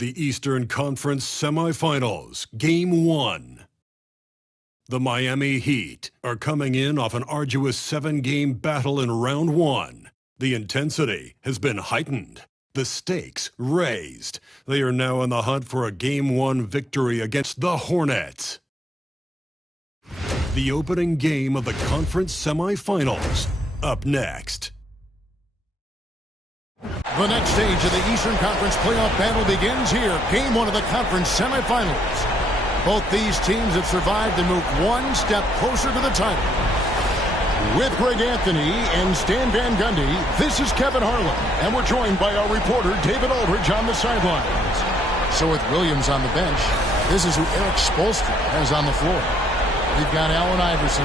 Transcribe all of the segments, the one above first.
The Eastern Conference Semifinals, Game 1. The Miami Heat are coming in off an arduous 7-game battle in Round 1. The intensity has been heightened, the stakes raised. They are now in the hunt for a Game 1 victory against the Hornets. The opening game of the conference semifinals, up next. The next stage of the Eastern Conference playoff battle begins here. Game 1 of the conference semifinals. Both these teams have survived and moved one step closer to the title. With Greg Anthony and Stan Van Gundy, this is Kevin Harlan, and we're joined by our reporter David Aldridge on the sidelines. So with Williams on the bench, this is who Eric Spoelstra has on the floor. We've got Allen Iverson.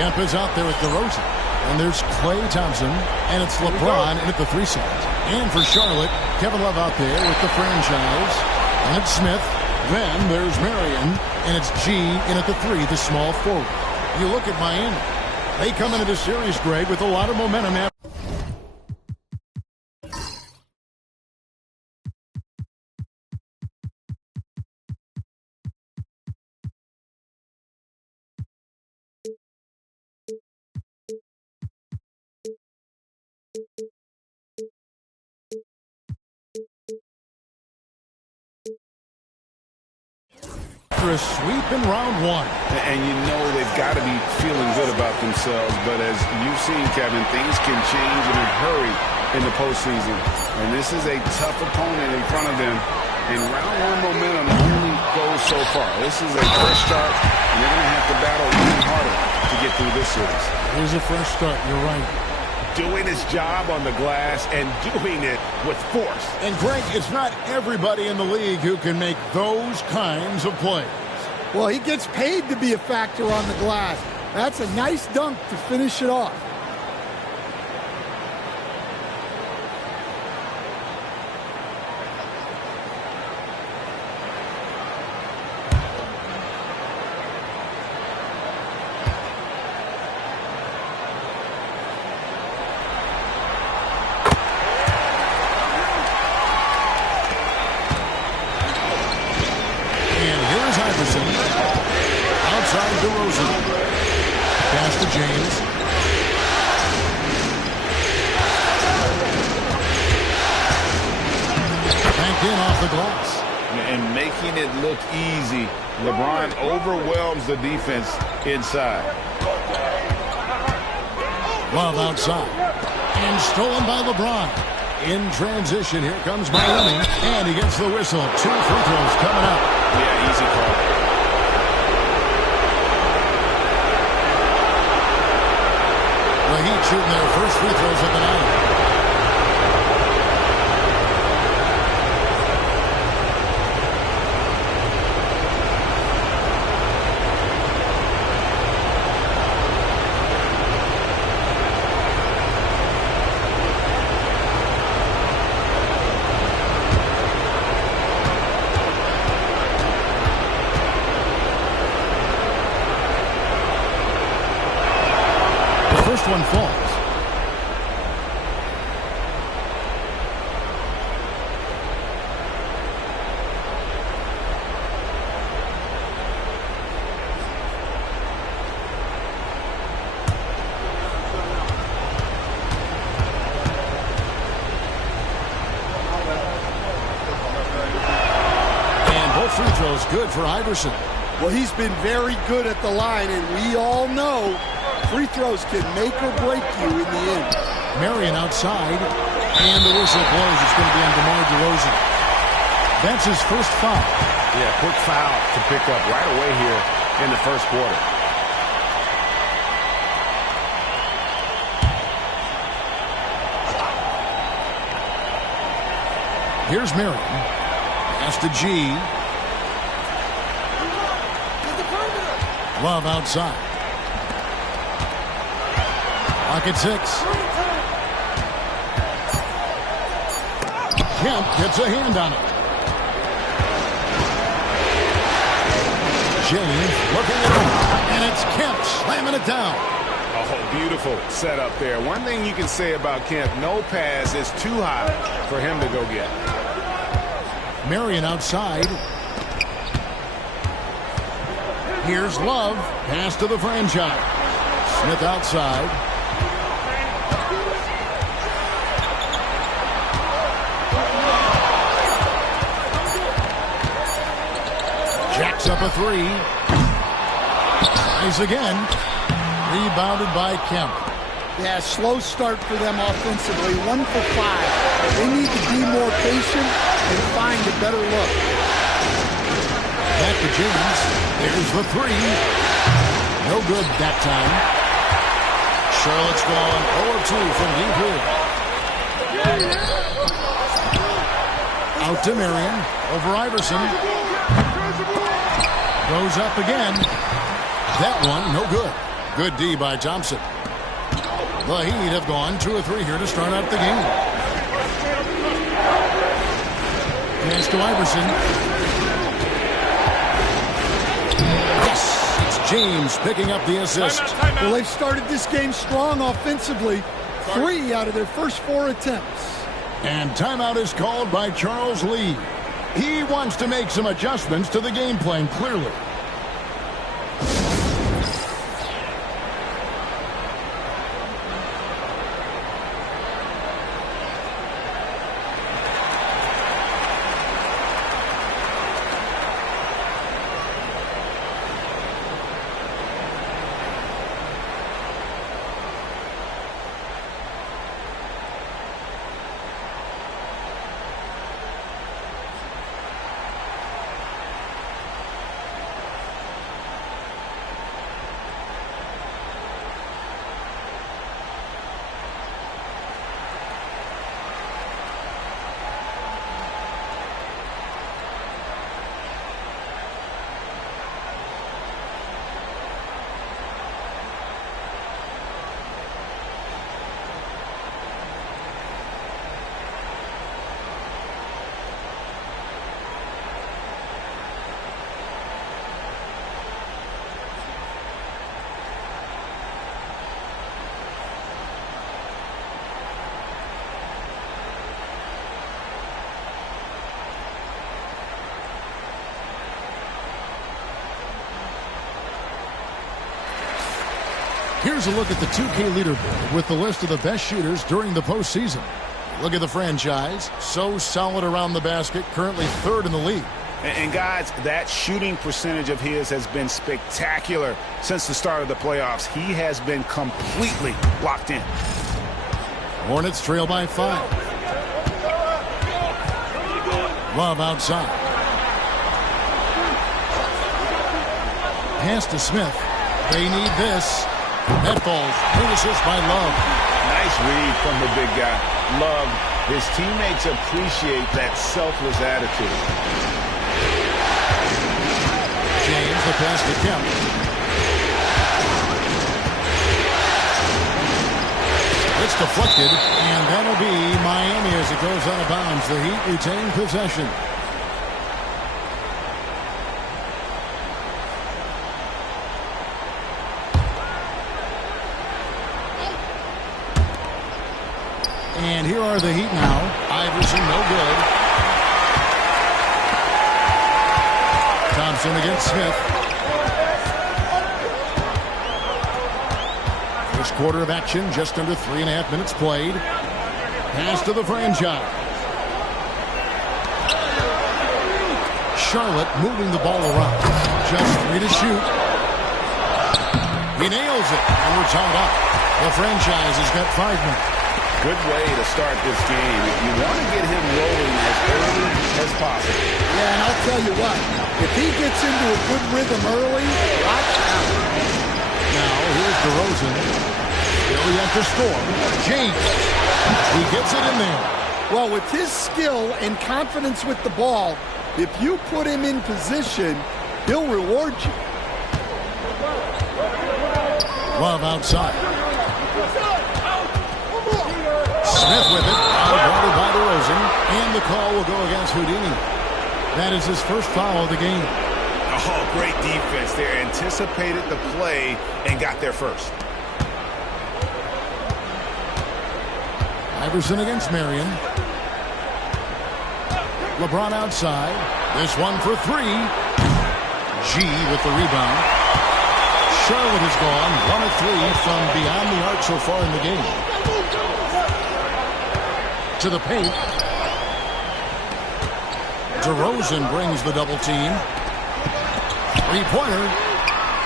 Kemp is out there with DeRozan. And there's Klay Thompson, and it's LeBron in at the 3 side. And for Charlotte, Kevin Love out there with the franchise. And it's Smith. Then there's Marion, and it's G in at the 3, the small forward. You look at Miami. They come into this series, Greg, with a lot of momentum after. A sweep in round 1. And you know they've got to be feeling good about themselves, but as you've seen, Kevin, things can change in a hurry in the postseason. And this is a tough opponent in front of them. And round 1 momentum only goes so far. This is a fresh start, and they're going to have to battle even harder to get through this series. Here's a fresh start, you're right. Doing his job on the glass and doing it with force. And Greg, it's not everybody in the league who can make those kinds of plays. Well, he gets paid to be a factor on the glass. That's a nice dunk to finish it off. Outside DeRozan. Pass to James. Banked in off the glass. And making it look easy. LeBron overwhelms the defense inside. Love outside. And stolen by LeBron. In transition, here comes Miami. And he gets the whistle. 2 free throws coming up. Yeah, easy call. The Heat shooting their first free throws of the night. First one falls. And both free throws good for Iverson. Well, he's been very good at the line, and we all know free throws can make or break you in the end. Marion outside, and the whistle blows. It's going to be on DeMar DeRozan. That's his first foul. Yeah, quick foul to pick up right away here in the first quarter. Here's Marion. Pass to G. Love outside. Clock at 6. Kemp gets a hand on it. James looking at him, and it's Kemp slamming it down. Oh, beautiful setup there. One thing you can say about Kemp, no pass is too high for him to go get. Marion outside. Here's Love. Pass to the franchise. Smith outside. Jacks up a three. Tries again. Rebounded by Kemp. Yeah, slow start for them offensively. 1 for 5. They need to be more patient and find a better look. Back to James. There's the three. No good that time. Charlotte's gone 0-2 from deep. Out to Marion. Over Iverson. Goes up again. That one, no good. Good D by Thompson. The Heat have gone 2 or 3 here to start out the game. Pass to Iverson. Yes, it's James picking up the assist. Well, they've started this game strong offensively. 3 out of their first 4 attempts. And timeout is called by Charles Lee. He wants to make some adjustments to the game plan, clearly. Here's a look at the 2K leaderboard with the list of the best shooters during the postseason. Look at the franchise. So solid around the basket. Currently 3rd in the league. And guys, that shooting percentage of his has been spectacular since the start of the playoffs. He has been completely locked in. Hornets trail by 5. Love outside. Pass to Smith. They need this. That falls. Good assist by Love. Nice read from the big guy. Love. His teammates appreciate that selfless attitude. James, the pass to Kemp. It's deflected, and that'll be Miami as it goes out of bounds. The Heat retain possession. And here are the Heat now. Iverson, no good. Thompson against Smith. First quarter of action, just under 3.5 minutes played. Pass to the franchise. Charlotte moving the ball around. Just 3 to shoot. He nails it, and we're tied up. The franchise has got 5 minutes. Good way to start this game. You want to get him rolling as early as possible. Yeah, and I'll tell you what, if he gets into a good rhythm early, watch out. Now, here's DeRozan. Still yet to score. James. He gets it in there. Well, with his skill and confidence with the ball, if you put him in position, he'll reward you. Love outside. Smith with it, outguarded by DeRozan, and the call will go against Houdini. That is his first foul of the game. Oh, great defense there. Anticipated the play and got there first. Iverson against Marion. LeBron outside. This one for three. G with the rebound. Charlotte has gone 1 of 3 from beyond the arc so far in the game. To the paint. DeRozan brings the double team. Three-pointer.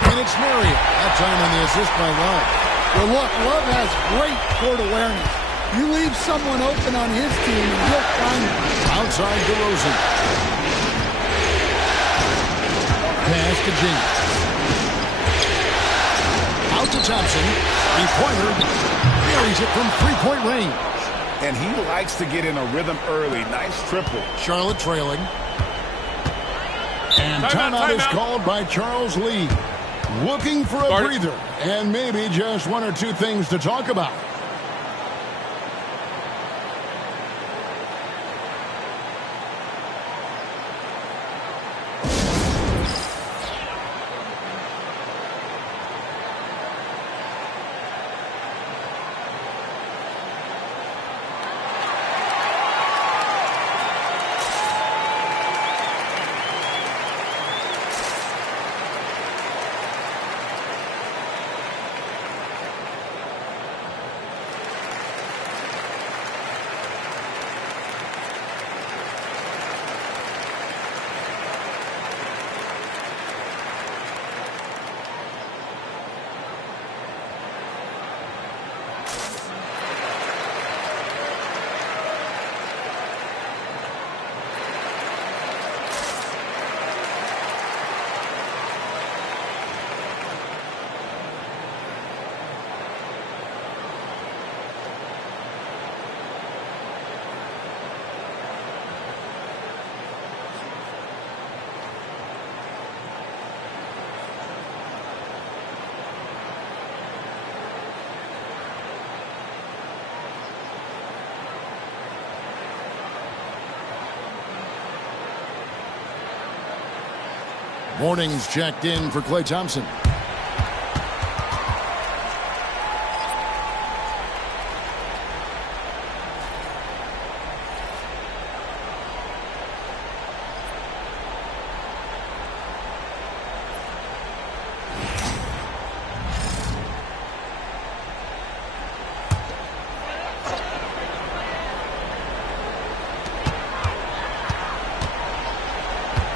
And it's Marriott. That time on the assist by Love. Well, look, Love has great court awareness. You leave someone open on his team, and he'll find it. Outside DeRozan. Pass to James. Out to Thompson. Three-pointer. Buries it from three-point range. And he likes to get in a rhythm early. Nice triple. Charlotte trailing. And timeout is called by Charles Lee. Looking for a breather. And maybe just 1 or 2 things to talk about. Morning's checked in for Klay Thompson.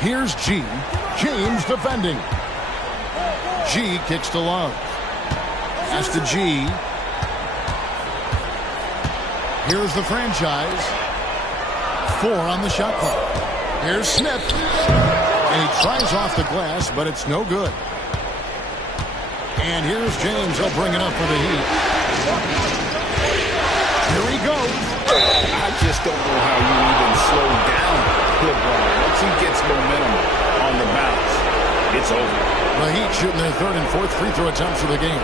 Here's G. James defending. G kicks to Love. Pass to G. Here's the franchise. 4 on the shot clock. Here's Smith. And he tries off the glass, but it's no good. And here's James. He'll bring it up for the Heat. Here he goes. I just don't know how you even slow down LeBron. Once he gets momentum on the bounce, it's over. The Heat shooting their 3rd and 4th free throw attempts of the game.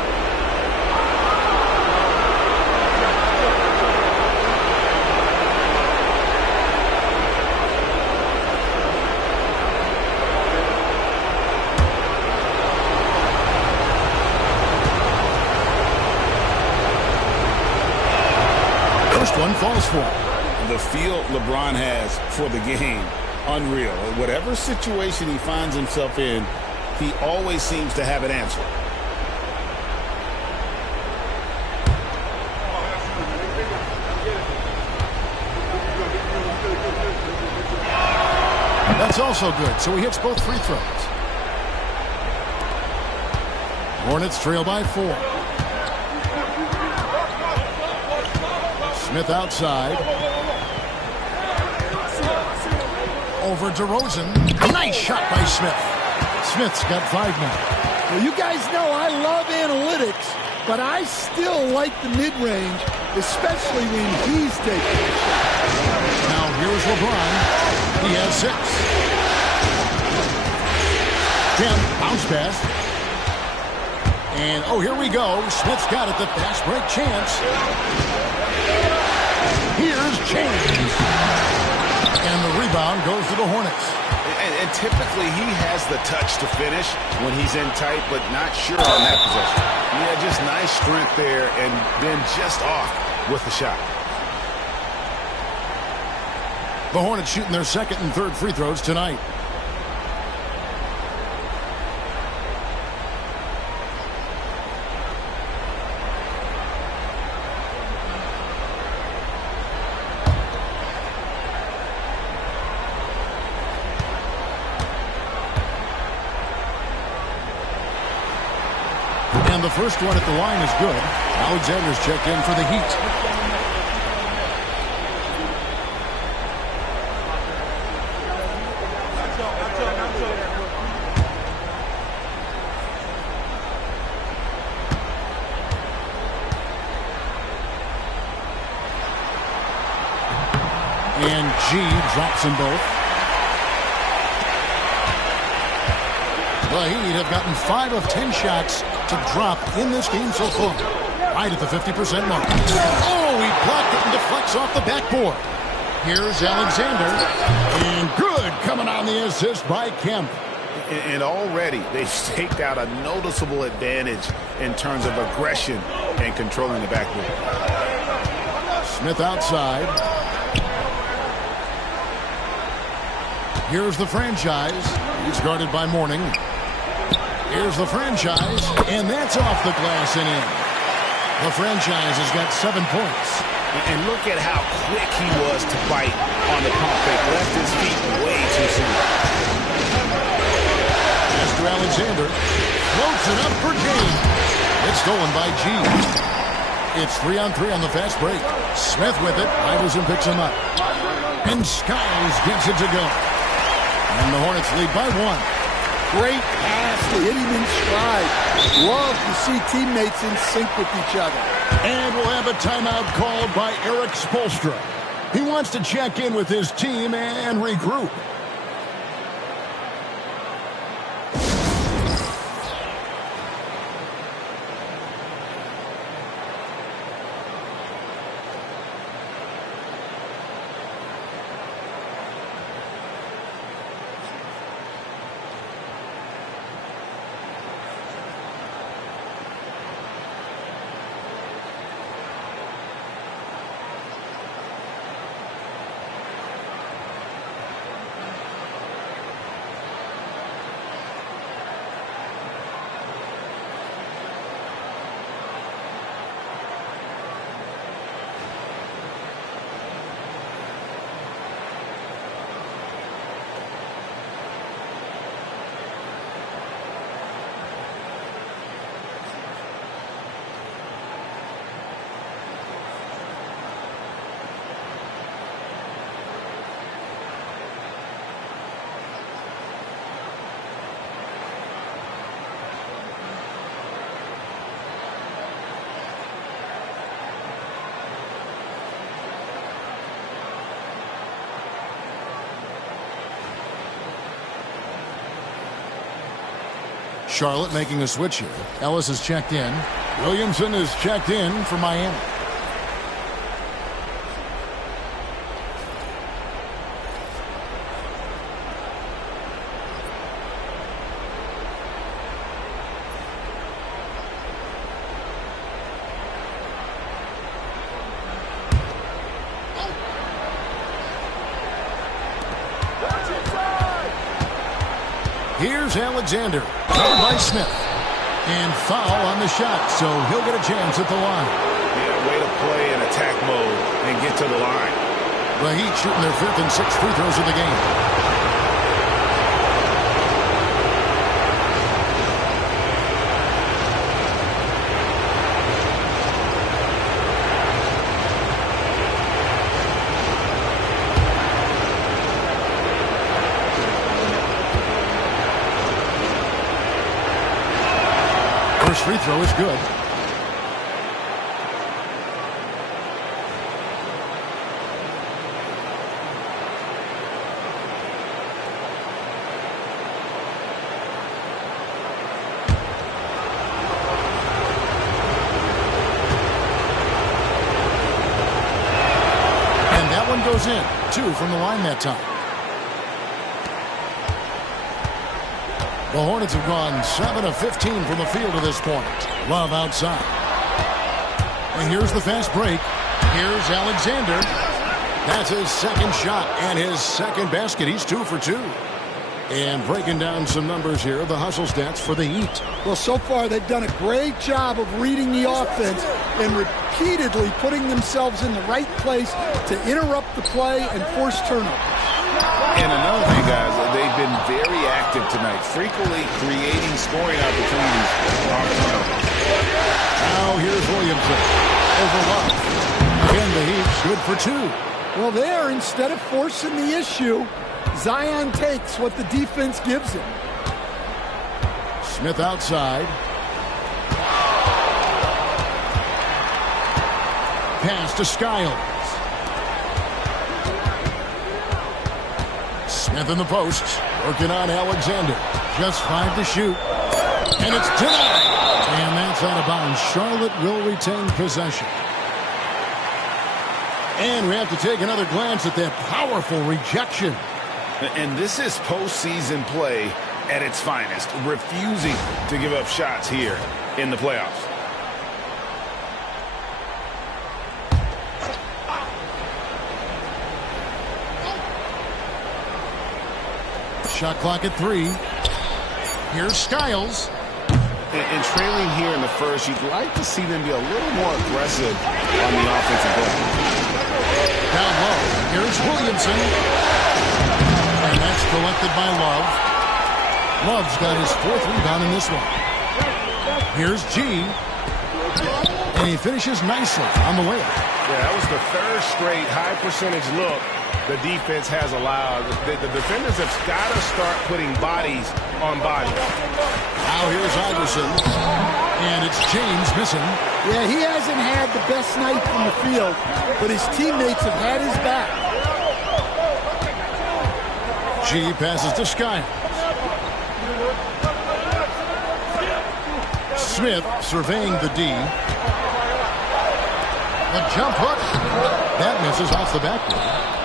First one falls for him. The feel LeBron has for the game, unreal. Whatever situation he finds himself in, he always seems to have an answer. That's also good, so he hits both free throws. Hornets trail by 4. Smith outside. Over DeRozan. Nice shot by Smith. Smith's got 5 now. Well, you guys know I love analytics, but I still like the mid-range, especially when he's taking a shot. Now here's LeBron. He has 6. Tim, bounce pass. And, oh, here we go. Smith's got it, the fast break chance. Here's James. And the rebound goes to the Hornets. And typically he has the touch to finish when he's in tight, but not sure on that possession. Yeah, just nice strength there, and then just off with the shot. The Hornets shooting their second and third free throws tonight. And the first one at the line is good. Alexander's checked in for the Heat. And G drops them both. The Heat have gotten 5 of 10 shots to drop in this game so far. Right at the 50% mark. Oh, he blocked it and deflects off the backboard. Here's Alexander. And good coming on the assist by Kemp. And already they've staked out a noticeable advantage in terms of aggression and controlling the backboard. Smith outside. Here's the franchise. He's guarded by Mourning. Here's the franchise, and that's off the glass and in. The franchise has got 7 points. And look at how quick he was to fight on the pump fake. Left his feet way too soon. Master Alexander floats it up for James. It's stolen by G. It's 3-on-3 on the fast break. Smith with it. Iverson picks him up. And Skiles gets it to go. And the Hornets lead by 1. Great pass to hit him in stride. Love to see teammates in sync with each other. And we'll have a timeout called by Eric Spoelstra. He wants to check in with his team and regroup. Charlotte making a switch here. Ellis is checked in. Williamson is checked in for Miami. Here's Alexander, covered by Smith. And foul on the shot, so he'll get a chance at the line. Yeah, way to play in attack mode and get to the line. The Heat shooting their 5th and 6th free throws of the game. First free throw is good. And that one goes in. 2 from the line that time. The Hornets have gone 7 of 15 from the field to this point. Love outside. And here's the fast break. Here's Alexander. That's his second shot and his second basket. He's 2 for 2. And breaking down some numbers here, the hustle stats for the Heat. Well, so far they've done a great job of reading the offense and repeatedly putting themselves in the right place to interrupt the play and force turnovers. And another thing, guys, they've been very active tonight, frequently creating scoring opportunities off turnovers. Now here's Williamson over Love. Again, the Heat's good for 2. Well, there, instead of forcing the issue, Zion takes what the defense gives him. Smith outside. Pass to Skiles. Smith in the post. Working on Alexander. Just 5 to shoot. And it's denied. And that's out of bounds. Charlotte will retain possession. And we have to take another glance at that powerful rejection. And this is postseason play at its finest, refusing to give up shots here in the playoffs. Shot clock at 3. Here's Skiles. And trailing here in the first, you'd like to see them be a little more aggressive on the offensive glass. Down low. Here's Williamson. And that's collected by Love. Love's got his 4th rebound in this one. Here's G. And he finishes nicely on the way. Yeah, that was the 3rd straight high percentage look the defense has allowed. The defenders have got to start putting bodies on bodies. Now here's Iverson. And it's James missing. Yeah, he hasn't had the best night from the field, but his teammates have had his back. G passes to Skiles. Smith surveying the D. A jump hook. That misses off the backboard.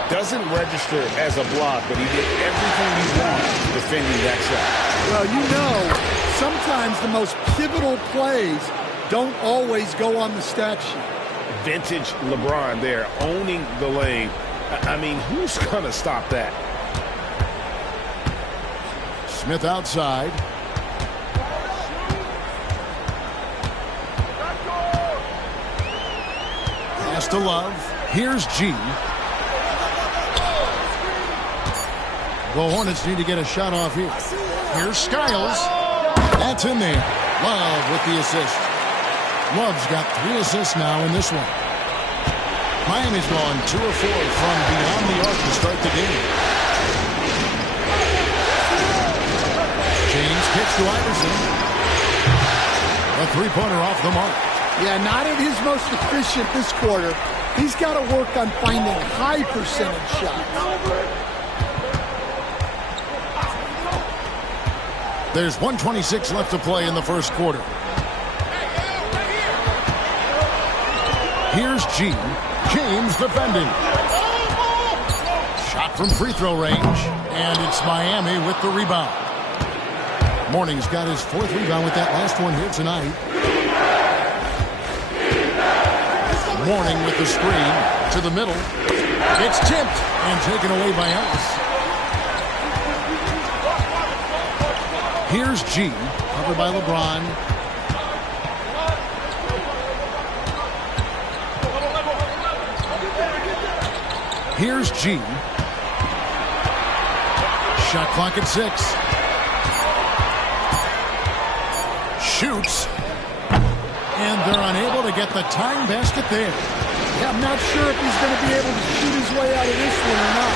Doesn't register as a block, but he did everything he wanted defending that shot. Well, you know, sometimes the most pivotal plays don't always go on the stat sheet. Vintage LeBron there, owning the lane. I mean, who's going to stop that? Smith outside. Pass to Love. Here's G. The Hornets need to get a shot off here. Here's Skiles. That's in there. Love with the assist. Love's got 3 assists now in this one. Miami's gone 2 of 4 from beyond the arc to start the game. James kicks to Iverson. A 3-pointer off the mark. Yeah, not at his most efficient this quarter. He's got to work on finding high percentage shots. There's 1:26 left to play in the first quarter. Here's G. James defending. Shot from free throw range. And it's Miami with the rebound. Mourning's got his 4th rebound with that last one here tonight. Mourning with the screen to the middle. It's tipped and taken away by Ellis. Here's G, covered by LeBron. Here's G. Shot clock at 6. Shoots. And they're unable to get the tying basket there. Yeah, I'm not sure if he's going to be able to shoot his way out of this one or not.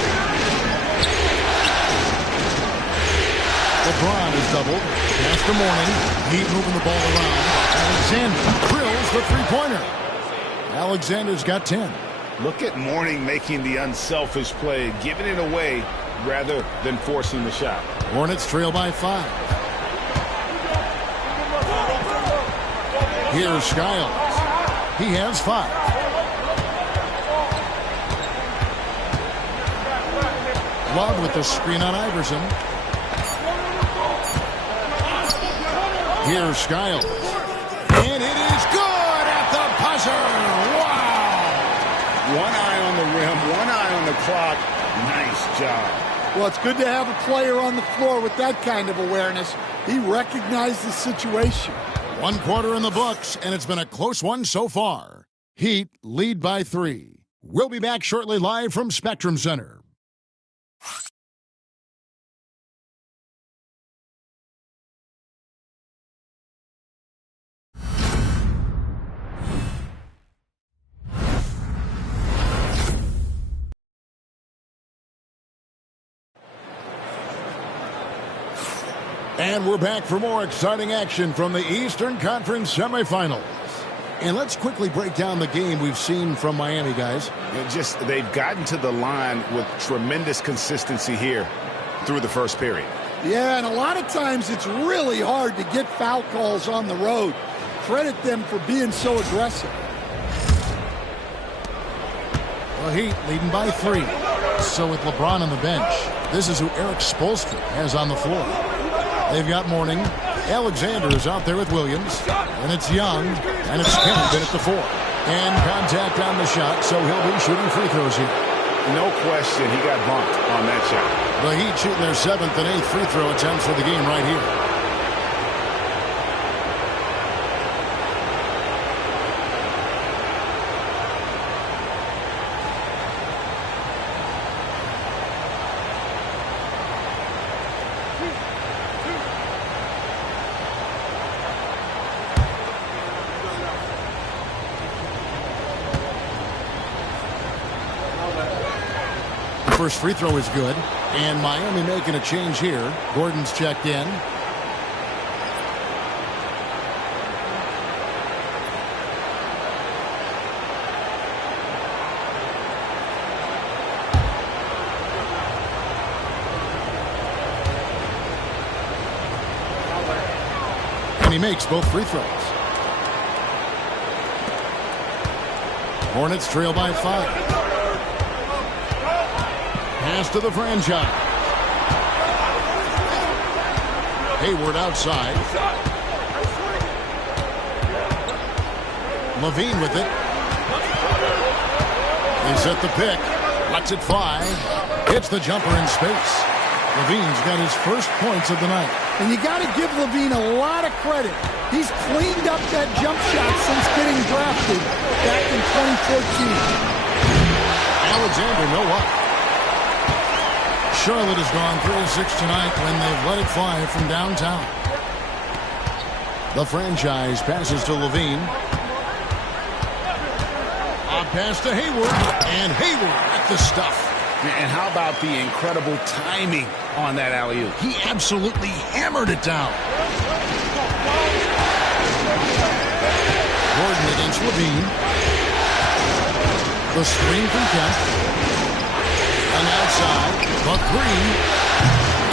LeBron is doubled. Pass to Mourning. Heat moving the ball around. Alexander drills the 3-pointer. Alexander's got 10. Look at Mourning making the unselfish play, giving it away rather than forcing the shot. Hornets trail by 5. Here's Skiles. He has 5. Love with the screen on Iverson. Here's Skiles. And it is good at the buzzer. Wow! One eye on the rim, one eye on the clock. Nice job. Well, it's good to have a player on the floor with that kind of awareness. He recognized the situation. 1 quarter in the books, and it's been a close one so far. Heat lead by 3. We'll be back shortly live from Spectrum Center. And we're back for more exciting action from the Eastern Conference semifinals. And let's quickly break down the game we've seen from Miami, guys. They've gotten to the line with tremendous consistency here through the first period. Yeah, and a lot of times it's really hard to get foul calls on the road. Credit them for being so aggressive. The Heat leading by 3. So with LeBron on the bench, this is who Eric Spoelstra has on the floor. They've got Mourning. Alexander is out there with Williams. And it's Young. And it's Kennington at the 4. And contact on the shot, so he'll be shooting free throws here. No question, he got bumped on that shot. The Heat shooting their 7th and 8th free throw attempts for the game right here. First free throw is good, and Miami making a change here. Gordon's checked in. And he makes both free throws. Hornets trail by 5. Pass to the franchise. Hayward outside. Levine with it. They set the pick. Lets it fly. Hits the jumper in space. Levine's got his first points of the night. And you got to give Levine a lot of credit. He's cleaned up that jump shot since getting drafted back in 2014. Alexander, no up. Charlotte has gone 3-6 tonight when they've let it fly from downtown. The franchise passes to Levine. A pass to Hayward, and Hayward at the stuff. And how about the incredible timing on that alley-oop? He absolutely hammered it down. Gordon against Levine. The screen from Kemp. And outside, the 3.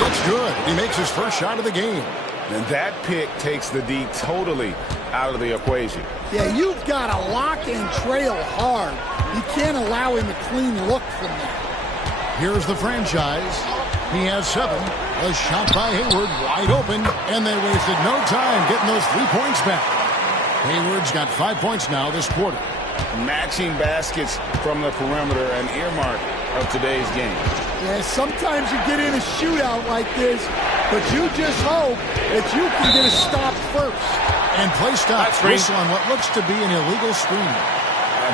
It's good. He makes his first shot of the game. And that pick takes the D totally out of the equation. Yeah, you've got to lock and trail hard. You can't allow him a clean look from that. Here's the franchise. He has 7. A shot by Hayward, wide open, and they wasted no time getting those 3 points back. Hayward's got 5 points now this quarter. Matching baskets from the perimeter, an earmark of today's game. Yeah, sometimes you get in a shootout like this, but you just hope that you can get a stop first. And play stop whistle on what looks to be an illegal screen.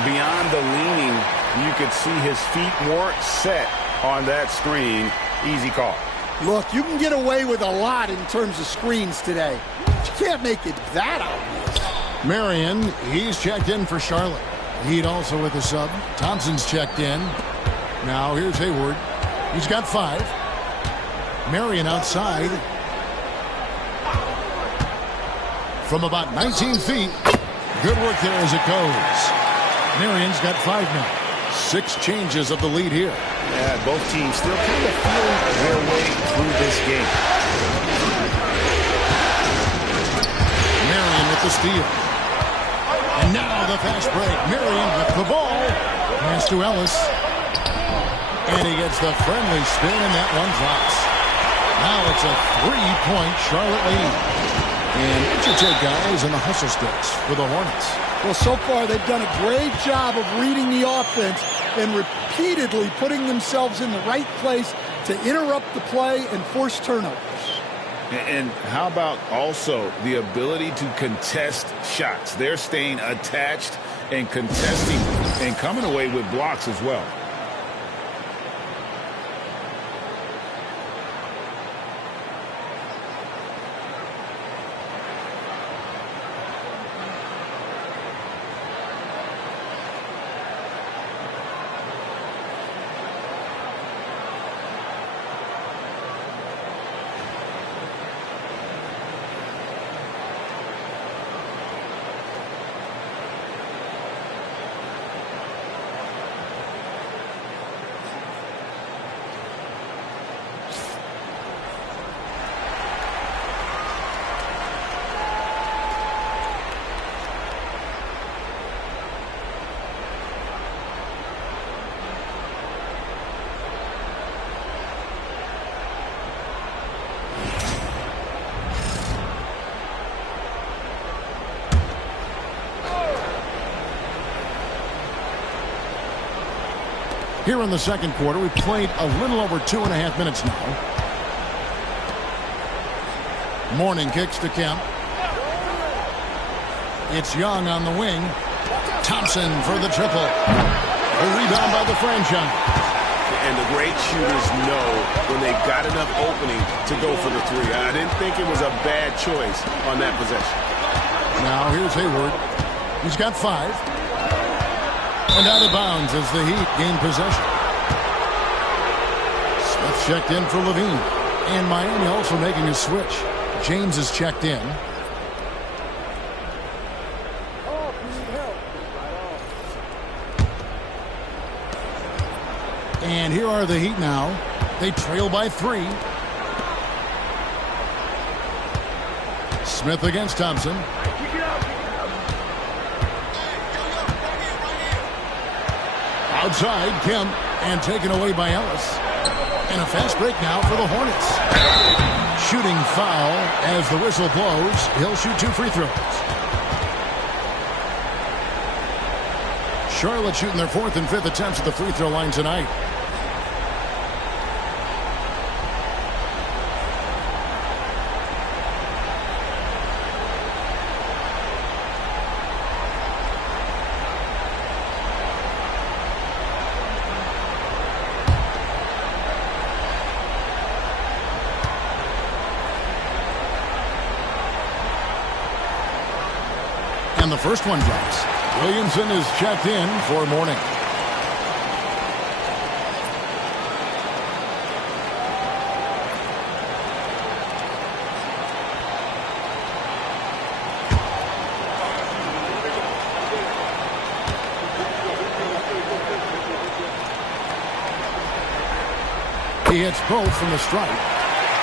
Beyond the leaning, you could see his feet more set on that screen. Easy call. Look, you can get away with a lot in terms of screens today. But you can't make it that obvious. Marion, he's checked in for Charlotte. Heat also with a sub. Thompson's checked in. Now here's Hayward. He's got 5. Marion outside. From about 19 feet. Good work there as it goes. Marion's got 5 now. 6 changes of the lead here. Yeah, both teams still kind of feeling their way through this game. Marion with the steal. And now the fast break. Marion with the ball. Pass to Ellis. And he gets the friendly spin, and that one drops. Now it's a 3-point Charlotte lead. And what's your take, guys, on the hustle sticks for the Hornets? Well, so far they've done a great job of reading the offense and repeatedly putting themselves in the right place to interrupt the play and force turnovers. And how about also the ability to contest shots? They're staying attached and contesting and coming away with blocks as well. Here in the second quarter, we've played a little over 2.5 minutes now. Mourning kicks to Kemp. It's Young on the wing. Thompson for the triple. A rebound by the franchise. And the great shooters know when they've got enough opening to go for the three. I didn't think it was a bad choice on that possession. Now here's Hayward. He's got 5. And out of bounds as the Heat gain possession. Smith checked in for Levine. And Miami also making a switch. James is checked in. And here are the Heat now. They trail by 3. Smith against Thompson. Outside, Kemp, and taken away by Ellis. And a fast break now for the Hornets. Shooting foul as the whistle blows. He'll shoot 2 free throws. Charlotte shooting their 4th and 5th attempts at the free throw line tonight. And the first one drops. Williamson is checked in for Mourning. He hits both from the stripe.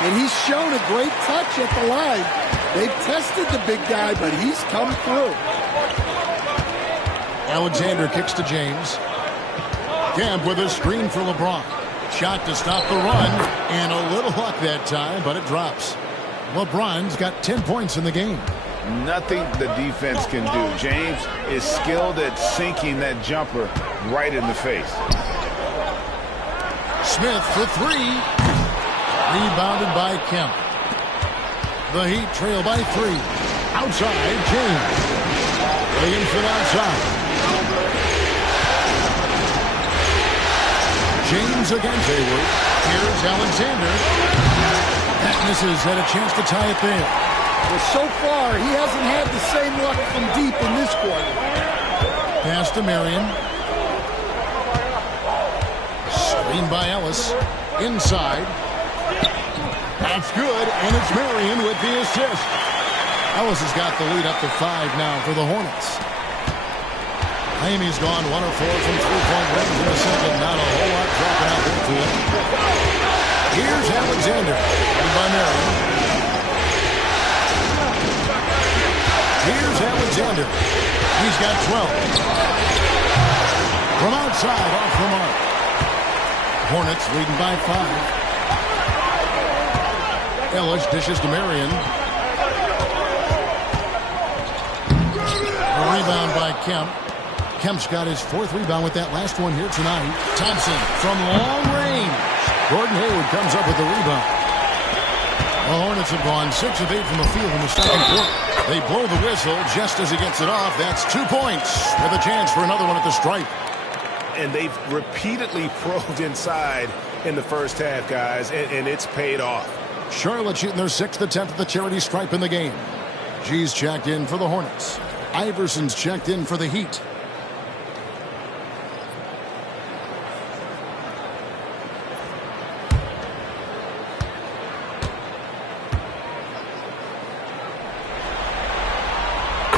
And he's shown a great touch at the line. They've tested the big guy, but he's come through. Alexander kicks to James. Kemp with a screen for LeBron. Shot to stop the run. And a little luck that time, but it drops. LeBron's got 10 points in the game. Nothing the defense can do. James is skilled at sinking that jumper right in the face. Smith for 3. Rebounded by Kemp. The Heat trail by 3. Outside, James. Williamson outside. James against Hayward. Here's Alexander. That misses. Had a chance to tie it there. Well, so far, he hasn't had the same luck from deep in this quarter. Pass to Marion. Screen by Ellis. Inside. That's good, and it's Marion with the assist. Ellis has got the lead up to 5 now for the Hornets. Miami's gone 1 of 4 from 3-point range in the second. Not a whole lot dropping out there to it. Here's Alexander. And by Marion. Here's Alexander. He's got 12. From outside, off the mark. Hornets leading by 5. Ellis dishes to Marion. A rebound by Kemp. Kemp's got his 4th rebound with that last one here tonight. Thompson from long range. Gordon Hayward comes up with the rebound. The Hornets have gone 6 of 8 from the field in the second quarter. They blow the whistle just as he gets it off. That's 2 points with a chance for another one at the stripe. And they've repeatedly probed inside in the first half, guys, and it's paid off. Charlotte shooting their 6th attempt at the charity stripe in the game. G's checked in for the Hornets. Iverson's checked in for the Heat.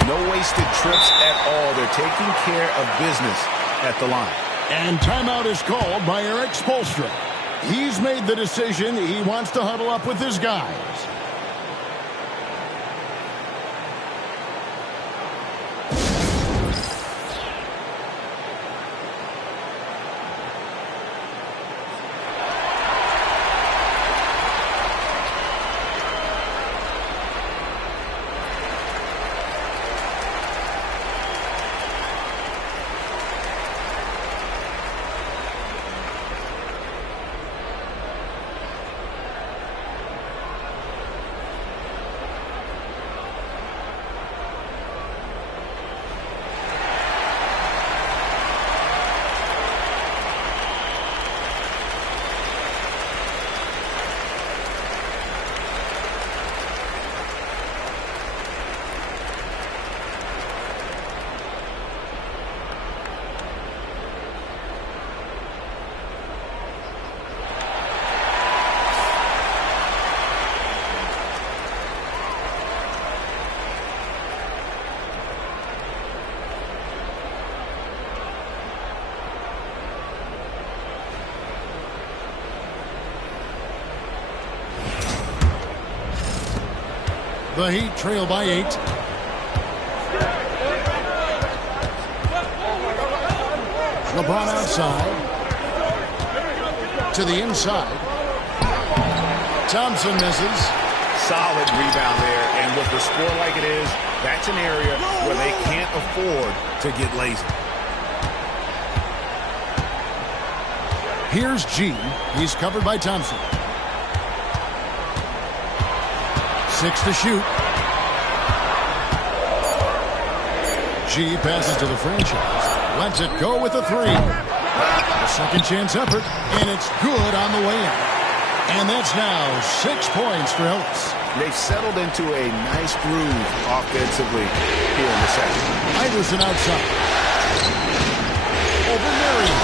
No wasted trips at all. They're taking care of business at the line. And timeout is called by Eric Spoelstra. He's made the decision. He wants to huddle up with his guys. The Heat trail by 8. LeBron outside. To the inside. Thompson misses. Solid rebound there. And with the score like it is, that's an area where they can't afford to get lazy. Here's G. He's covered by Thompson. 6 to shoot. G passes to the franchise. Lets it go with a 3. A second chance effort, and it's good on the way in. And that's now 6 points for Ellis. They've settled into a nice groove offensively here in the second. Iverson outside. Over Marion.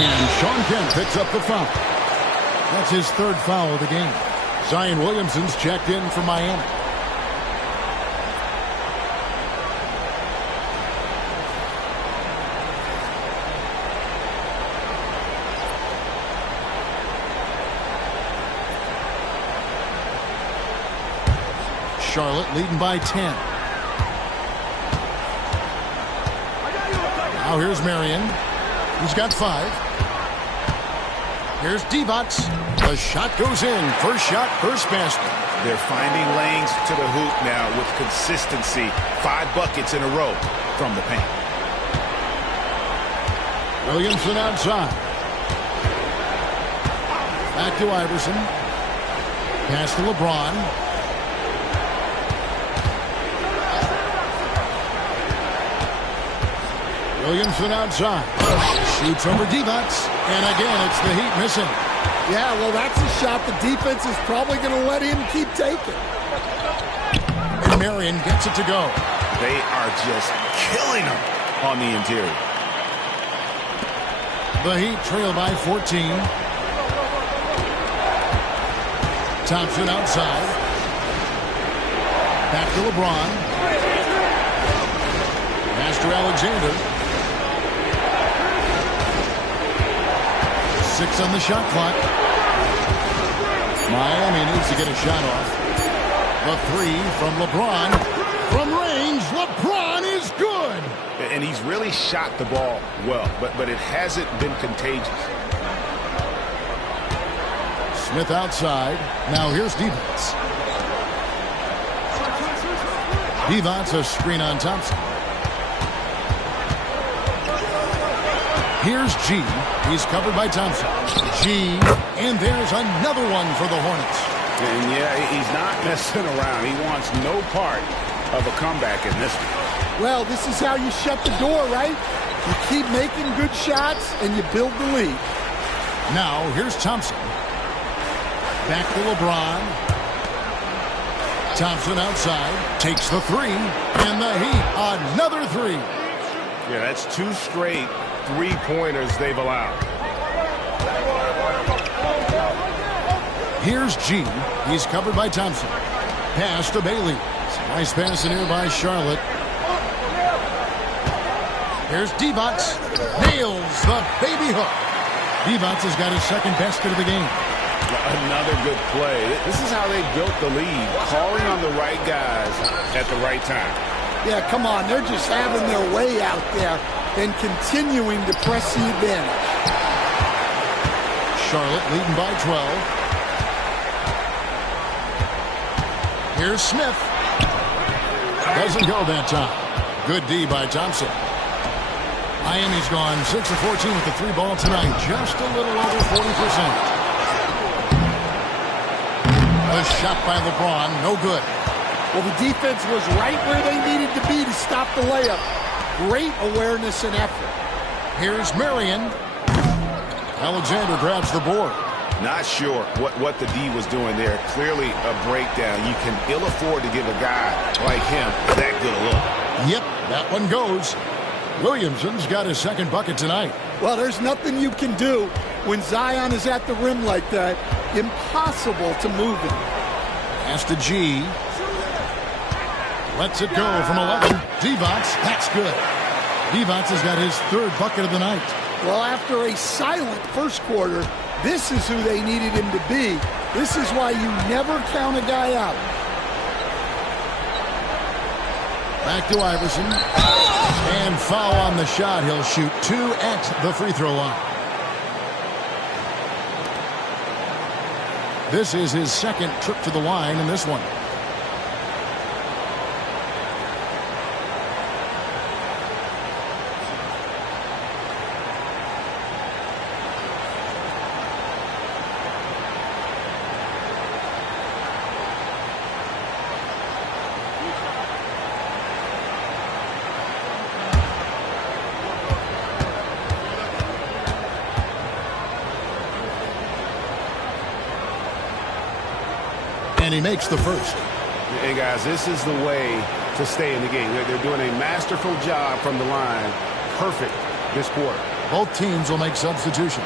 And Sean Kemp picks up the foul. That's his 3rd foul of the game. Zion Williamson's checked in for Miami. Charlotte leading by 10. Now here's Marion. He's got 5. Here's Divac. The shot goes in. First shot, first basket. They're finding lanes to the hoop now with consistency. 5 buckets in a row from the paint. Williamson outside. Back to Iverson. Pass to LeBron. Williamson outside. Shoots over Divac. And again, it's the Heat missing. Yeah, well, that's a shot the defense is probably going to let him keep taking. And Marion gets it to go. They are just killing him on the interior. The Heat trail by 14. Thompson outside. Back to LeBron. Master Alexander. 6 on the shot clock. Miami needs to get a shot off. The 3 from LeBron. From range, LeBron is good. And he's really shot the ball well, but it hasn't been contagious. Smith outside. Now here's Divac. Divac a screen on Thompson. Here's G. He's covered by Thompson. G. And there's another one for the Hornets. And yeah, he's not messing around. He wants no part of a comeback in this one. Well, this is how you shut the door, right? You keep making good shots and you build the lead. Now, here's Thompson. Back to LeBron. Thompson outside. Takes the three. And the Heat, another three. Yeah, that's 2 straight three-pointers they've allowed. Here's G. He's covered by Thompson. Pass to Bailey. Nice pass in here by Charlotte. Here's Divac. Nails the baby hook. Divac has got his second basket of the game. Another good play. This is how they built the lead. Calling on the right guys at the right time. Yeah, come on. They're just having their way out there and continuing to press the advantage. Charlotte leading by 12. Here's Smith. Doesn't go that time. Good D by Thompson. Miami's gone 6 of 14 with the 3 ball tonight. Just a little over 40%. A shot by LeBron. No good. Well, the defense was right where they needed to be to stop the layup. Great awareness and effort. Here's Marion. Alexander grabs the board. Not sure what the D was doing there. Clearly a breakdown. You can ill afford to give a guy like him that good a look. Yep, that one goes. Williamson's got his second bucket tonight. Well, there's nothing you can do when Zion is at the rim like that. Impossible to move him. Pass to G. Lets it go from 11. Divac, that's good. Divac has got his 3rd bucket of the night. Well, after a silent first quarter, this is who they needed him to be. This is why you never count a guy out. Back to Iverson. And foul on the shot. He'll shoot 2 at the free throw line. This is his second trip to the line in this one. And he makes the first. Hey, guys, this is the way to stay in the game. They're doing a masterful job from the line. Perfect this quarter. Both teams will make substitutions.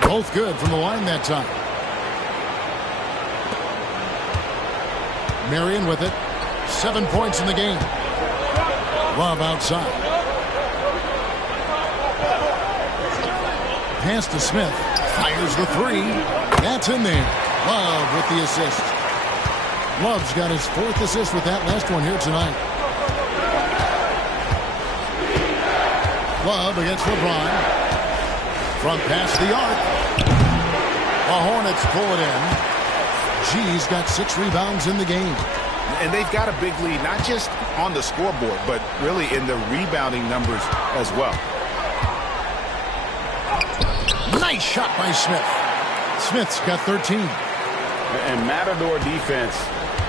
Both good from the line that time. Marion with it. 7 points in the game. Love outside. Pass to Smith. Fires the 3. That's in there. Love with the assist. Love's got his 4th assist with that last one here tonight. Love against LeBron. Front past the arc. The Hornets pull it in. G's got 6 rebounds in the game. And they've got a big lead, not just on the scoreboard, but really in the rebounding numbers as well. Nice shot by Smith. Smith's got 13. And Matador defense,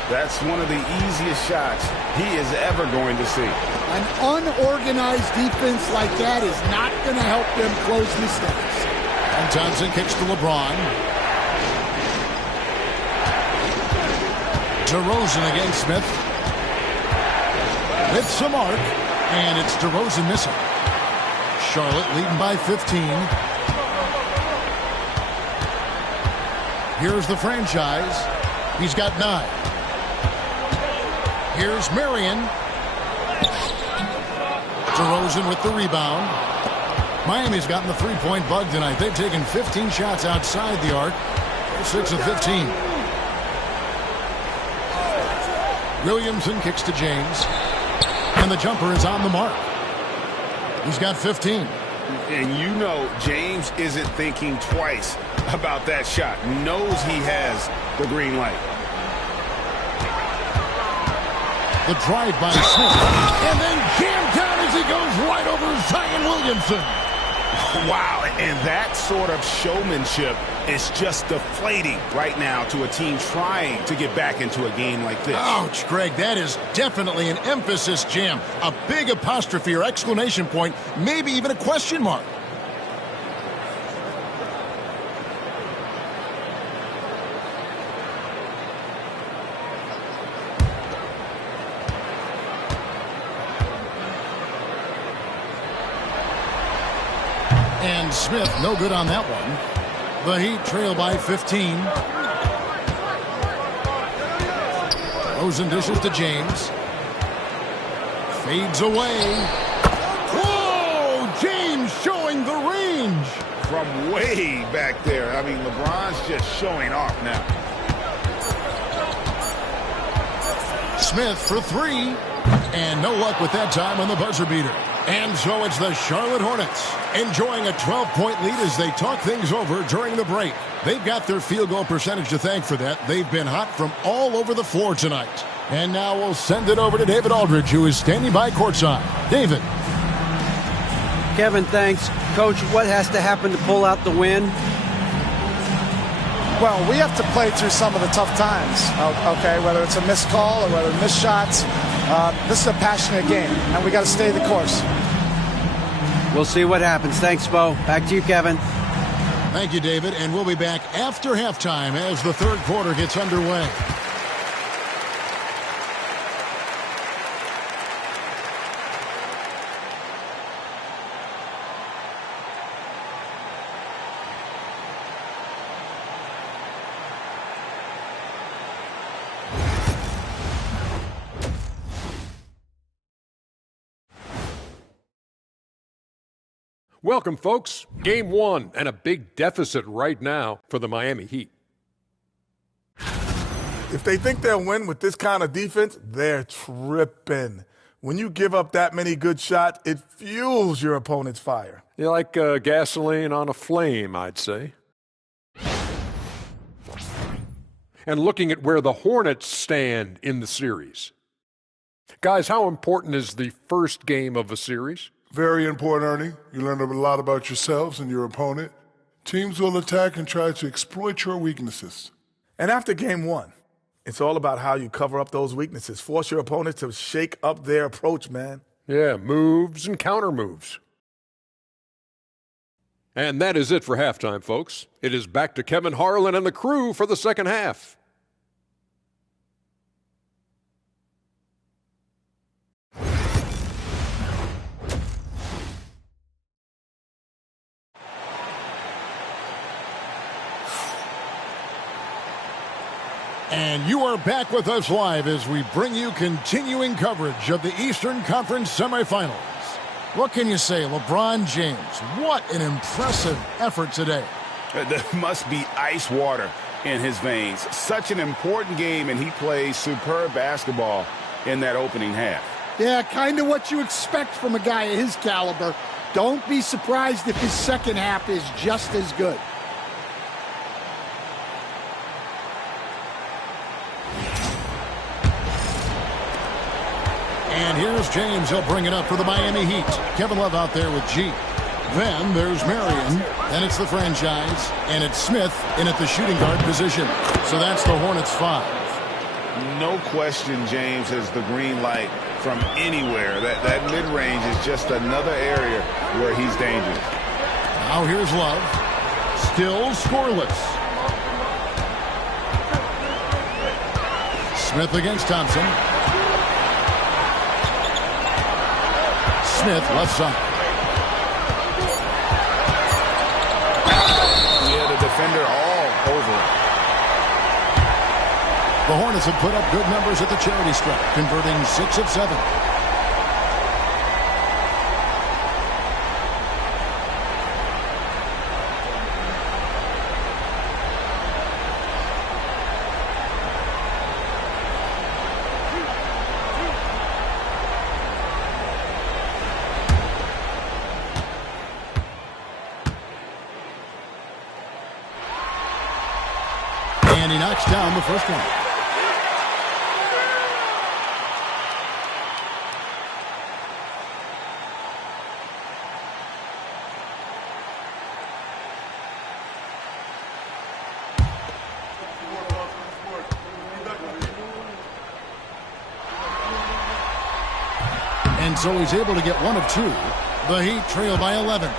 that's one of the easiest shots he is ever going to see. An unorganized defense like that is not going to help them close mistakes. And Thompson kicks to LeBron. DeRozan against Smith. With some arc. And it's DeRozan missing. Charlotte leading by 15. Here's the franchise. He's got 9. Here's Marion. DeRozan with the rebound. Miami's gotten the 3-point bug tonight. They've taken 15 shots outside the arc. They're 6 of 15. Williamson kicks to James. And the jumper is on the mark. He's got 15. And you know James isn't thinking twice about that shot. Knows he has the green light. The drive by Smith. And then jammed down as he goes right over Zion Williamson. Wow, and that sort of showmanship is just deflating right now to a team trying to get back into a game like this. Ouch, Greg, that is definitely an emphasis jam. A big apostrophe or exclamation point, maybe even a question mark. And Smith, no good on that one. The Heat trail by 15. Rosen dishes to James. Fades away. Whoa! James showing the range. From way back there. I mean, LeBron's just showing off now. Smith for three. And no luck with that time on the buzzer beater. And so it's the Charlotte Hornets enjoying a 12-point lead as they talk things over during the break. They've got their field goal percentage to thank for that. They've been hot from all over the floor tonight. And now we'll send it over to David Aldridge, who is standing by courtside. David. Kevin, thanks. Coach, what has to happen to pull out the win? Well, we have to play through some of the tough times, okay, whether it's a missed call or whether missed shots. This is a passionate game, and we got to stay the course. We'll see what happens. Thanks, Bo. Back to you, Kevin. Thank you, David. And we'll be back after halftime as the third quarter gets underway. Welcome, folks. Game one and a big deficit right now for the Miami Heat. If they think they'll win with this kind of defense, they're tripping. When you give up that many good shots, it fuels your opponent's fire. You're like gasoline on a flame, I'd say. And looking at where the Hornets stand in the series. Guys, how important is the first game of a series? Very important, Ernie. You learn a lot about yourselves and your opponent. Teams will attack and try to exploit your weaknesses. And after game one, it's all about how you cover up those weaknesses. Force your opponent to shake up their approach, man. Yeah, moves and counter moves. And that is it for halftime, folks. It is back to Kevin Harlan and the crew for the second half. And you are back with us live as we bring you continuing coverage of the Eastern Conference semifinals. What can you say, LeBron James? What an impressive effort today. There must be ice water in his veins. Such an important game, and he plays superb basketball in that opening half. Yeah, kind of what you expect from a guy of his caliber. Don't be surprised if his second half is just as good. And here's James. He'll bring it up for the Miami Heat. Kevin Love out there with G. Then there's Marion. Then it's the franchise. And it's Smith in at the shooting guard position. So that's the Hornets 5. No question James has the green light from anywhere. That mid-range is just another area where he's dangerous. Now here's Love. Still scoreless. Smith against Thompson. Smith left side. Yeah, the defender all over it. The Hornets have put up good numbers at the charity stripe, converting 6 of 7. knocks down the first one. And so he's able to get one of two. The Heat trail by 11.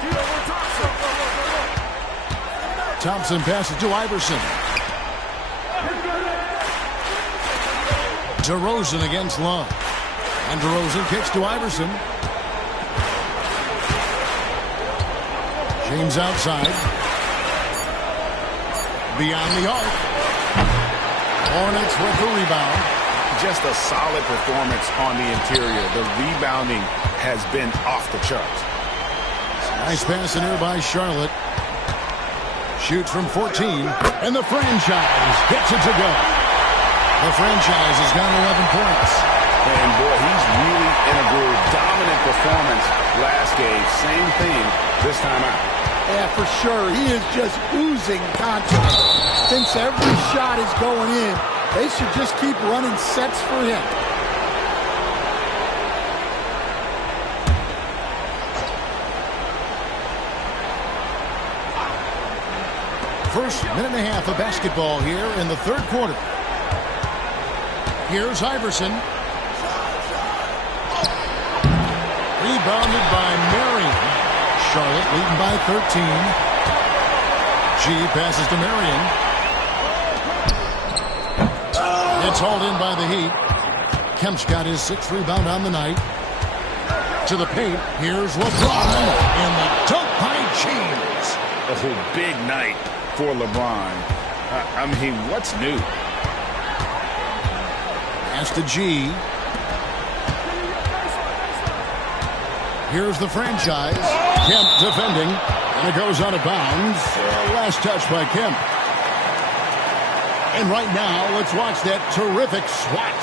Thompson passes to Iverson. DeRozan against Love. And DeRozan kicks to Iverson. James outside. Beyond the arc. Hornets with the rebound. Just a solid performance on the interior. The rebounding has been off the charts. Nice pass in here by Charlotte. Shoots from 14, and the franchise gets it to go. The franchise has got 11 points. And boy, he's really in a groove. Dominant performance last game. Same thing this time out. Yeah, for sure. He is just oozing confidence. Thinks every shot is going in. They should just keep running sets for him. First minute and a half of basketball here in the third quarter. Here's Iverson. Rebounded by Marion. Charlotte leading by 13. G passes to Marion. It's hauled in by the Heat. Kemp's got his 6th rebound on the night. To the paint. Here's LeBron. And the dunk by James. Oh, big night for LeBron. I mean, what's new? Pass to G. Here's the franchise. Kemp defending. And it goes out of bounds. Last touch by Kemp. And right now, let's watch that terrific swat.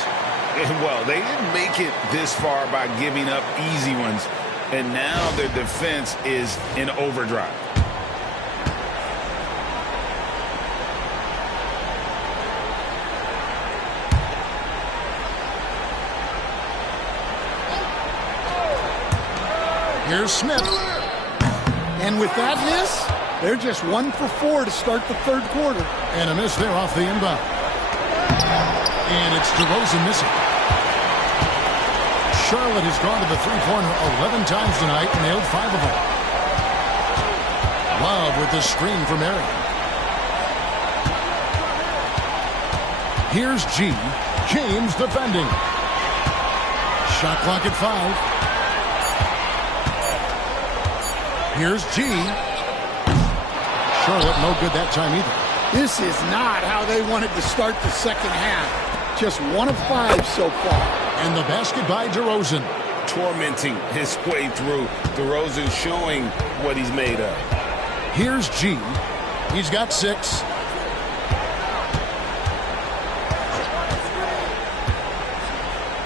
Well, they didn't make it this far by giving up easy ones. And now their defense is in overdrive. Here's Smith. And with that miss, they're just 1 for 4 to start the third quarter. And a miss there off the inbound. And it's DeRozan missing. Charlotte has gone to the three-pointer 11 times tonight and nailed 5 of them. Love with the screen from Marion. Here's G. James defending. Shot clock at 5. Here's G. Charlotte no good that time either. This is not how they wanted to start the second half. Just 1 of 5 so far. And the basket by DeRozan. Tormenting his way through. DeRozan showing what he's made of. Here's G. He's got 6.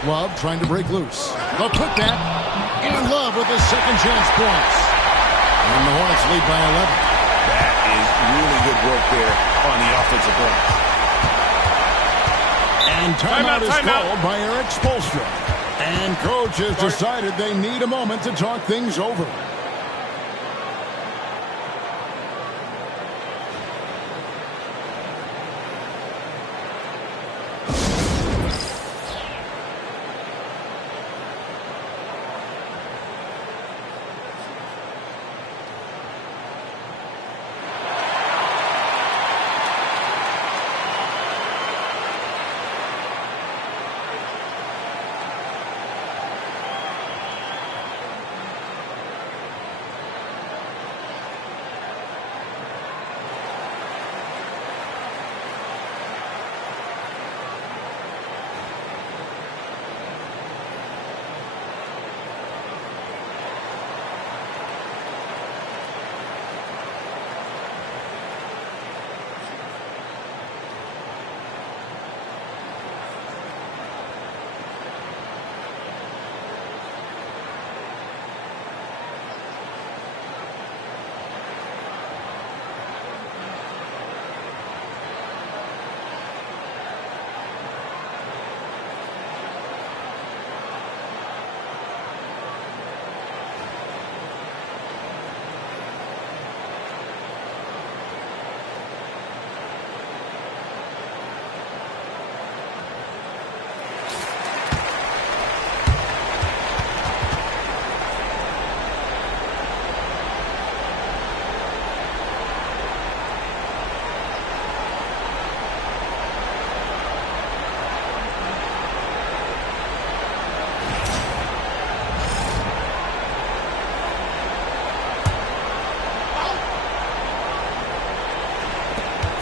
Love trying to break loose. The putback. And Love with his second chance points. And the Hornets lead by 11. That is really good work there on the offensive glass. And timeout is called by Eric Spoelstra. And coach has decided they need a moment to talk things over.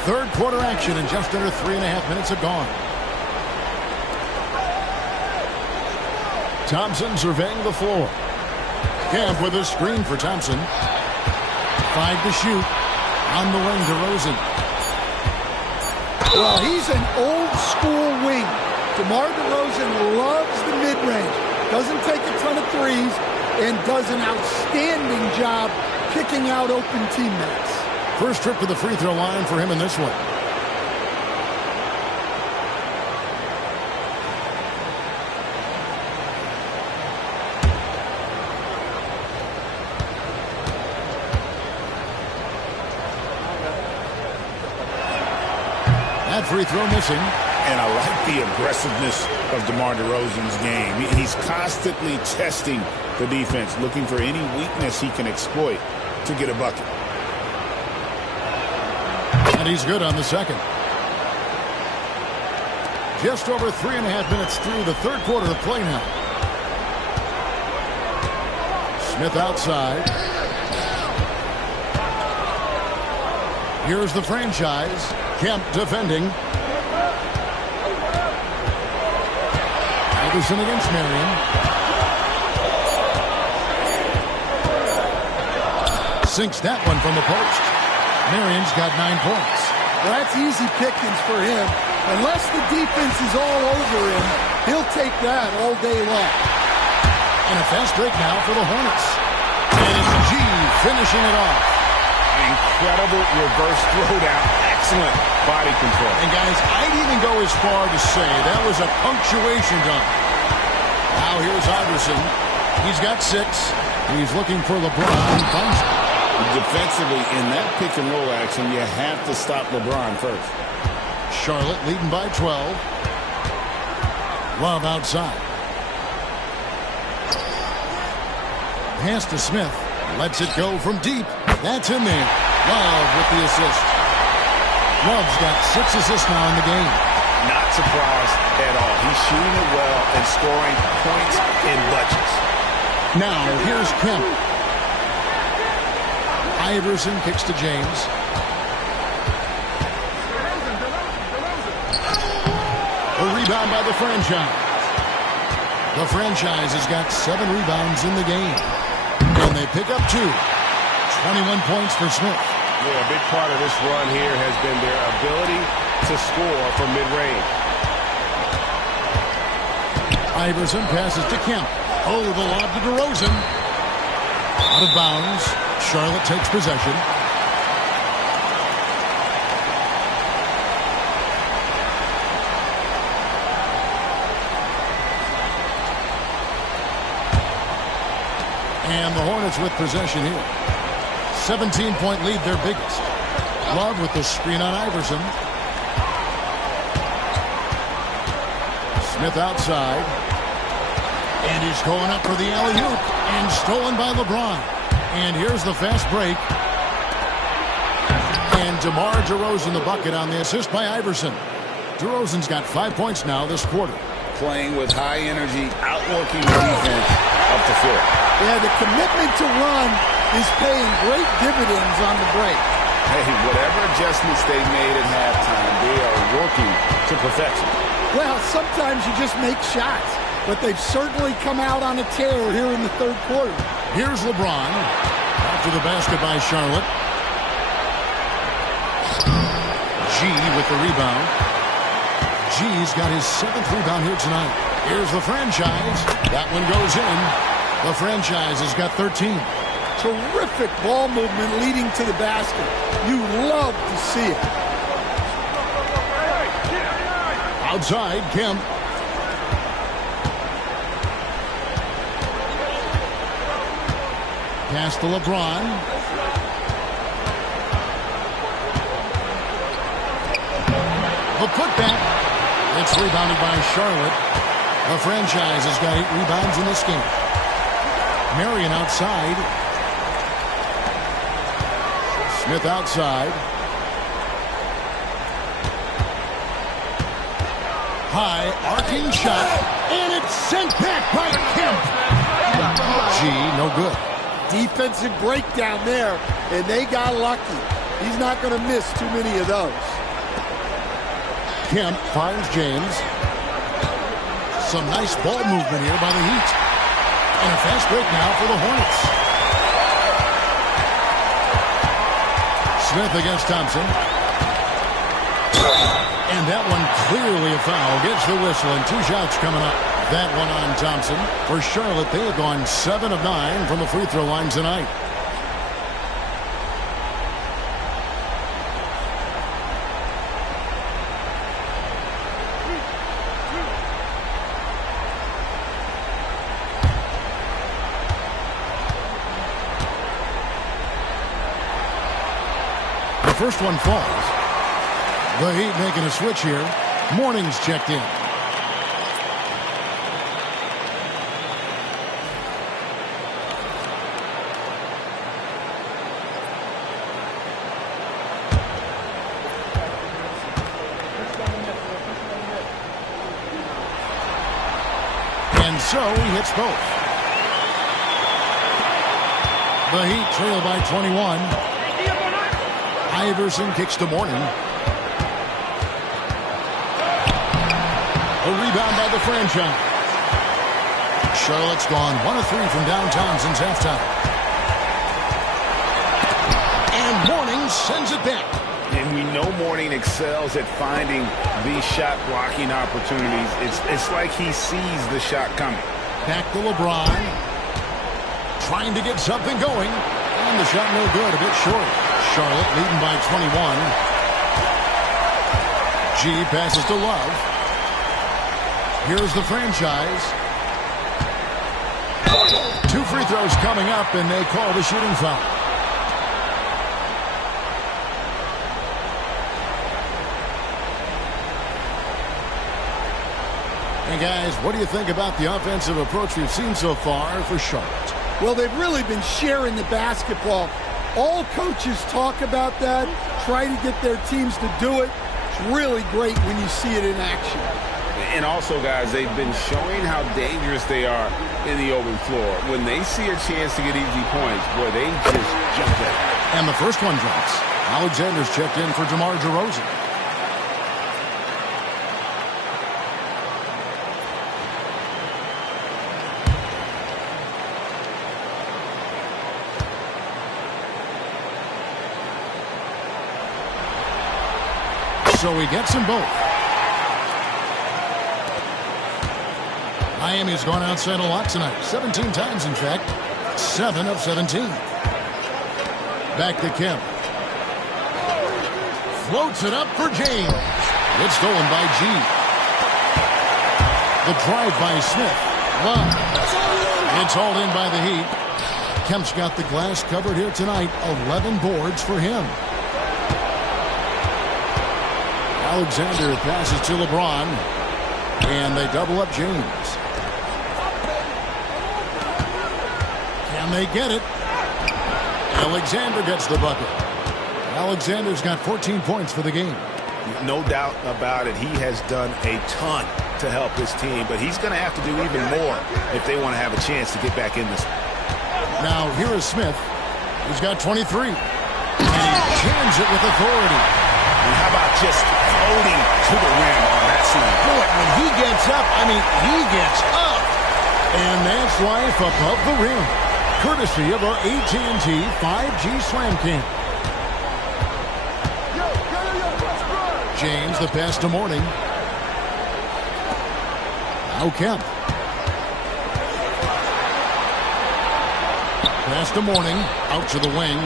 Third quarter action, and just under 3.5 minutes have gone. Thompson surveying the floor. Kemp with a screen for Thompson. 5 to shoot. On the wing, DeRozan. Well, he's an old-school wing. DeMar DeRozan loves the mid-range. Doesn't take a ton of threes and does an outstanding job picking out open teammates. First trip to the free throw line for him in this one. That free throw missing. And I like the aggressiveness of DeMar DeRozan's game. He's constantly testing the defense, looking for any weakness he can exploit to get a bucket. And he's good on the second. Just over 3.5 minutes through the third quarter of play now. Smith outside. Here's the franchise. Kemp defending. Iverson against Marion. Sinks that one from the post. Marion's got 9 points. Well, that's easy pickings for him. Unless the defense is all over him, he'll take that all day long. And a fast break now for the Hornets. And it's G finishing it off. Incredible reverse throwdown. Excellent body control. And guys, I'd even go as far to say that was a punctuation dunk. Now here's Iverson. He's got 6. He's looking for LeBron. Finds him. Defensively, in that pick and roll action, you have to stop LeBron first. Charlotte leading by 12. Love outside. Pass to Smith. Lets it go from deep. That's in there. Love with the assist. Love's got 6 assists now in the game. Not surprised at all. He's shooting it well and scoring points in bunches. Now, here's Kemp. Iverson kicks to James. A rebound by the franchise. The franchise has got 7 rebounds in the game. And they pick up 2. 21 points for Smith. Yeah, a big part of this run here has been their ability to score from mid-range. Iverson passes to Kemp. Oh, the lob to DeRozan. Out of bounds. Charlotte takes possession. And the Hornets with possession here. 17-point lead, their biggest. Love with the screen on Iverson. Smith outside. And he's going up for the alley-oop. And stolen by LeBron. And here's the fast break. And DeMar DeRozan the bucket on the assist by Iverson. DeRozan's got 5 points now this quarter. Playing with high energy, outworking the defense up the floor. Yeah, the commitment to run is paying great dividends on the break. Hey, whatever adjustments they made at halftime, they are working to perfection. Well, sometimes you just make shots, but they've certainly come out on a tear here in the third quarter. Here's LeBron. After the basket by Charlotte. G with the rebound. G's got his 7th rebound here tonight. Here's the franchise. That one goes in. The franchise has got 13. Terrific ball movement leading to the basket. You love to see it. Outside, Kemp. Pass to LeBron. The putback. It's rebounded by Charlotte. The franchise has got 8 rebounds in this game. Marion outside. Smith outside. High arcing shot. And it's sent back by Kemp. G, no good. Defensive breakdown there, and they got lucky. He's not going to miss too many of those. Kemp finds James. Some nice ball movement here by the Heat. And a fast break now for the Hornets. Smith against Thompson. And that one clearly a foul. Gets the whistle and 2 shots coming up. That one on Thompson. For Charlotte, they have gone 7 of 9 from the free throw line tonight. The first one falls. The Heat making a switch here. Morning's checked in. And so he hits both. The Heat trail by 21. Iverson kicks to Morning. A rebound by the franchise. Charlotte's gone 1 of 3 from downtown since halftime. And Morning sends it back. And we know Morning excels at finding these shot blocking opportunities. It's like he sees the shot coming. Back to LeBron. Trying to get something going. And the shot no good, a bit short. Charlotte leading by 21. G passes to Love. Here's the franchise. 2 free throws coming up, and they call the shooting foul. Hey, guys, what do you think about the offensive approach we've seen so far for Charlotte? Well, they've really been sharing the basketball. All coaches talk about that, try to get their teams to do it. It's really great when you see it in action. And also, guys, they've been showing how dangerous they are in the open floor. When they see a chance to get easy points, boy, they just jump at it. And the first one drops. Alexander's checked in for DeMar DeRozan. So he gets them both. Miami's gone outside a lot tonight. 17 times, in fact. 7 of 17. Back to Kemp. Floats it up for James. It's stolen by G. The drive by Smith. Love. It's hauled in by the Heat. Kemp's got the glass covered here tonight. 11 boards for him. Alexander passes to LeBron. And they double up James. Can they get it? Alexander gets the bucket. Alexander's got 14 points for the game. No doubt about it. He has done a ton to help his team, but he's going to have to do even more if they want to have a chance to get back in this. Now, here is Smith. He's got 23. And he jams it with authority. And how about just floating to the rim on that scene? Boy, when he gets up, he gets up. And that's life above the rim. Courtesy of our AT&T 5G Slam Cam. James, the pass to Morning. Now Kemp. Pass to Morning. Out to the wing.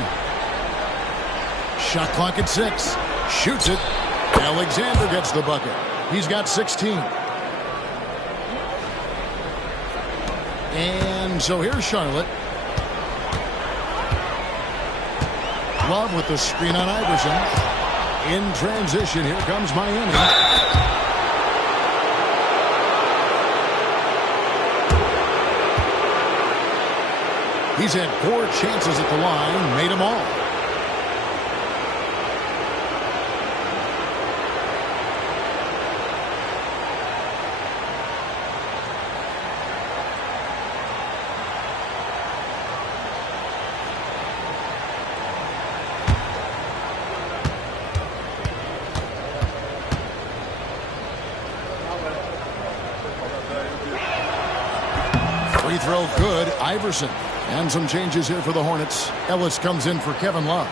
Shot clock at 6. Shoots it. Alexander gets the bucket. He's got 16. And so here's Charlotte. Love with the screen on Iverson. In transition, here comes Miami. He's had 4 chances at the line, made them all. Free throw good. Iverson. And some changes here for the Hornets. Ellis comes in for Kevin Love.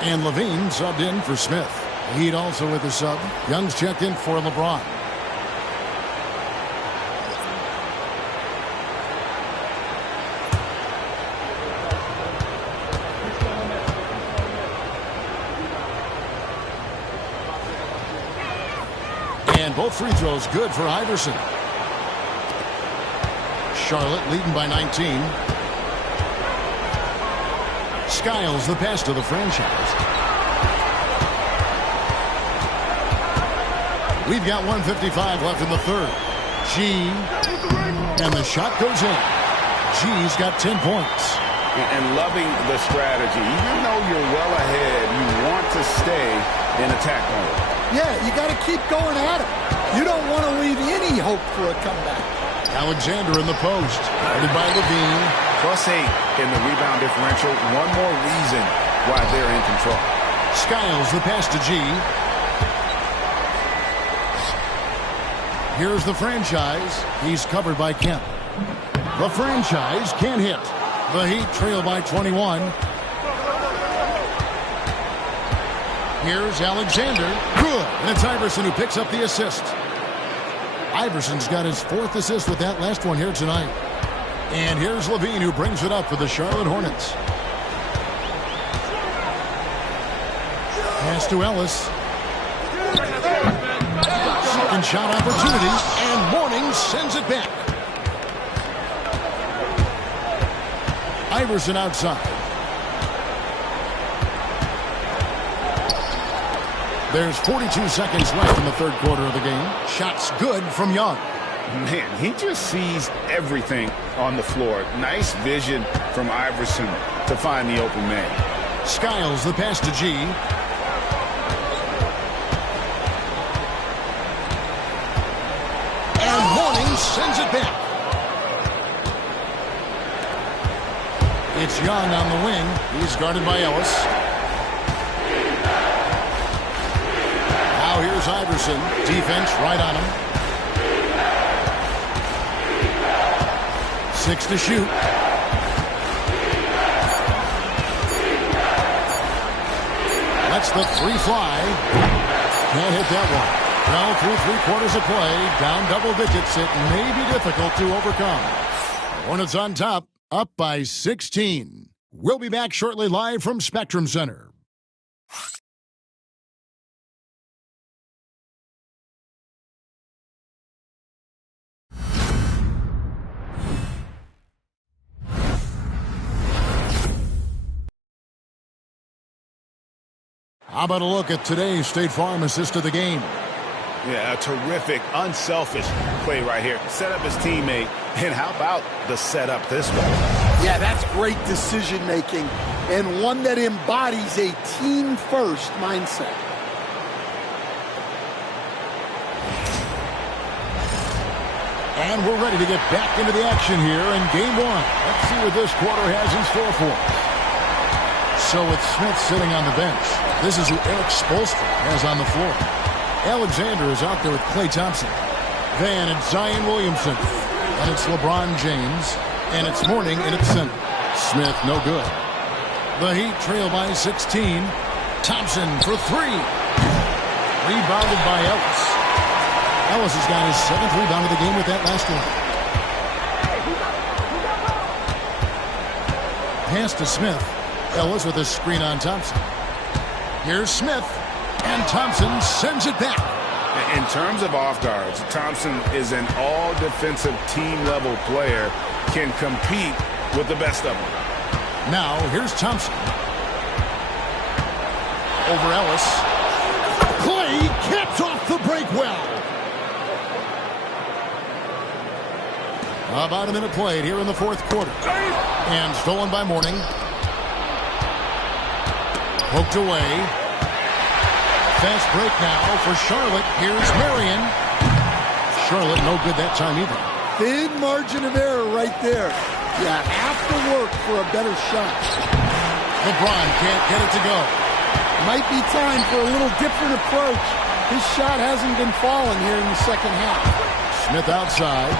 And Levine subbed in for Smith. Heat also with the sub. Young's checked in for LeBron. And both free throws good for Iverson. Charlotte leading by 19. Skiles the pass to the franchise. We've got 1:55 left in the third. G. And the shot goes in. G's got 10 points. And loving the strategy. Even though you're well ahead, you want to stay in attack mode. Yeah, you got to keep going at it. You don't want to leave any hope for a comeback. Alexander in the post. Guarded by Levine. +8 in the rebound differential. One more reason why they're in control. Skiles the pass to G. Here's the franchise. He's covered by Kemp. The franchise can't hit. The Heat trail by 21. Here's Alexander. Good. And it's Iverson who picks up the assist. Iverson's got his 4th assist with that last one here tonight. And here's Levine who brings it up for the Charlotte Hornets. Pass to Ellis. Second shot opportunity. And Mourning sends it back. Iverson outside. There's 42 seconds left in the third quarter of the game. Shots good from Young. Man, he just sees everything on the floor. Nice vision from Iverson to find the open man. Skiles the pass to G. And Mourning sends it back. It's Young on the wing. He's guarded by Ellis. Now here's Iverson. Defense right on him. 6 to shoot. Lets the 3 fly. Can't hit that one. Now through 3 quarters of play. Down double digits. It may be difficult to overcome. Hornets on top. Up by 16. We'll be back shortly live from Spectrum Center. How about a look at today's State Farm assist of the game? Yeah, a terrific, unselfish play right here. Set up his teammate. And how about the setup this way? Yeah, that's great decision-making and one that embodies a team-first mindset. And we're ready to get back into the action here in Game 1. Let's see what this quarter has in store for us. So it's Smith sitting on the bench. This is who Eric Spoelstra has on the floor. Alexander is out there with Klay Thompson. Then it's Zion Williamson. And it's LeBron James. And it's Mourning in its center. Smith, no good. The Heat trail by 16. Thompson for 3. Rebounded by Ellis. Ellis has got his 7th rebound of the game with that last one. Pass to Smith. Ellis with a screen on Thompson. Here's Smith. And Thompson sends it back. In terms of off guards, Thompson is an all-defensive team-level player, can compete with the best of them. Now, here's Thompson. Over Ellis. Klay caps off the break well. About a minute played here in the fourth quarter. And stolen by Mourning. Poked away. Fast break now for Charlotte. Here's Marion. Charlotte no good that time either. Thin margin of error right there. You have to work for a better shot. LeBron can't get it to go. Might be time for a little different approach. His shot hasn't been falling here in the second half. Smith outside.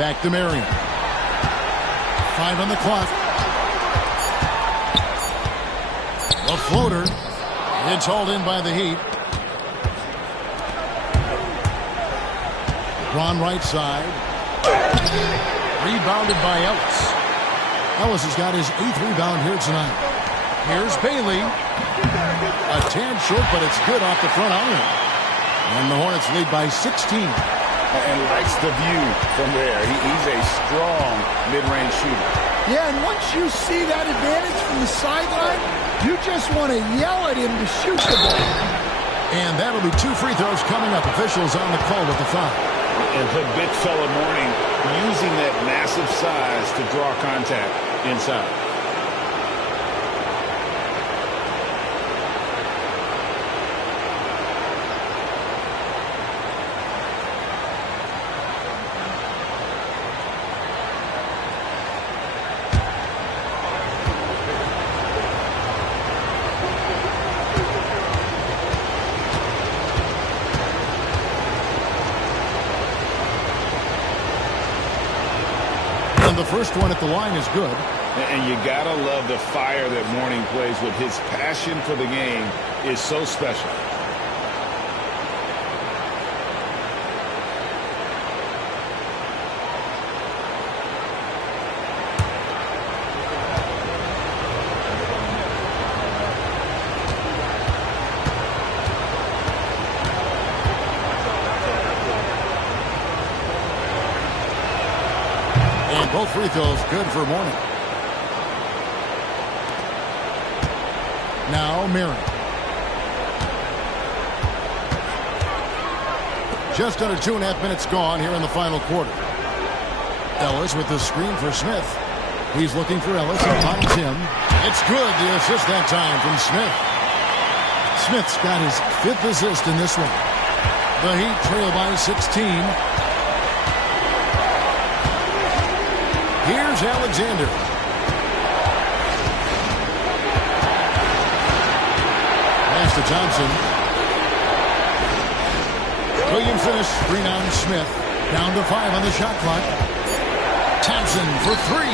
Back to Marion. 5 on the clock. The floater. It's hauled in by the Heat. Ron right side. Rebounded by Ellis. Ellis has got his 8th rebound here tonight. Here's Bailey. A tad short, but it's good off the front iron. And the Hornets lead by 16. And likes the view from there. He's a strong mid-range shooter. Yeah, and once you see that advantage from the sideline, you just want to yell at him to shoot the ball. And that'll be 2 free throws coming up. Officials on the call with the foul. And the big fella Mourning using that massive size to draw contact inside. The first one at the line is good. And you gotta love the fire that Mourning plays with. His passion for the game is so special. Both free throws good for Mourning. Now Marion. Just under 2.5 minutes gone here in the final quarter. Ellis with the screen for Smith. He's looking for Ellis and finds him. It's good. The assist that time from Smith. Smith's got his 5th assist in this one. The Heat trail by 16. Here's Alexander. Pass to Thompson. Williams finished. Screen on Smith. Down to 5 on the shot clock. Thompson for 3.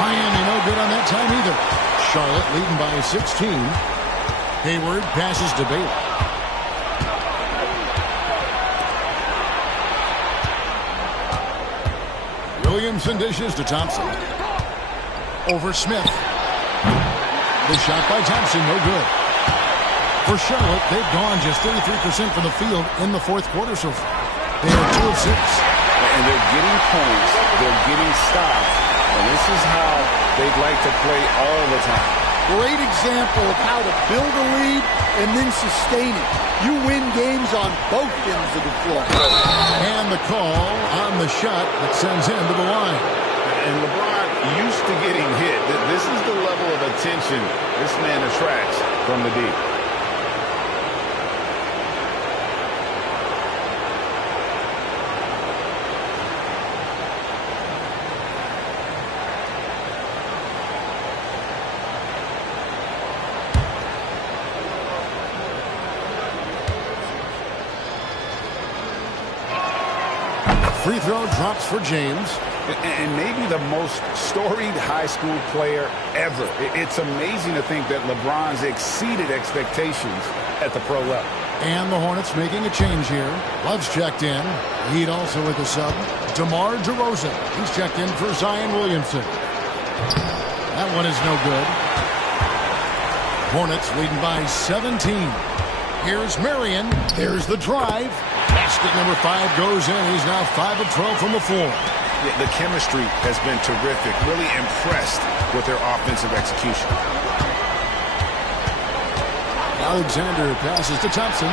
Miami no good on that time either. Charlotte leading by 16. Hayward passes to Bailey. Williamson dishes to Thompson. Over Smith. The shot by Thompson, no good. For Charlotte, they've gone just 33% from the field in the 4th quarter so far. They are 2 of 6. And they're getting points. They're getting stops. And this is how they'd like to play all the time. Great example of how to build a lead and then sustain it. You win games on both ends of the floor. And the call on the shot that sends him to the line. And LeBron used to getting hit. This is the level of attention this man attracts from the deep. Free throw drops for James. And maybe the most storied high school player ever. It's amazing to think that LeBron's exceeded expectations at the pro level. And the Hornets making a change here. Love's checked in. Heat also with the sub. DeMar DeRozan. He's checked in for Zion Williamson. That one is no good. Hornets leading by 17. Here's Marion. Here's the drive. Basket number 5 goes in. He's now 5 of 12 from the floor. The chemistry has been terrific. Really impressed with their offensive execution. Alexander passes to Thompson.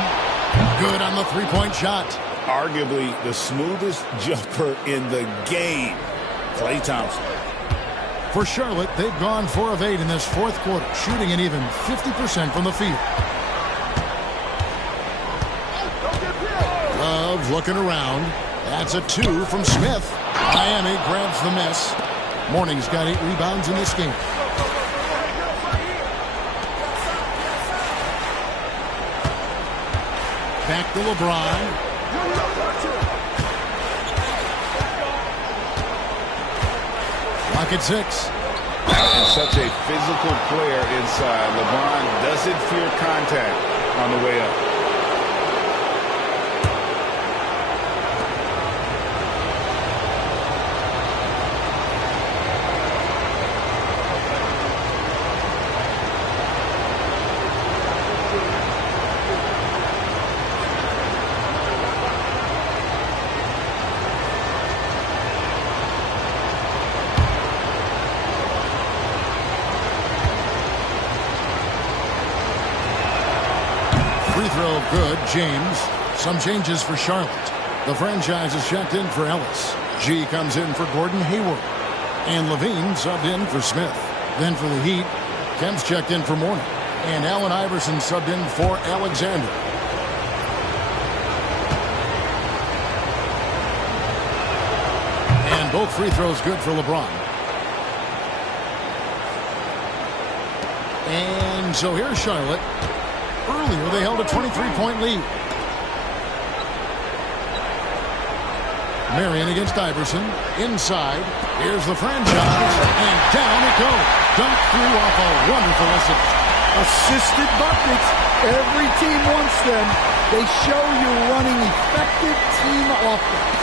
Good on the three-point shot. Arguably the smoothest jumper in the game. Klay Thompson. For Charlotte, they've gone 4 of 8 in this 4th quarter, shooting an even 50% from the field. Love looking around. That's a 2 from Smith. Miami grabs the miss. Mourning's got 8 rebounds in this game. Back to LeBron. Clock at 6. And such a physical player inside. LeBron doesn't fear contact on the way up. Free throw good. James. Some changes for Charlotte. The franchise is checked in for Ellis. G comes in for Gordon Hayward. And Levine subbed in for Smith. Then for the Heat, Kemp's checked in for Mourning. And Allen Iverson subbed in for Alexander. And both free throws good for LeBron. And so here's Charlotte. Earlier, they held a 23-point lead. Marion against Iverson. Inside. Here's the franchise. And down it goes. Dunked through off a wonderful assist. Assisted buckets. Every team wants them. They show you running effective team offense.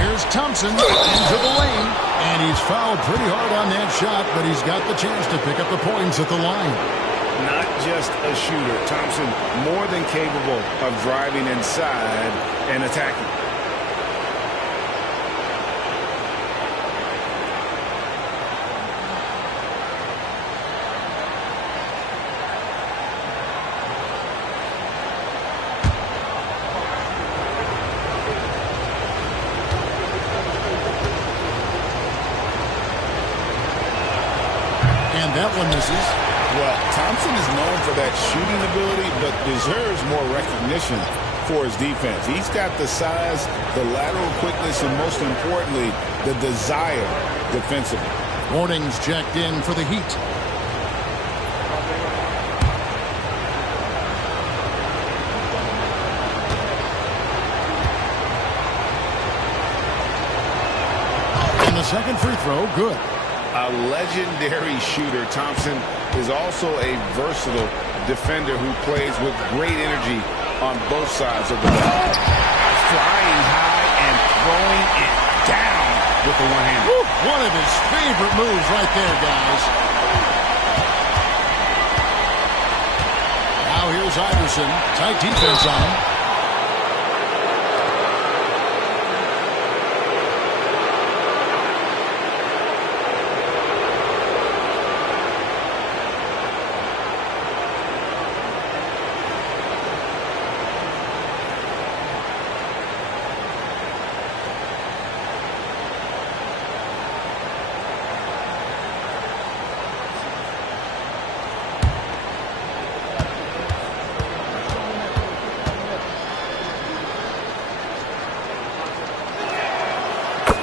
Here's Thompson into the lane. And he's fouled pretty hard on that shot, but he's got the chance to pick up the points at the line. Not just a shooter. Thompson more than capable of driving inside and attacking. And that one misses. Well, Thompson is known for that shooting ability, but deserves more recognition for his defense. He's got the size, the lateral quickness, and most importantly, the desire defensively. Mourning's checked in for the Heat. And the second free throw, good. A legendary shooter, Thompson is also a versatile defender who plays with great energy on both sides of the ball. Flying high and throwing it down with the one hand. One of his favorite moves right there, guys. Now here's Iverson. Tight defense on him.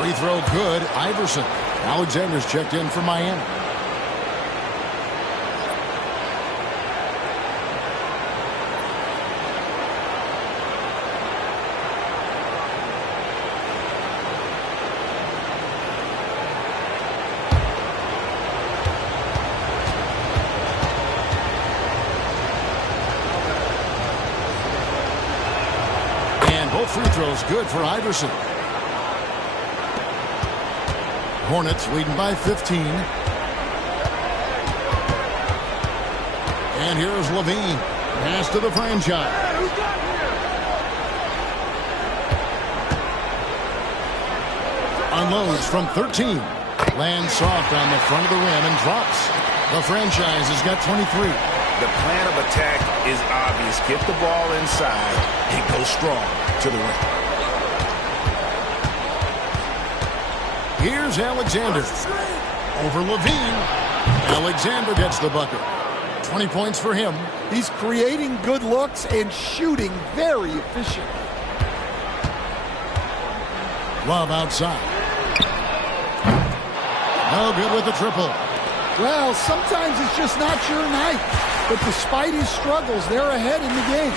Free throw good. Iverson. Alexander's checked in for Miami. And both free throws good for Iverson. Hornets leading by 15. And here's Levine. Pass to the franchise. Unloads from 13. Lands soft on the front of the rim and drops. The franchise has got 23. The plan of attack is obvious. Get the ball inside and go strong to the rim. Here's Alexander. Over Levine. Alexander gets the bucket. 20 points for him. He's creating good looks and shooting very efficient. Love outside. No good with the triple. Well, sometimes it's just not your night. But despite his struggles, they're ahead in the game.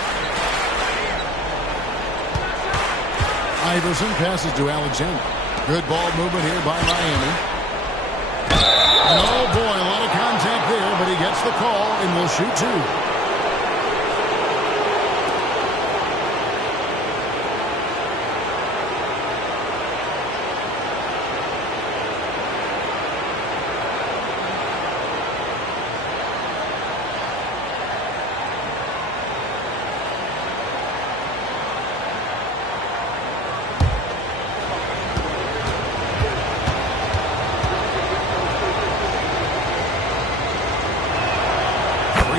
Iverson passes to Alexander. Good ball movement here by Miami. And oh boy, a lot of contact there, but he gets the call and will shoot two.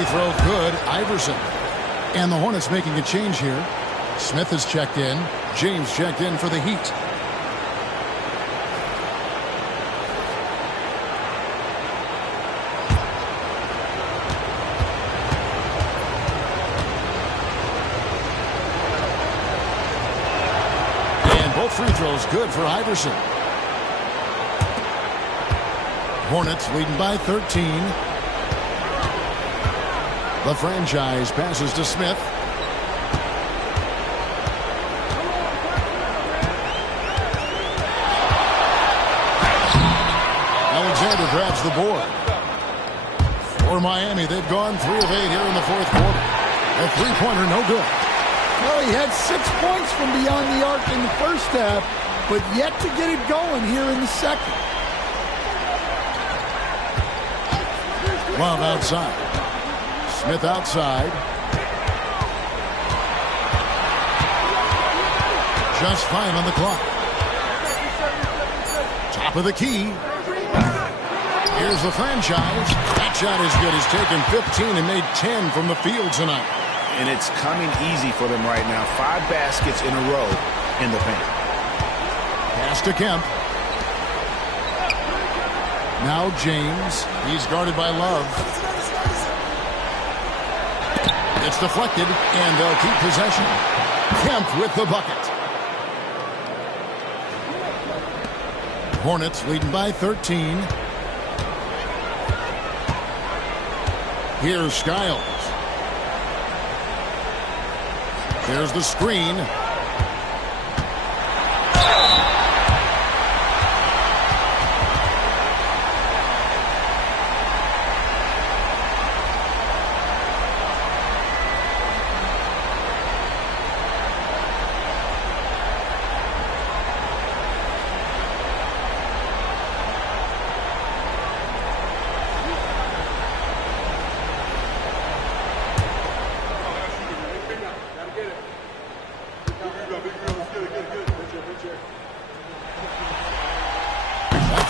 Throw good, Iverson. And the Hornets making a change here. Smith has checked in. James checked in for the Heat. And both free throws good for Iverson. Hornets leading by 13. The franchise passes to Smith. Alexander grabs the board. For Miami, they've gone 3 of 8 here in the fourth quarter. A three-pointer, no good. Well, he had 6 points from beyond the arc in the first half, but yet to get it going here in the second. Love outside. Smith outside. Just 5 on the clock. Top of the key. Here's the franchise. That shot is good. He's taken 15 and made 10 from the field tonight. And it's coming easy for them right now. 5 baskets in a row in the paint. Pass to Kemp. Now James. He's guarded by Love. It's deflected, and they'll keep possession. Kemp with the bucket. Hornets leading by 13. Here's Skiles. There's the screen.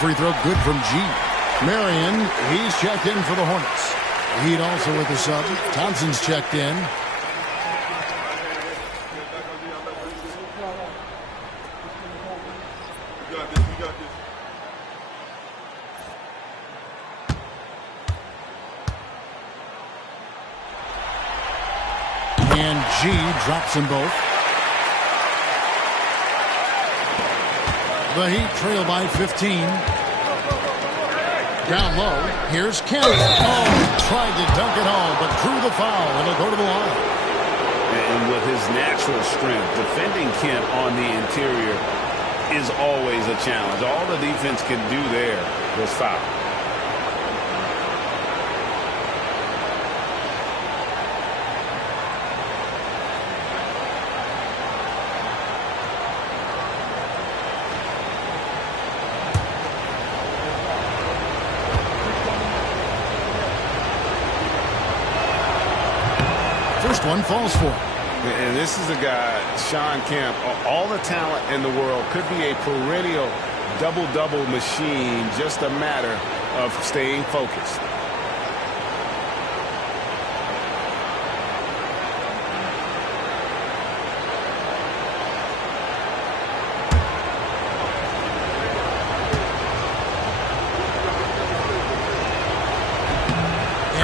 Free throw good from G. Marion, he's checked in for the Hornets. Heat also with the sub. Thompson's checked in. And G drops them both. The Heat trail by 15. Down low. Here's Kemp. Oh, tried to dunk it home, but drew the foul. It'll go to the line. And with his natural strength, defending Kemp on the interior is always a challenge. All the defense can do there was foul. First one falls for him. And this is a guy, Shawn Kemp, all the talent in the world, could be a perennial double-double machine, just a matter of staying focused.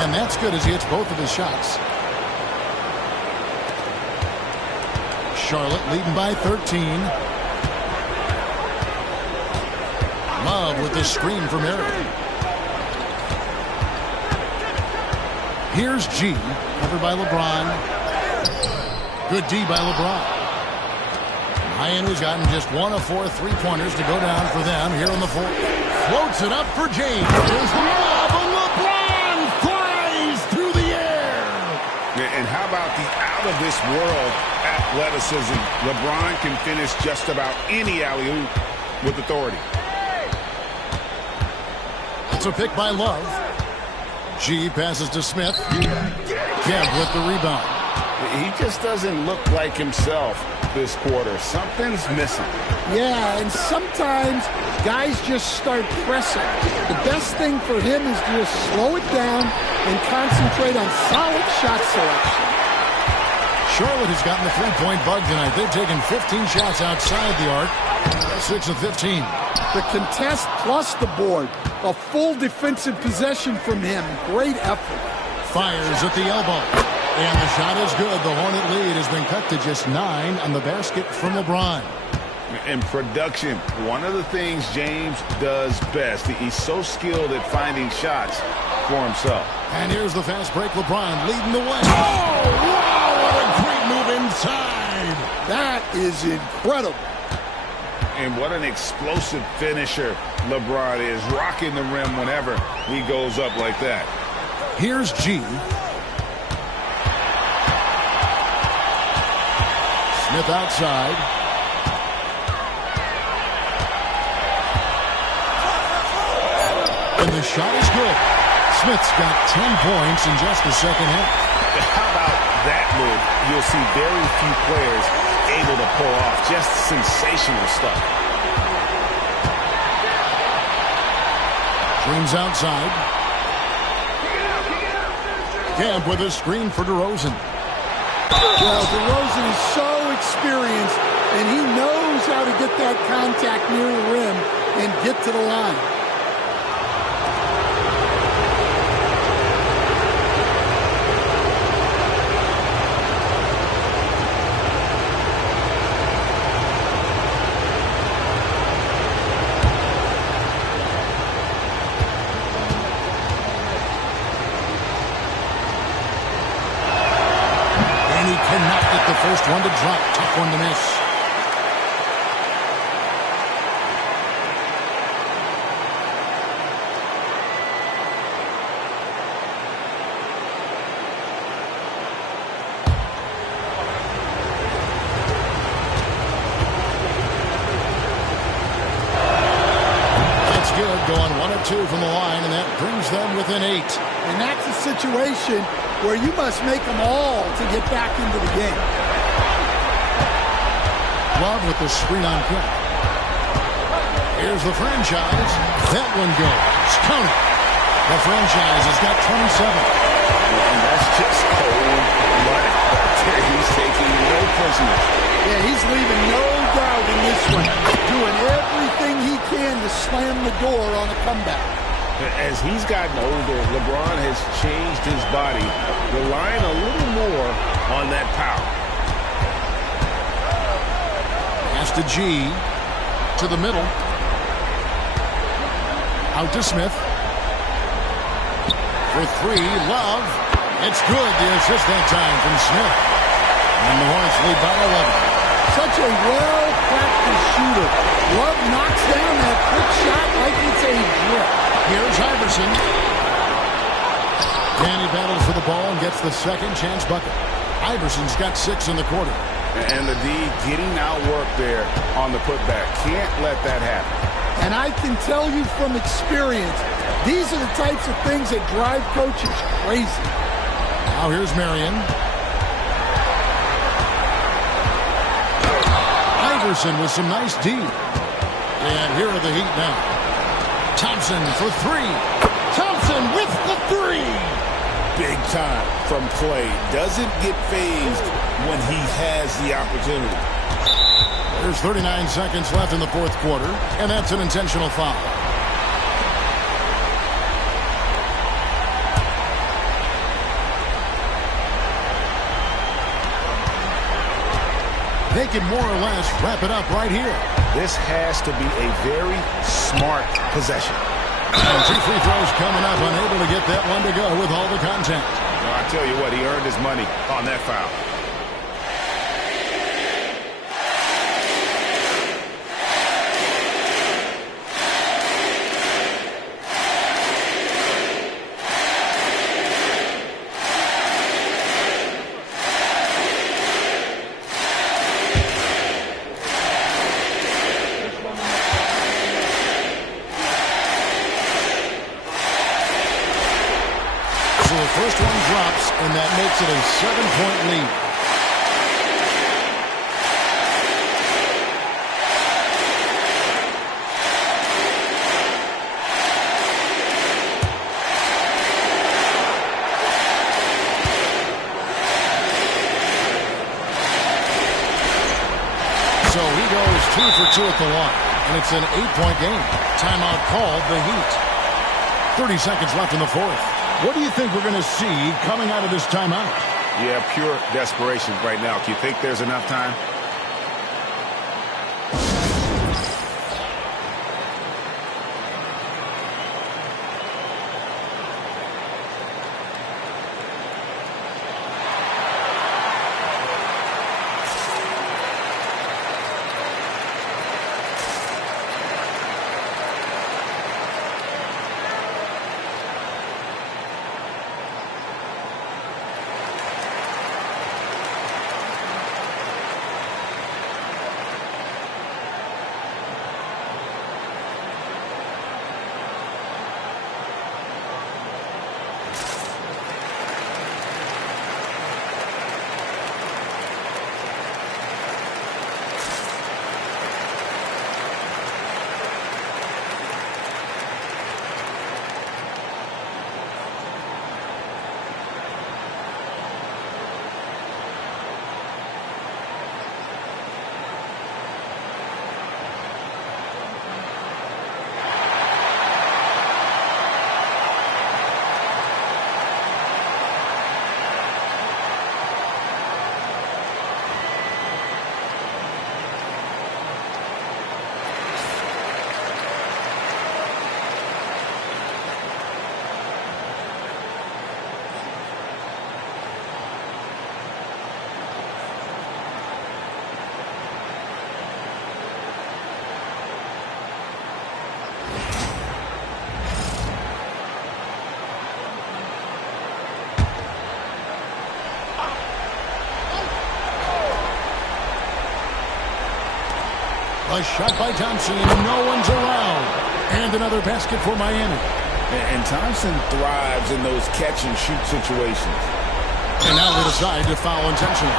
And that's good as he hits both of his shots. Charlotte leading by 13. Love with the screen from Eric. Here's G, covered by LeBron. Good D by LeBron. Miami's gotten just 1 of 4 3-pointers to go down for them here in the fourth. Floats it up for James. Here's the lob, and LeBron flies through the air. And how about the out-of-this-world athleticism? LeBron can finish just about any alley-oop with authority. It's a pick by Love. G passes to Smith. Kemp with the rebound. He just doesn't look like himself this quarter. Something's missing. Yeah, and sometimes guys just start pressing. The best thing for him is to just slow it down and concentrate on solid shot selection. Charlotte has gotten the three-point bug tonight. They've taken 15 shots outside the arc. 6 of 15. The contest plus the board. A full defensive possession from him. Great effort. Fires at the elbow. And the shot is good. The Hornet lead has been cut to just 9 on the basket from LeBron. In production, one of the things James does best. He's so skilled at finding shots for himself. And here's the fast break. LeBron leading the way. Oh, wow, what a great move inside. That is incredible. And what an explosive finisher LeBron is. Rocking the rim whenever he goes up like that. Here's G. Smith outside. And the shot is good. Smith's got 10 points in just the second half. How about that move? You'll see very few players able to pull off just sensational stuff. James outside. Kemp with a screen for DeRozan. Well, DeRozan is so experienced, and he knows how to get that contact near the rim and get to the line. First one to drop, tough one to miss. That's good, going 1 of 2 from the line, and that brings them within 8. And that's a situation where you must make them all to get back into the game. Love with the screen on Kemp. Here's the franchise. That one goes. Count it. The franchise has got 27. And that's just cold blooded. He's taking no prisoners. Yeah, he's leaving no doubt in this one. Doing everything he can to slam the door on a comeback. As he's gotten older, LeBron has changed his body, relying a little more on that power. Pass to G. To the middle. Out to Smith. For 3, Love. It's good. The assist that time from Smith. And the Hornets lead by 11. Such a well-practiced shooter. Love knocks down that quick shot like it's a drip. Here's Iverson. Danny battles for the ball and gets the second chance bucket. Iverson's got 6 in the quarter. And the D getting outworked there on the putback. Can't let that happen. And I can tell you from experience, these are the types of things that drive coaches crazy. Now here's Marion. Iverson with some nice D. And here are the Heat now. Thompson for 3. Thompson with the 3. Big time from Clay. Doesn't get phased when he has the opportunity. There's 39 seconds left in the fourth quarter, and that's an intentional foul. They can more or less wrap it up right here. This has to be a very smart possession. And 2 free throws coming up, unable to get that one to go with all the contact. Well, I tell you what, he earned his money on that foul. stops, and that makes it a 7-point lead. So he goes 2 for 2 at the line, and it's an 8-point game. Timeout called the Heat. 30 seconds left in the fourth. What do you think we're going to see coming out of this timeout? Yeah, pure desperation right now. Do you think there's enough time? A shot by Thompson. No one's around. And another basket for Miami. And Thompson thrives in those catch-and-shoot situations. And now they decide to foul intentionally.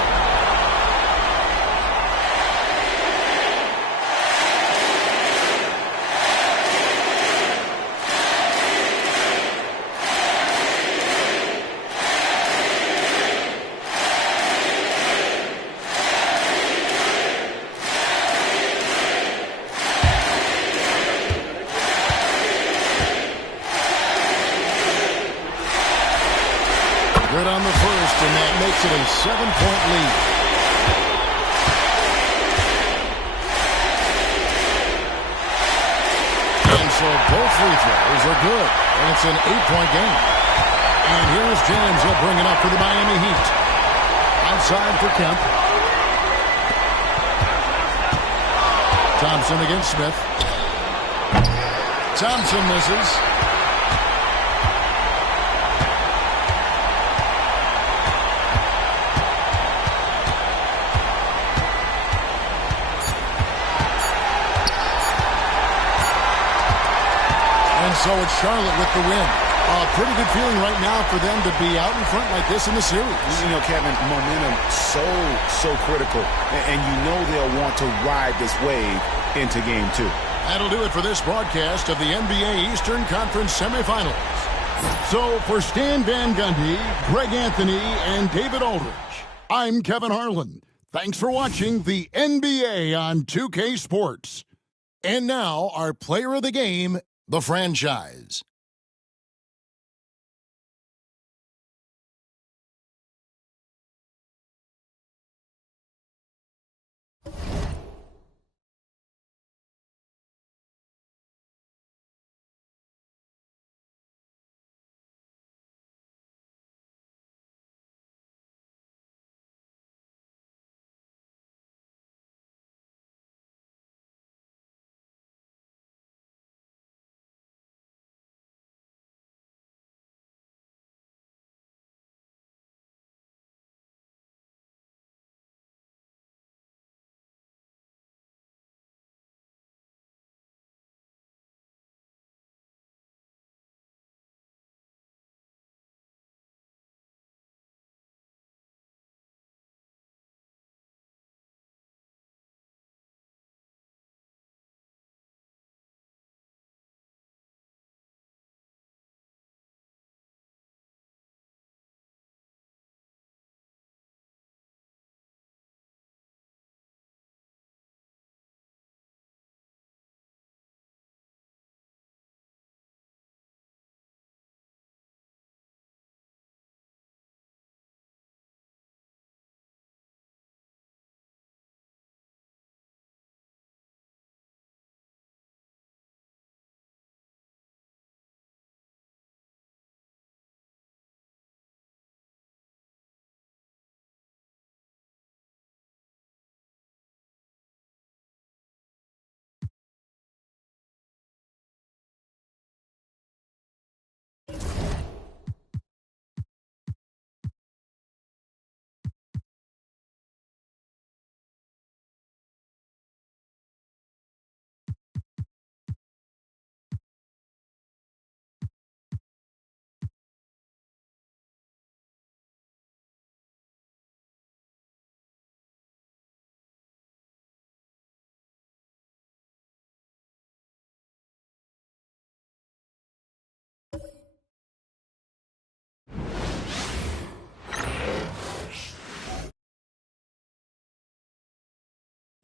Good on the first, and that makes it a 7-point lead. And so both free throws are good, and it's an 8-point game. And here's James. He'll bring it up for the Miami Heat. Outside for Kemp. Thompson against Smith. Thompson misses. So it's Charlotte with the win. A pretty good feeling right now for them to be out in front like this in the series. You know, Kevin, momentum so critical. And you know they'll want to ride this wave into game 2. That'll do it for this broadcast of the NBA Eastern Conference semifinals. So for Stan Van Gundy, Greg Anthony, and David Aldridge, I'm Kevin Harlan. Thanks for watching the NBA on 2K Sports. And now our player of the game, the franchise.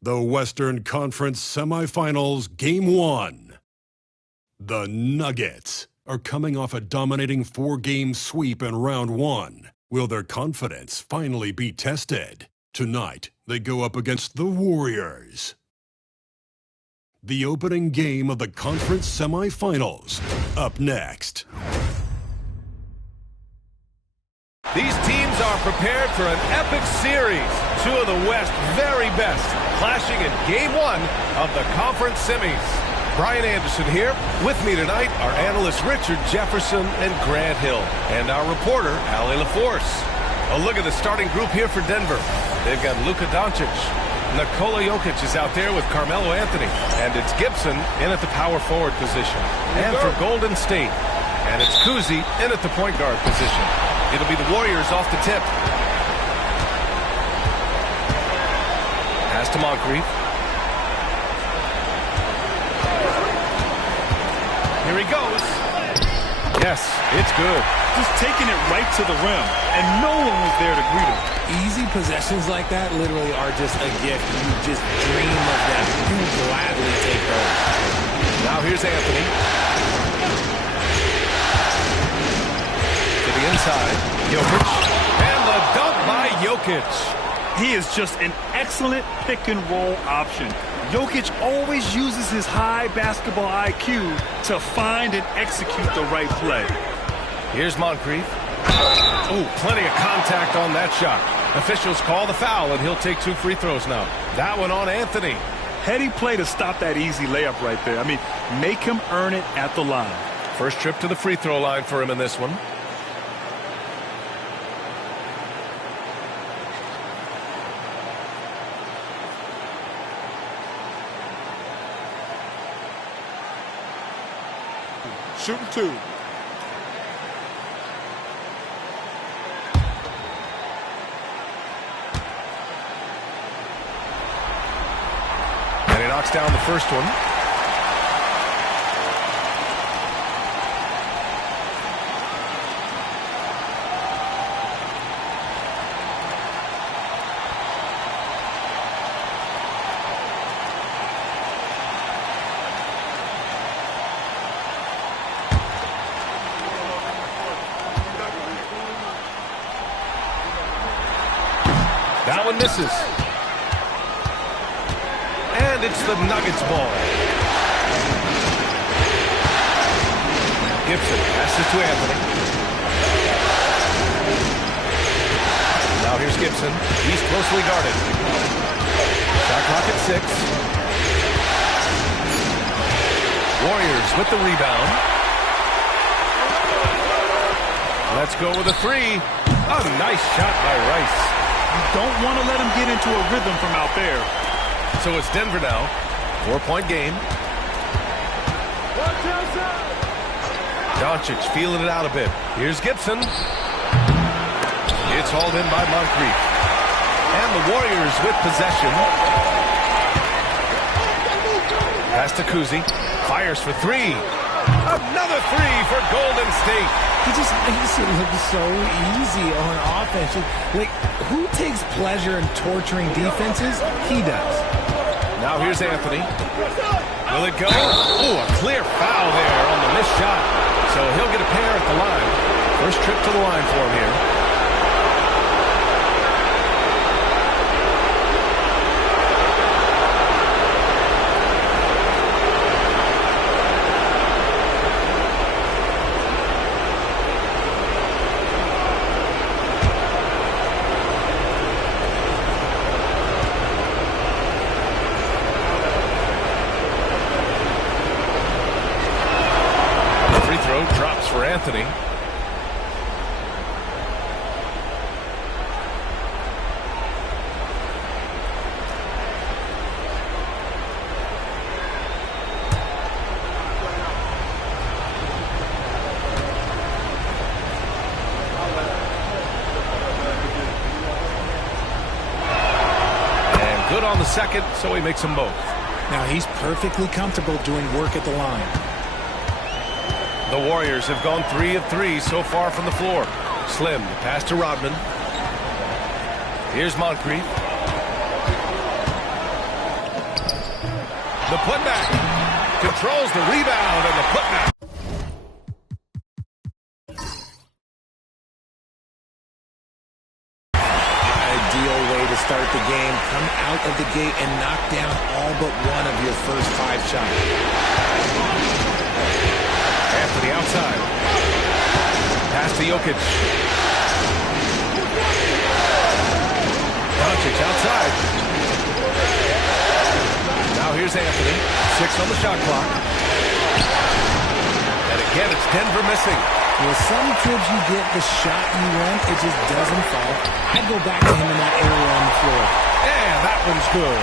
The Western Conference Semifinals, Game 1. The Nuggets are coming off a dominating 4-game sweep in Round 1. Will their confidence finally be tested? Tonight, they go up against the Warriors. The opening game of the conference semifinals, up next. These teams are prepared for an epic series. Two of the West's very best clashing in Game 1 of the conference semis. Brian Anderson here. With me tonight are analysts Richard Jefferson and Grant Hill, and our reporter, Allie LaForce. A look at the starting group here for Denver. They've got Luka Doncic. Nikola Jokic is out there with Carmelo Anthony. And it's Gibson in at the power forward position. And for Golden State, and it's Kuzi in at the point guard position. It'll be the Warriors off the tip. Pass to Moncrief. Here he goes. Yes, it's good. Just taking it right to the rim, and no one was there to greet him. Easy possessions like that literally are just a gift. You just dream of them. You gladly take those. Now here's Anthony. To the inside. Jokic. And the dunk by Jokic. He is just an excellent pick-and-roll option. Jokic always uses his high basketball IQ to find and execute the right play. Here's Moncrief. Oh, plenty of contact on that shot. Officials call the foul, and he'll take 2 free throws now. That one on Anthony. Heady play to stop that easy layup right there. I mean, make him earn it at the line. First trip to the free throw line for him in this one. Shooting 2. And he knocks down the first one. That one misses. And it's the Nuggets ball. Gibson passes to Anthony. Now here's Gibson. He's closely guarded. Shot clock at 6. Warriors with the rebound. Let's go with a 3. A nice shot by Rice. You don't want to let him get into a rhythm from out there. So it's Denver now. 4-point game. Doncic feeling it out a bit. Here's Gibson. It's hauled in by Moncrief. And the Warriors with possession. Pass to Kuzi. Fires for 3. Another 3 for Golden State. He just makes it look so easy on offense. Like, who takes pleasure in torturing defenses? He does. Now here's Anthony. Will it go? Oh, a clear foul there on the missed shot. So he'll get a pair at the line. First trip to the line for him here. Drops for Anthony. And good on the second, so he makes them both. Now he's perfectly comfortable doing work at the line. The Warriors have gone 3 of 3 so far from the floor. Slim, pass to Rodman. Here's Moncrief. The putback. Controls the rebound and the putback. Ideal way to start the game. Come out of the gate and knock down all but one of your first 5 shots. Anthony outside. Pass to Jokic. Doncic outside. Now here's Anthony. 6 on the shot clock. And again, it's Denver missing. With some trips you get the shot you want, it just doesn't fall. I'd go back to him in that area on the floor. And that one's good.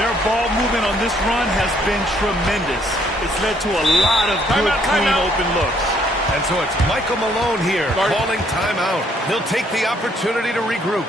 Their ball movement on this run has been tremendous. It's led to a lot of good, clean, open looks. And so it's Michael Malone here calling timeout. He'll take the opportunity to regroup.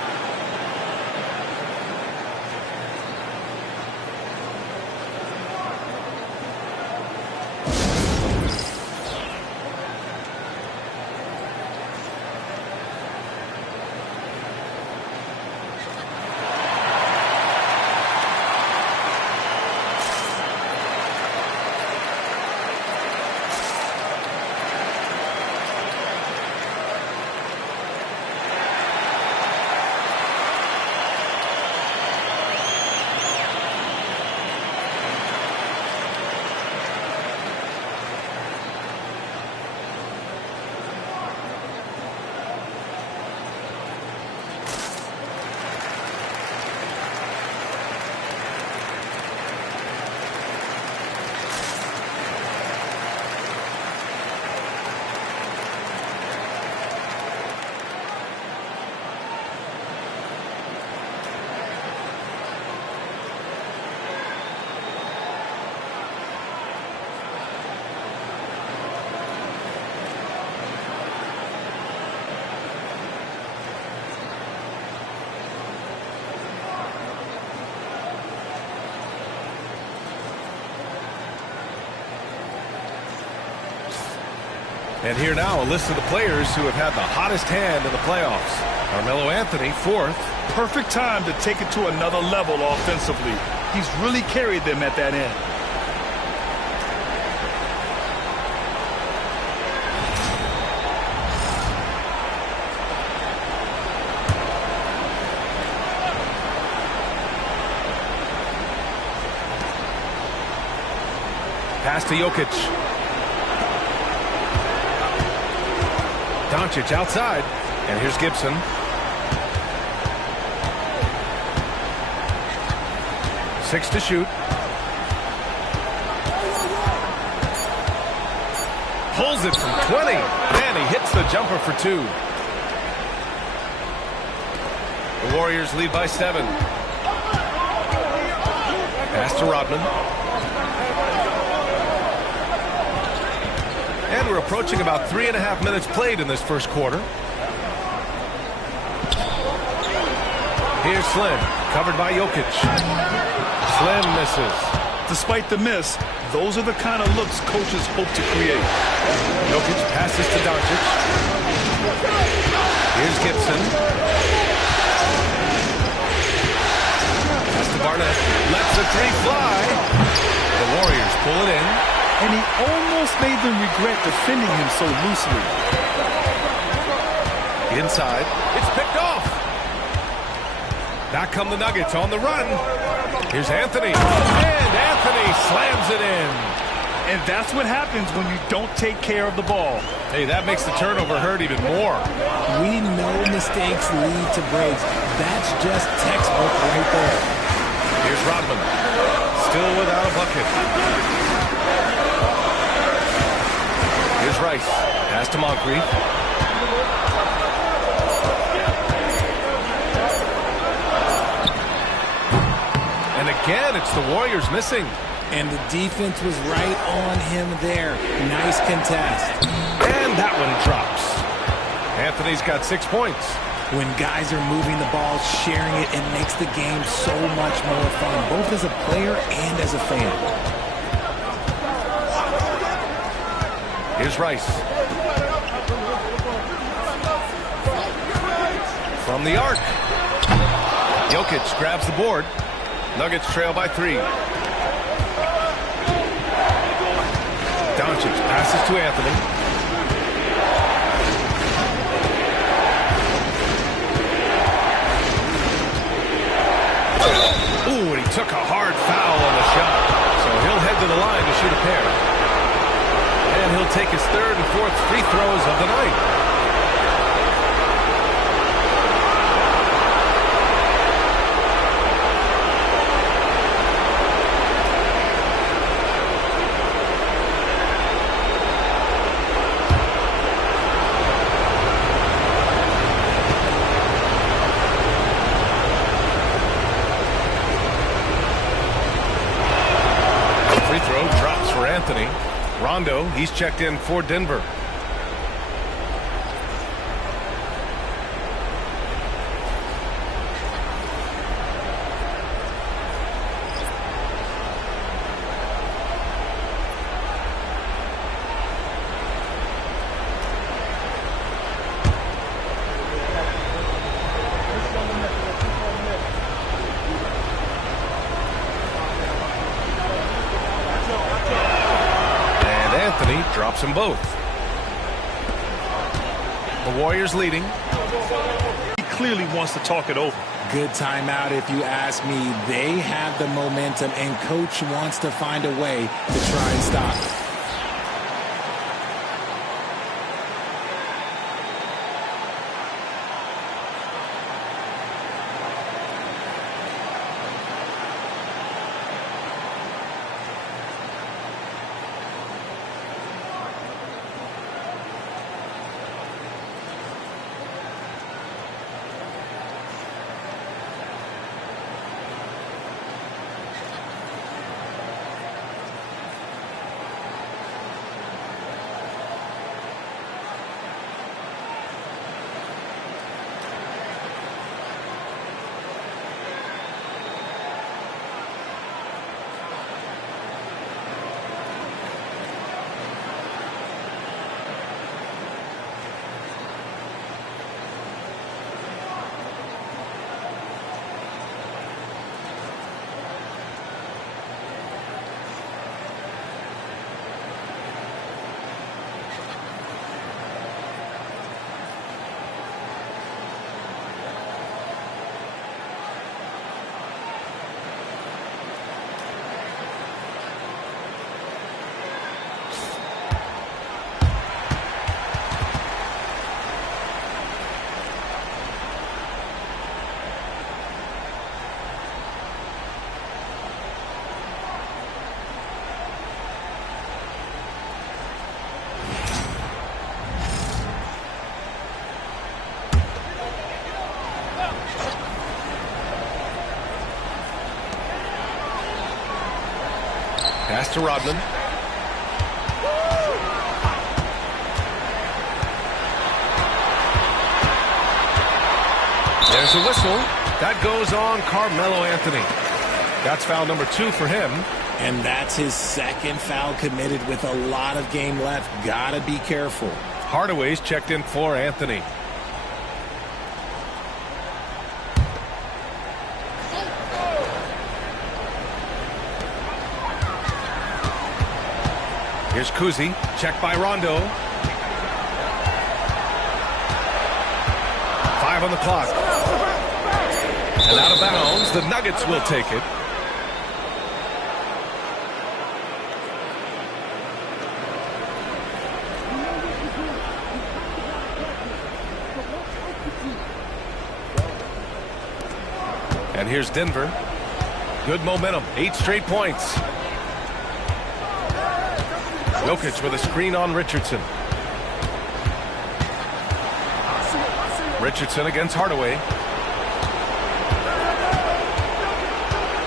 And here now, a list of the players who have had the hottest hand in the playoffs. Carmelo Anthony, 4th. Perfect time to take it to another level offensively. He's really carried them at that end. Pass to Jokic. Doncic outside, and here's Gibson. Six to shoot. Pulls it from 20, and he hits the jumper for 2. The Warriors lead by 7. Pass to Rodman. And we're approaching about 3.5 minutes played in this first quarter. Here's Slim, covered by Jokic. Slim misses. Despite the miss, those are the kind of looks coaches hope to create. Jokic passes to Doncic. Here's Gibson. Pass to Barnett. Lets the 3 fly. The Warriors pull it in. And he almost made them regret defending him so loosely. Inside. It's picked off. Back come the Nuggets on the run. Here's Anthony. And Anthony slams it in. And that's what happens when you don't take care of the ball. Hey, that makes the turnover hurt even more. We know mistakes lead to breaks. That's just textbook right there. Here's Rodman. Still without a bucket. Here's Rice. Pass to Moncrief. And again, it's the Warriors missing. And the defense was right on him there. Nice contest. And that one drops. Anthony's got 6 points. When guys are moving the ball, sharing it, it makes the game so much more fun, both as a player and as a fan. Here's Rice. From the arc. Jokic grabs the board. Nuggets trail by 3. Doncic passes to Anthony. Ooh, and he took a hard foul on the shot. So he'll head to the line to shoot a pair. And he'll take his third and fourth free throws of the night. Anthony. Rondo, he's checked in for Denver. Drops them both. The Warriors leading. He clearly wants to talk it over. Good timeout if you ask me. They have the momentum, and coach wants to find a way to try and stop it. Pass to Rodman. There's a whistle. That goes on Carmelo Anthony. That's foul number 2 for him. And that's his second foul committed with a lot of game left. Gotta be careful. Hardaway's checked in for Anthony. Here's Kuzi, checked by Rondo. 5 on the clock. And out of bounds, the Nuggets will take it. And here's Denver. Good momentum, 8 straight points. Jokic with a screen on Richardson. Richardson against Hardaway.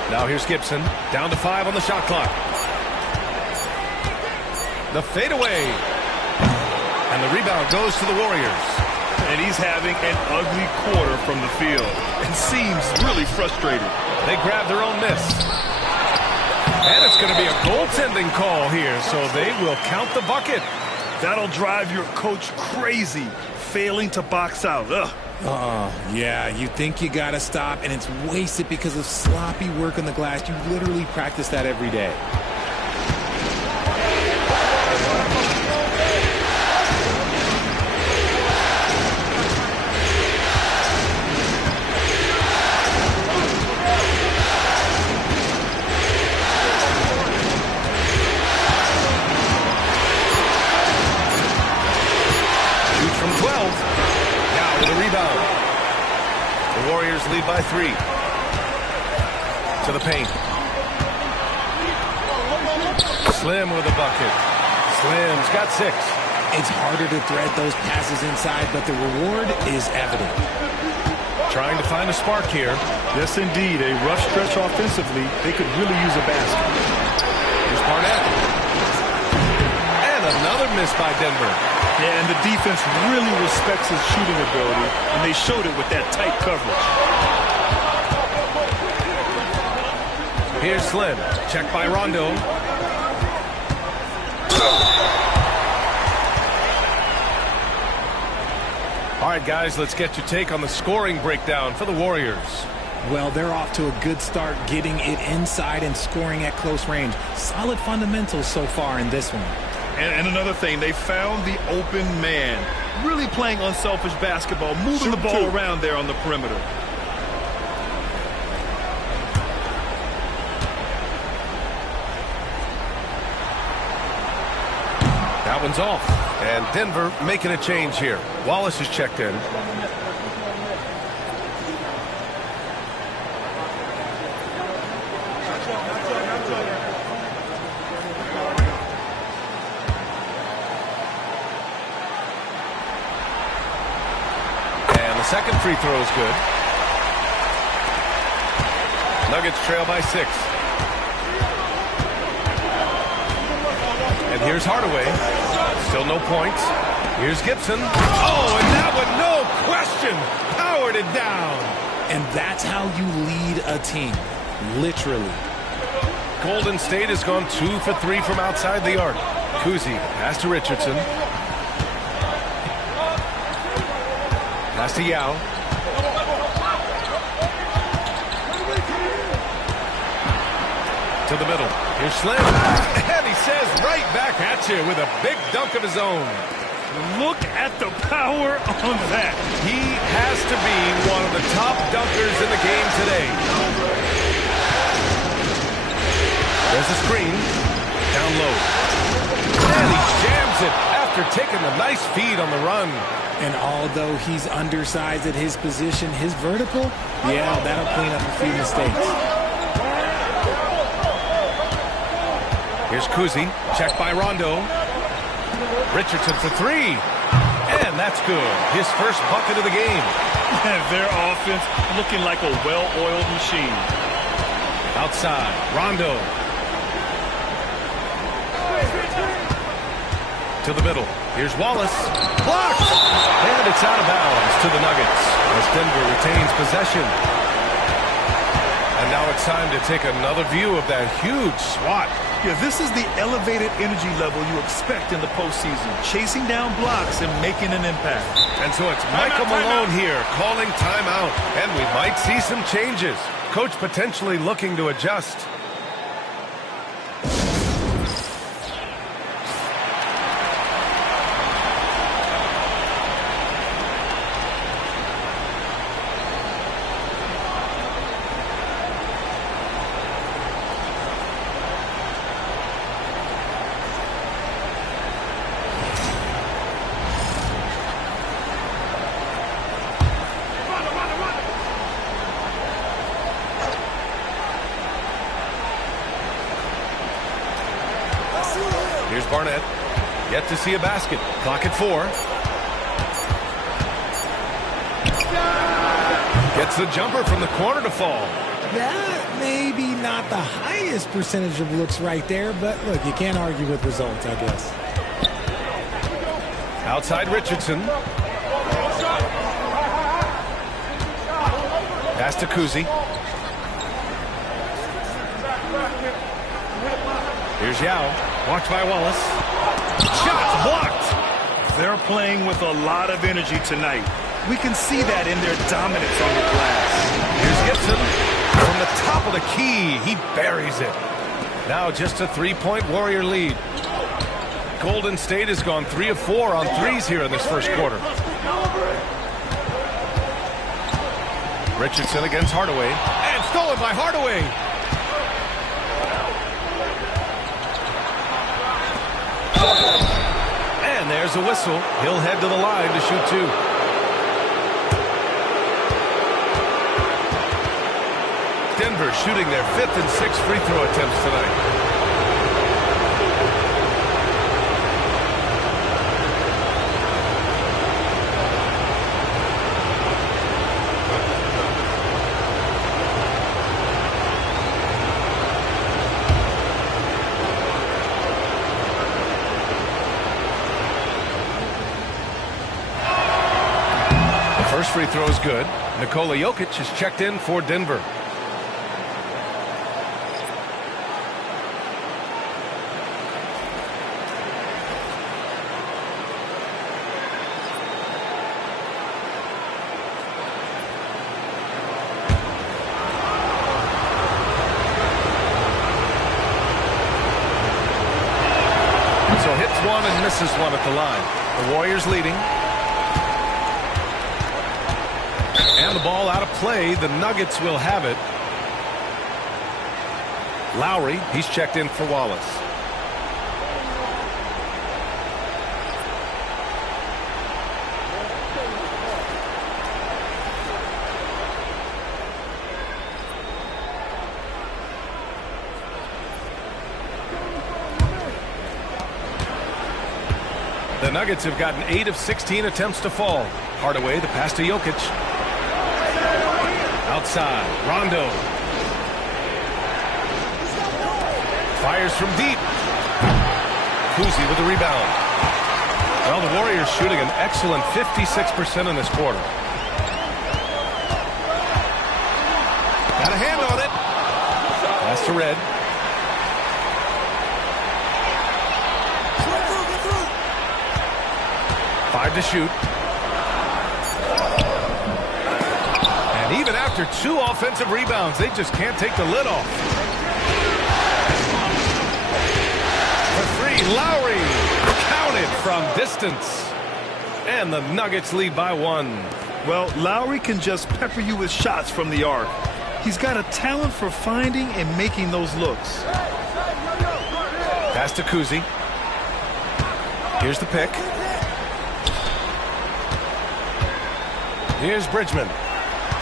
Now here's Gibson. Down to 5 on the shot clock. The fadeaway. And the rebound goes to the Warriors. And he's having an ugly quarter from the field. And seems really frustrated. They grab their own miss. And it's going to be a goaltending call here, so they will count the bucket. That'll drive your coach crazy, failing to box out. Ugh. Yeah, you think you got to stop, and it's wasted because of sloppy work on the glass. You literally practice that every day. Warriors lead by 3. To the paint. Slim with a bucket. Slim's got 6. It's harder to thread those passes inside, but the reward is evident. Trying to find a spark here. Yes, indeed. A rough stretch offensively. They could really use a basket. Here's Barnett. And another miss by Denver. Yeah, and the defense really respects his shooting ability, and they showed it with that tight coverage. Here's Slim. Checked by Rondo. All right, guys, let's get your take on the scoring breakdown for the Warriors. Well, they're off to a good start getting it inside and scoring at close range. Solid fundamentals so far in this one. And another thing, they found the open man. Really playing unselfish basketball, moving the ball around there on the perimeter. That one's off. And Denver making a change here. Wallace is checked in. And the second free throw is good. Nuggets trail by 6. And here's Hardaway. Still no points. Here's Gibson. Oh, and that one, no question, powered it down. And that's how you lead a team, literally. Golden State has gone 2 for 3 from outside the arc. Kuzi, pass to Richardson. Pass to Yao. To the middle. Here's Slim. And he says right back at you with a big dunk of his own. Look at the power on that. He has to be one of the top dunkers in the game today. There's a screen. Down low. And he jams it after taking a nice feed on the run. And although he's undersized at his position, his vertical, yeah, that'll clean up a few mistakes. Here's Kuzi, checked by Rondo. Richardson for 3. And that's good. His first bucket of the game. Their offense looking like a well-oiled machine. Outside, Rondo. To the middle. Here's Wallace. Blocked! And it's out of bounds to the Nuggets as Denver retains possession. And now it's time to take another view of that huge swat. Yeah, this is the elevated energy level you expect in the postseason. Chasing down blocks and making an impact. And so it's Michael Malone here calling timeout. And we might see some changes. Coach potentially looking to adjust. Here's Barnett. Yet to see a basket. Clock at 4. Gets the jumper from the corner to fall. That may be not the highest percentage of looks right there, but look, you can't argue with results, I guess. Outside Richardson. Pass to Kuzi. Here's Yao. Watched by Wallace. Shots blocked. They're playing with a lot of energy tonight. We can see that in their dominance on the glass. Here's Gibson. From the top of the key, he buries it. Now just a 3-point Warrior lead. Golden State has gone 3 of 4 on threes here in this first quarter. Richardson against Hardaway. And stolen by Hardaway. And there's a whistle. He'll head to the line to shoot 2. Denver shooting their 5th and 6th free throw attempts tonight. First free throw is good. Nikola Jokic is checked in for Denver. So hits one and misses one at the line. The Warriors leading. And the ball out of play. The Nuggets will have it. Lowry, he's checked in for Wallace. The Nuggets have gotten 8 of 16 attempts to fall. Hardaway, the pass to Jokic. Outside, Rondo. Fires from deep. Cousy with the rebound. Well, the Warriors shooting an excellent 56% in this quarter. Got a hand on it. Pass to Red. Five to shoot. And even after 2 offensive rebounds, they just can't take the lid off. For 3, Lowry counted from distance. And the Nuggets lead by 1. Well, Lowry can just pepper you with shots from the arc. He's got a talent for finding and making those looks. Pass to Cousy. Here's the pick. Here's Bridgman.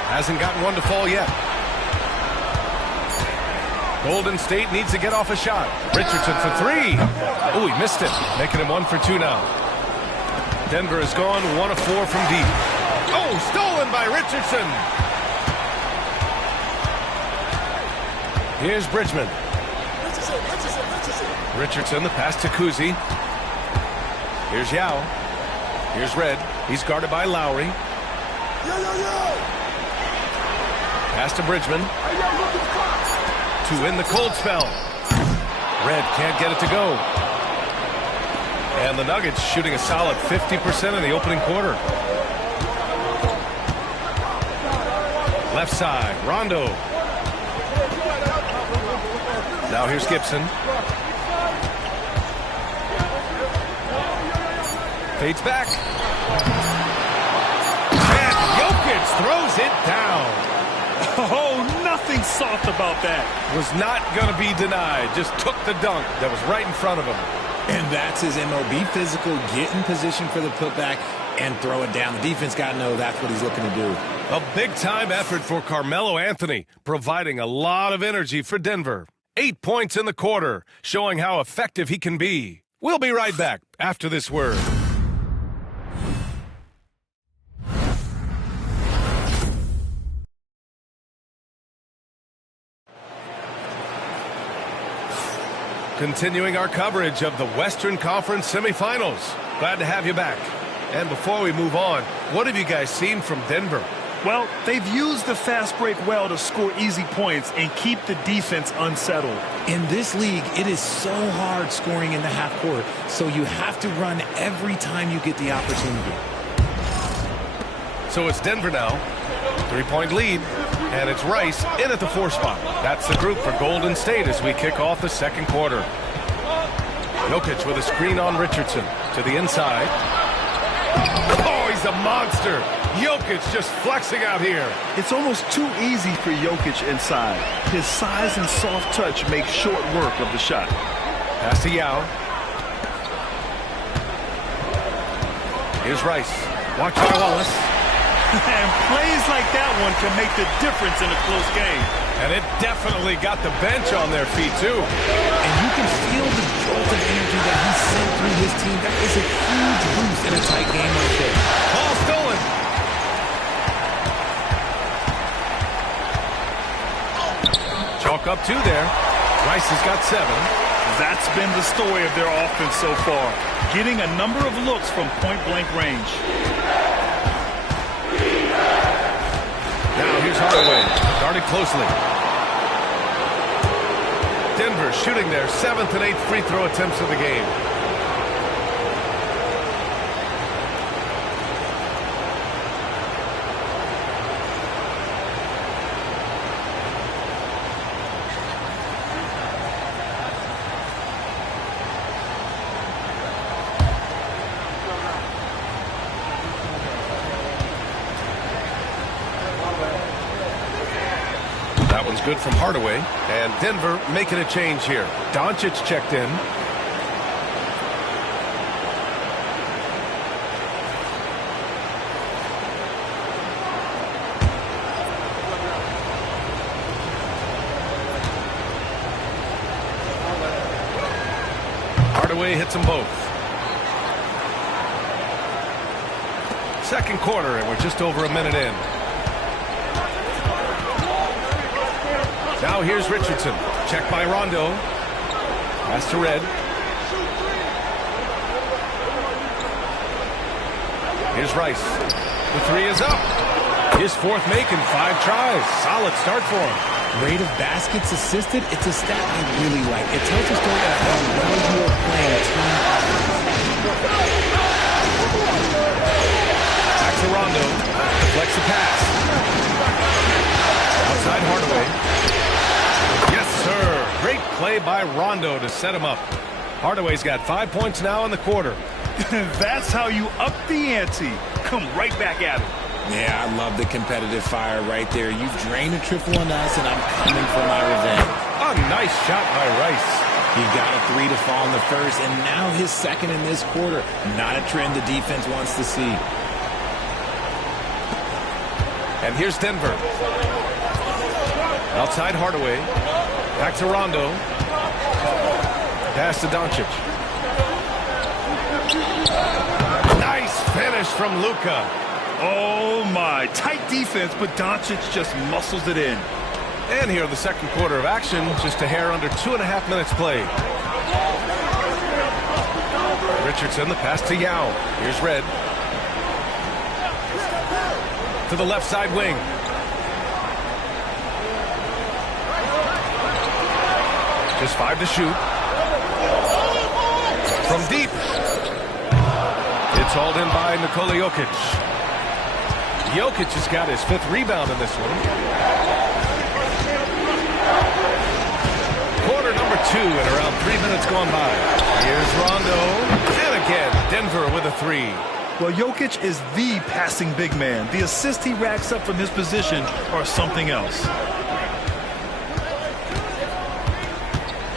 Hasn't gotten one to fall yet. Golden State needs to get off a shot. Richardson for 3. Oh, he missed it. Making him 1 for 2 now. Denver has gone 1 of 4 from deep. Oh, stolen by Richardson. Here's Bridgman. Richardson, the pass to Cousy. Here's Yao. Here's Red. He's guarded by Lowry. Pass to Bridgman. To win the cold spell. Red can't get it to go. And the Nuggets shooting a solid 50% in the opening quarter. Left side, Rondo. Now here's Gibson. Fades back. And Jokic throws it down. Oh, nothing soft about that. Was not going to be denied. Just took the dunk that was right in front of him. And that's his MO. Be physical, get in position for the putback, and throw it down. The defense got to know that's what he's looking to do. A big-time effort for Carmelo Anthony, providing a lot of energy for Denver. 8 points in the quarter, showing how effective he can be. We'll be right back after this word. Continuing our coverage of the Western Conference semifinals. Glad to have you back. And before we move on, what have you guys seen from Denver? Well, they've used the fast break well to score easy points and keep the defense unsettled. In this league, it is so hard scoring in the half court, so you have to run every time you get the opportunity. So it's Denver now. 3-point lead. And it's Rice in at the 4 spot. That's the group for Golden State as we kick off the second quarter. Jokic with a screen on Richardson to the inside. Oh, he's a monster. Jokic just flexing out here. It's almost too easy for Jokic inside. His size and soft touch make short work of the shot. Pass to Yao. Here's Rice. Watch by Wallace. And plays like that one can make the difference in a close game. And it definitely got the bench on their feet, too. And you can feel the jolt of energy that he sent through his team. That is a huge boost in a tight game like this. Ball stolen. Chalk up 2 there. Rice has got 7. That's been the story of their offense so far. Getting a number of looks from point-blank range. Now here's Hardaway, guarded closely. Denver shooting their 7th and 8th free throw attempts of the game. Good from Hardaway, and Denver making a change here. Doncic checked in. Hardaway hits them both. Second quarter, and we're just over a minute in. Now here's Richardson. Checked by Rondo. Pass to Red. Here's Rice. The 3 is up. His 4th make in 5 tries. Solid start for him. Rate of baskets assisted, it's a stat I really like. It tells a story about how well you are playing team offense. Back to Rondo. Deflects the pass. Outside Hardaway. Yes, sir. Great play by Rondo to set him up. Hardaway's got 5 points now in the quarter. That's how you up the ante. Come right back at it. Yeah, I love the competitive fire right there. You've drained a triple on us, and I'm coming for my revenge. A nice shot by Rice. He got a 3 to fall in the first, and now his 2nd in this quarter. Not a trend the defense wants to see. And here's Denver. Outside Hardaway. Back to Rondo. Pass to Doncic. Nice finish from Luka. Oh, my. Tight defense, but Doncic just muscles it in. And here the second quarter of action. Just a hair under 2.5 minutes played. Richardson, the pass to Yao. Here's Red. To the left side wing. Just 5 to shoot. From deep. It's hauled in by Nikola Jokic. Jokic has got his 5th rebound in this one. Quarter number 2 and around 3 minutes gone by. Here's Rondo. And again, Denver with a 3. Well, Jokic is the passing big man. The assists he racks up from his position are something else.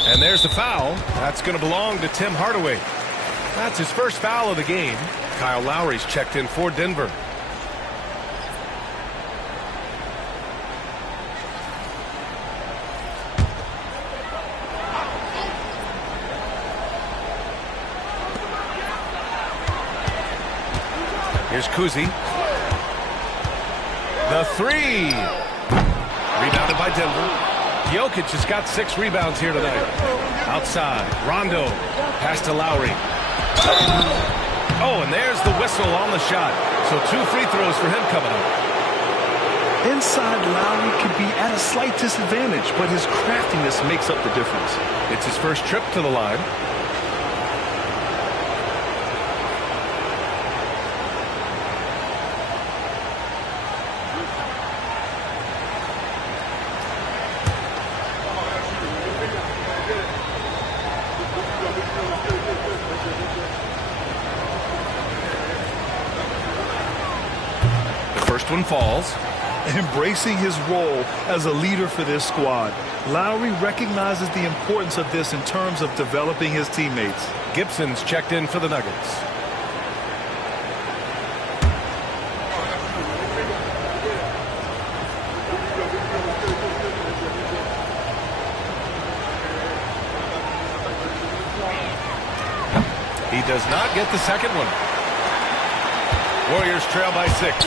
And there's the foul. That's going to belong to Tim Hardaway. That's his first foul of the game. Kyle Lowry's checked in for Denver. Here's Kuzi. The 3. Rebounded by Denver. Jokic has got 6 rebounds here tonight. Outside, Rondo. Pass to Lowry. Oh, and there's the whistle on the shot. So 2 free throws for him coming up. Inside, Lowry could be at a slight disadvantage, but his craftiness makes up the difference. It's his first trip to the line. One falls. Embracing his role as a leader for this squad, Lowry recognizes the importance of this in terms of developing his teammates. Gibson's checked in for the Nuggets. does not get the second one. Warriors trail by 6.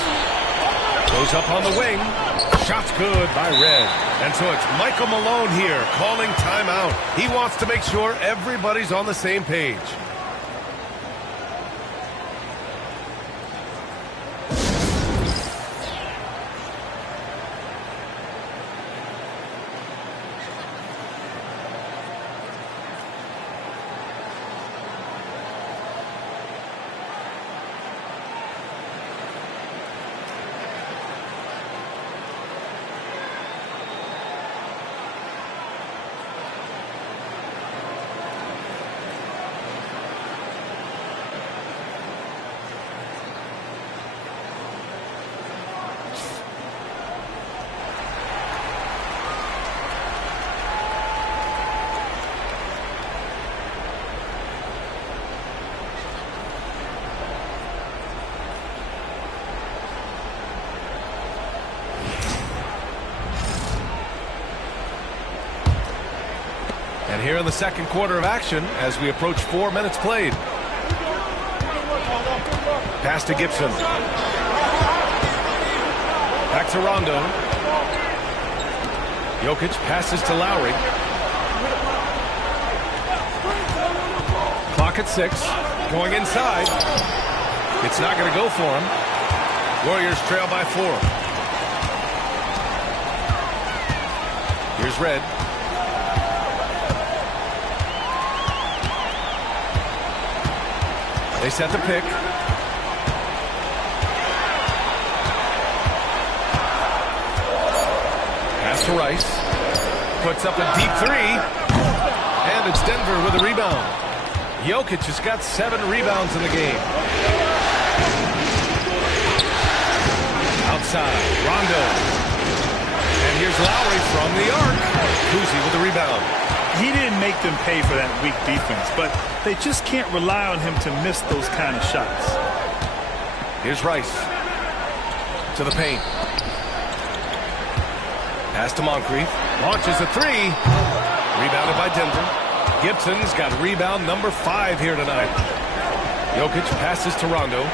Goes up on the wing. Shot's good by Red. And so it's Michael Malone here calling timeout. He wants to make sure everybody's on the same page. And here in the second quarter of action as we approach 4 minutes played. Pass to Gibson. Back to Rondo. Jokic passes to Lowry. Clock at 6. Going inside. It's not going to go for him. Warriors trail by 4. Here's Red. They set the pick. Pass to Rice. Puts up a deep 3. And it's Denver with a rebound. Jokic has got 7 rebounds in the game. Outside, Rondo. And here's Lowry from the arc. Cousy with the rebound. He didn't make them pay for that weak defense, but they just can't rely on him to miss those kind of shots. Here's Rice. To the paint. Pass to Moncrief. Launches a 3. Rebounded by Denver. Gibson's got rebound number 5 here tonight. Jokic passes to Rondo.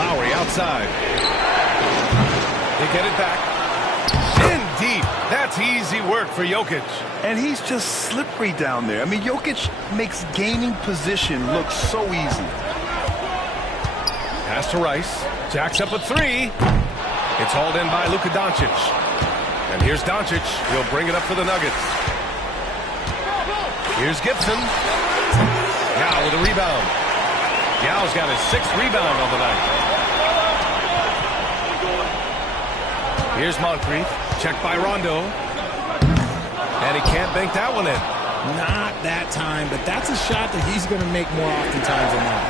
Lowry outside. They get it back. In deep. That's easy work for Jokic. And he's just slippery down there. I mean, Jokic makes gaining position look so easy. Pass to Rice. Jacks up a 3. It's hauled in by Luka Doncic. And here's Doncic. He'll bring it up for the Nuggets. Here's Gibson. Yao with a rebound. Yao's got his 6th rebound on the night. Here's Moncrief. Checked by Rondo. And he can't bank that one in. Not that time, but that's a shot that he's going to make more oftentimes than not.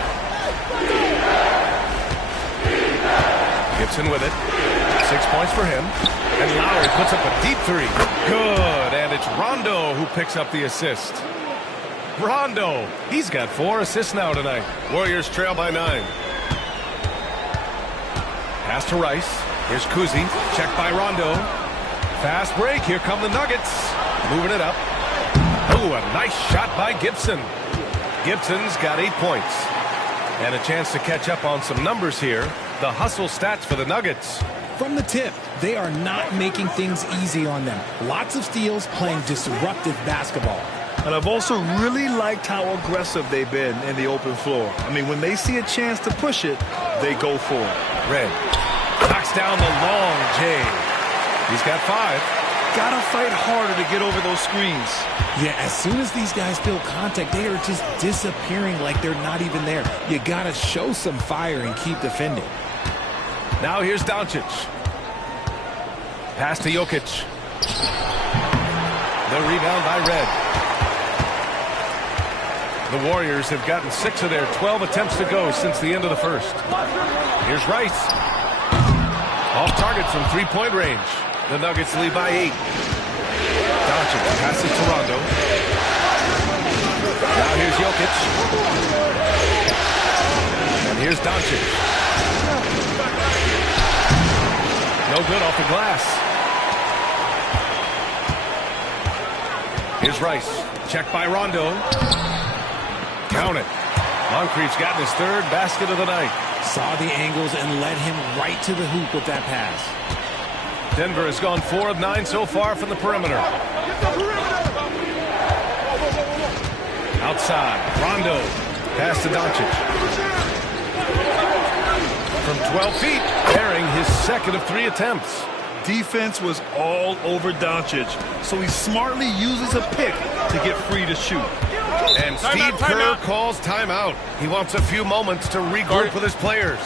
Gibson with it. 6 points for him. And Lowry puts up a deep 3. Good. And it's Rondo who picks up the assist. Rondo. He's got 4 assists now tonight. Warriors trail by 9. Pass to Rice. Here's Cousy. Checked by Rondo. Fast break. Here come the Nuggets. Moving it up. Oh, a nice shot by Gibson. Gibson's got 8 points. And a chance to catch up on some numbers here. The hustle stats for the Nuggets. From the tip, they are not making things easy on them. Lots of steals, playing disruptive basketball. And I've also really liked how aggressive they've been in the open floor. I mean, when they see a chance to push it, they go for it. Red knocks down the long J. He's got 5. Gotta fight harder to get over those screens. Yeah, as soon as these guys feel contact, they are just disappearing like they're not even there. You gotta show some fire and keep defending. Now here's Doncic. Pass to Jokic. The rebound by Red. The Warriors have gotten 6 of their 12 attempts to go since the end of the first. Here's Rice. Off target from 3-point range. The Nuggets lead by 8. Doncic passes to Rondo. Now here's Jokic. And here's Doncic. No good off the glass. Here's Rice. Checked by Rondo. Count it. Moncrief's gotten his third basket of the night. Saw the angles and led him right to the hoop with that pass. Denver has gone 4 of 9 so far from the perimeter. Outside, Rondo. Pass to Doncic. From 12 feet, carrying his second of 3 attempts. Defense was all over Doncic, so he smartly uses a pick to get free to shoot. And Steve Kerr calls timeout. He wants a few moments to regroup with his players.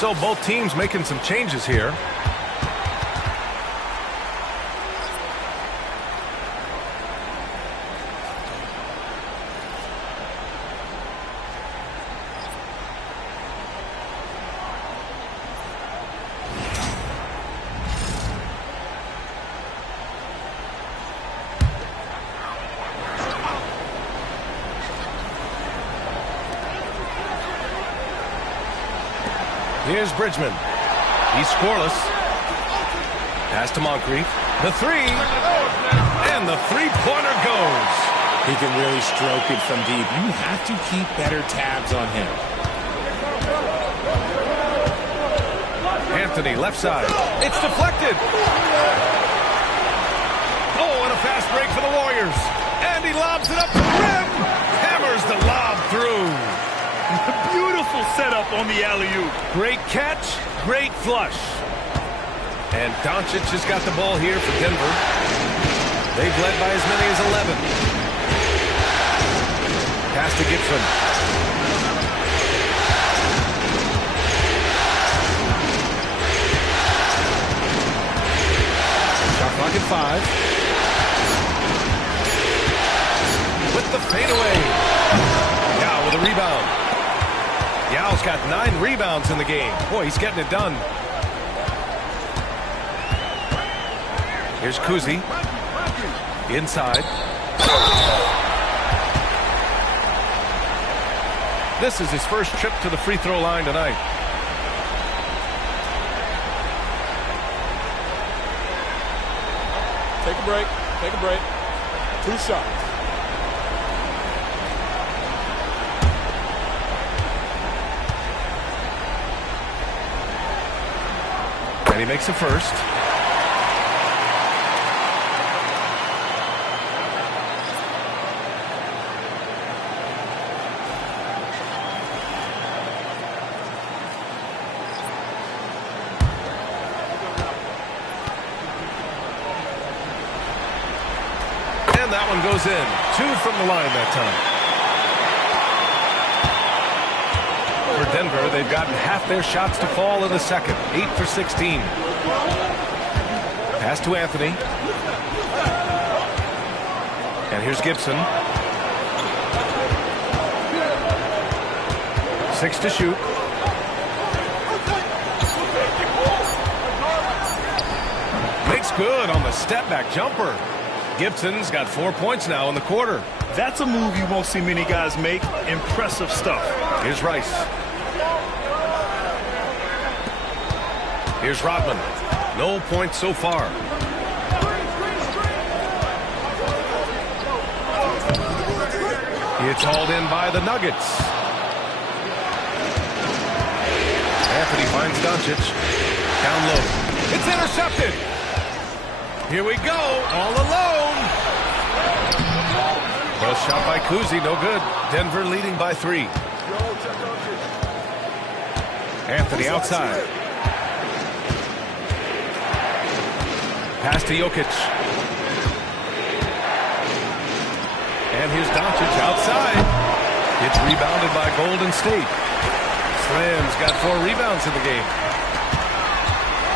So both teams making some changes here. Here's Bridgman. He's scoreless. Pass to Moncrief. The three. And the three-pointer goes. He can really stroke it from deep. You have to keep better tabs on him. Anthony, left side. It's deflected. Oh, and a fast break for the Warriors. And he lobs it up to the rim. Hammers the lob through. Beautiful setup on the alley-oop. Great catch, great flush. And Doncic has got the ball here for Denver. They've led by as many as 11. Pass to Gibson. Shot clock at 5. With the fadeaway. Yao with a rebound. Yao's got 9 rebounds in the game. Boy, he's getting it done. Here's Kuzi. Inside. This is his first trip to the free throw line tonight. Take a break. Take a break. 2 shots. And he makes a first. And that one goes in. 2 from the line that time. For Denver, they've gotten half their shots to fall in the second. 8 for 16. Pass to Anthony. And here's Gibson. 6 to shoot. Makes good on the step back jumper. Gibson's got 4 points now in the quarter. That's a move you won't see many guys make. Impressive stuff. Here's Rice. Here's Rodman. No points so far. It's hauled in by the Nuggets. Anthony finds Doncic. Down low. It's intercepted. Here we go. All alone. Well, shot by Kuzi. No good. Denver leading by 3. Anthony outside. Pass to Jokic. And here's Doncic outside. It's rebounded by Golden State. Slam's got 4 rebounds in the game.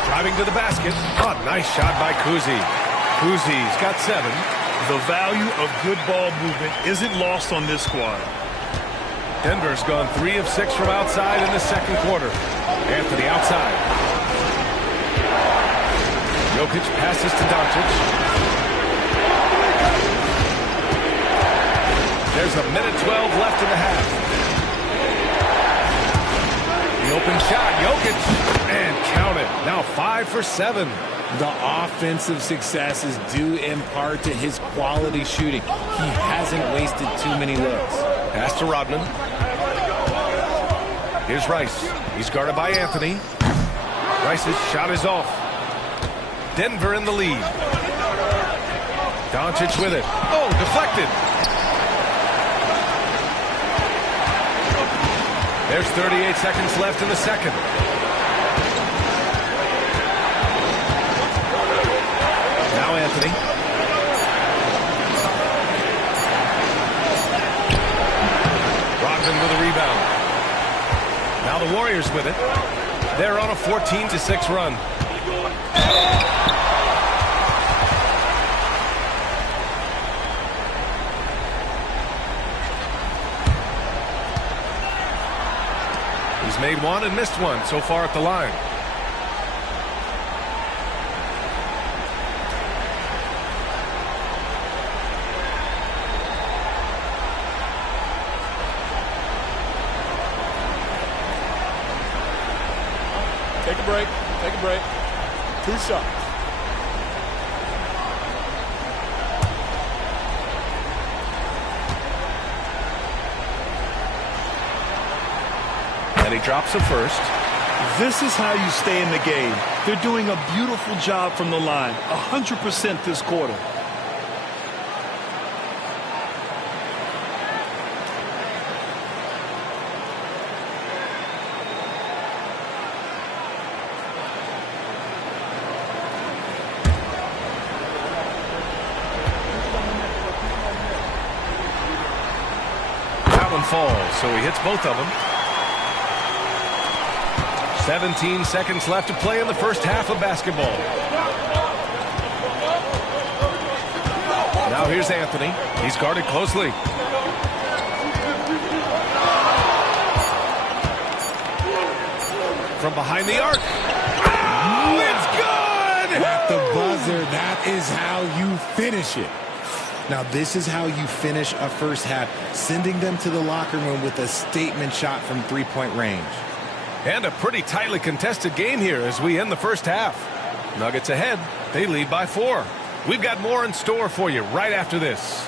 Driving to the basket. Oh, nice shot by Kuzi. Kuzi's got 7. The value of good ball movement isn't lost on this squad. Denver's gone 3 of 6 from outside in the second quarter. Anthony outside. Jokic passes to Doncic. There's a minute 12 left in the half. The open shot, Jokic, and count it. Now 5 for 7. The offensive success is due in part to his quality shooting. He hasn't wasted too many looks. Pass to Rodman. Here's Rice. He's guarded by Anthony. Rice's shot is off. Denver in the lead. Doncic with it. Oh, deflected. There's 38 seconds left in the second. Now Anthony. Rodman with a rebound. Now the Warriors with it. They're on a 14-6 run. He's made 1 and missed 1 so far at the line. Take a break. Take a break. 2 shots. And he drops a first. This is how you stay in the game. They're doing a beautiful job from the line. 100% this quarter. Allen falls, so he hits both of them. 17 seconds left to play in the first half of basketball. Now here's Anthony. He's guarded closely. From behind the arc. Oh, it's good! At the buzzer, that is how you finish it. Now, this is how you finish a first half, sending them to the locker room with a statement shot from 3-point range. And a pretty tightly contested game here as we end the first half. Nuggets ahead. They lead by 4. We've got more in store for you right after this.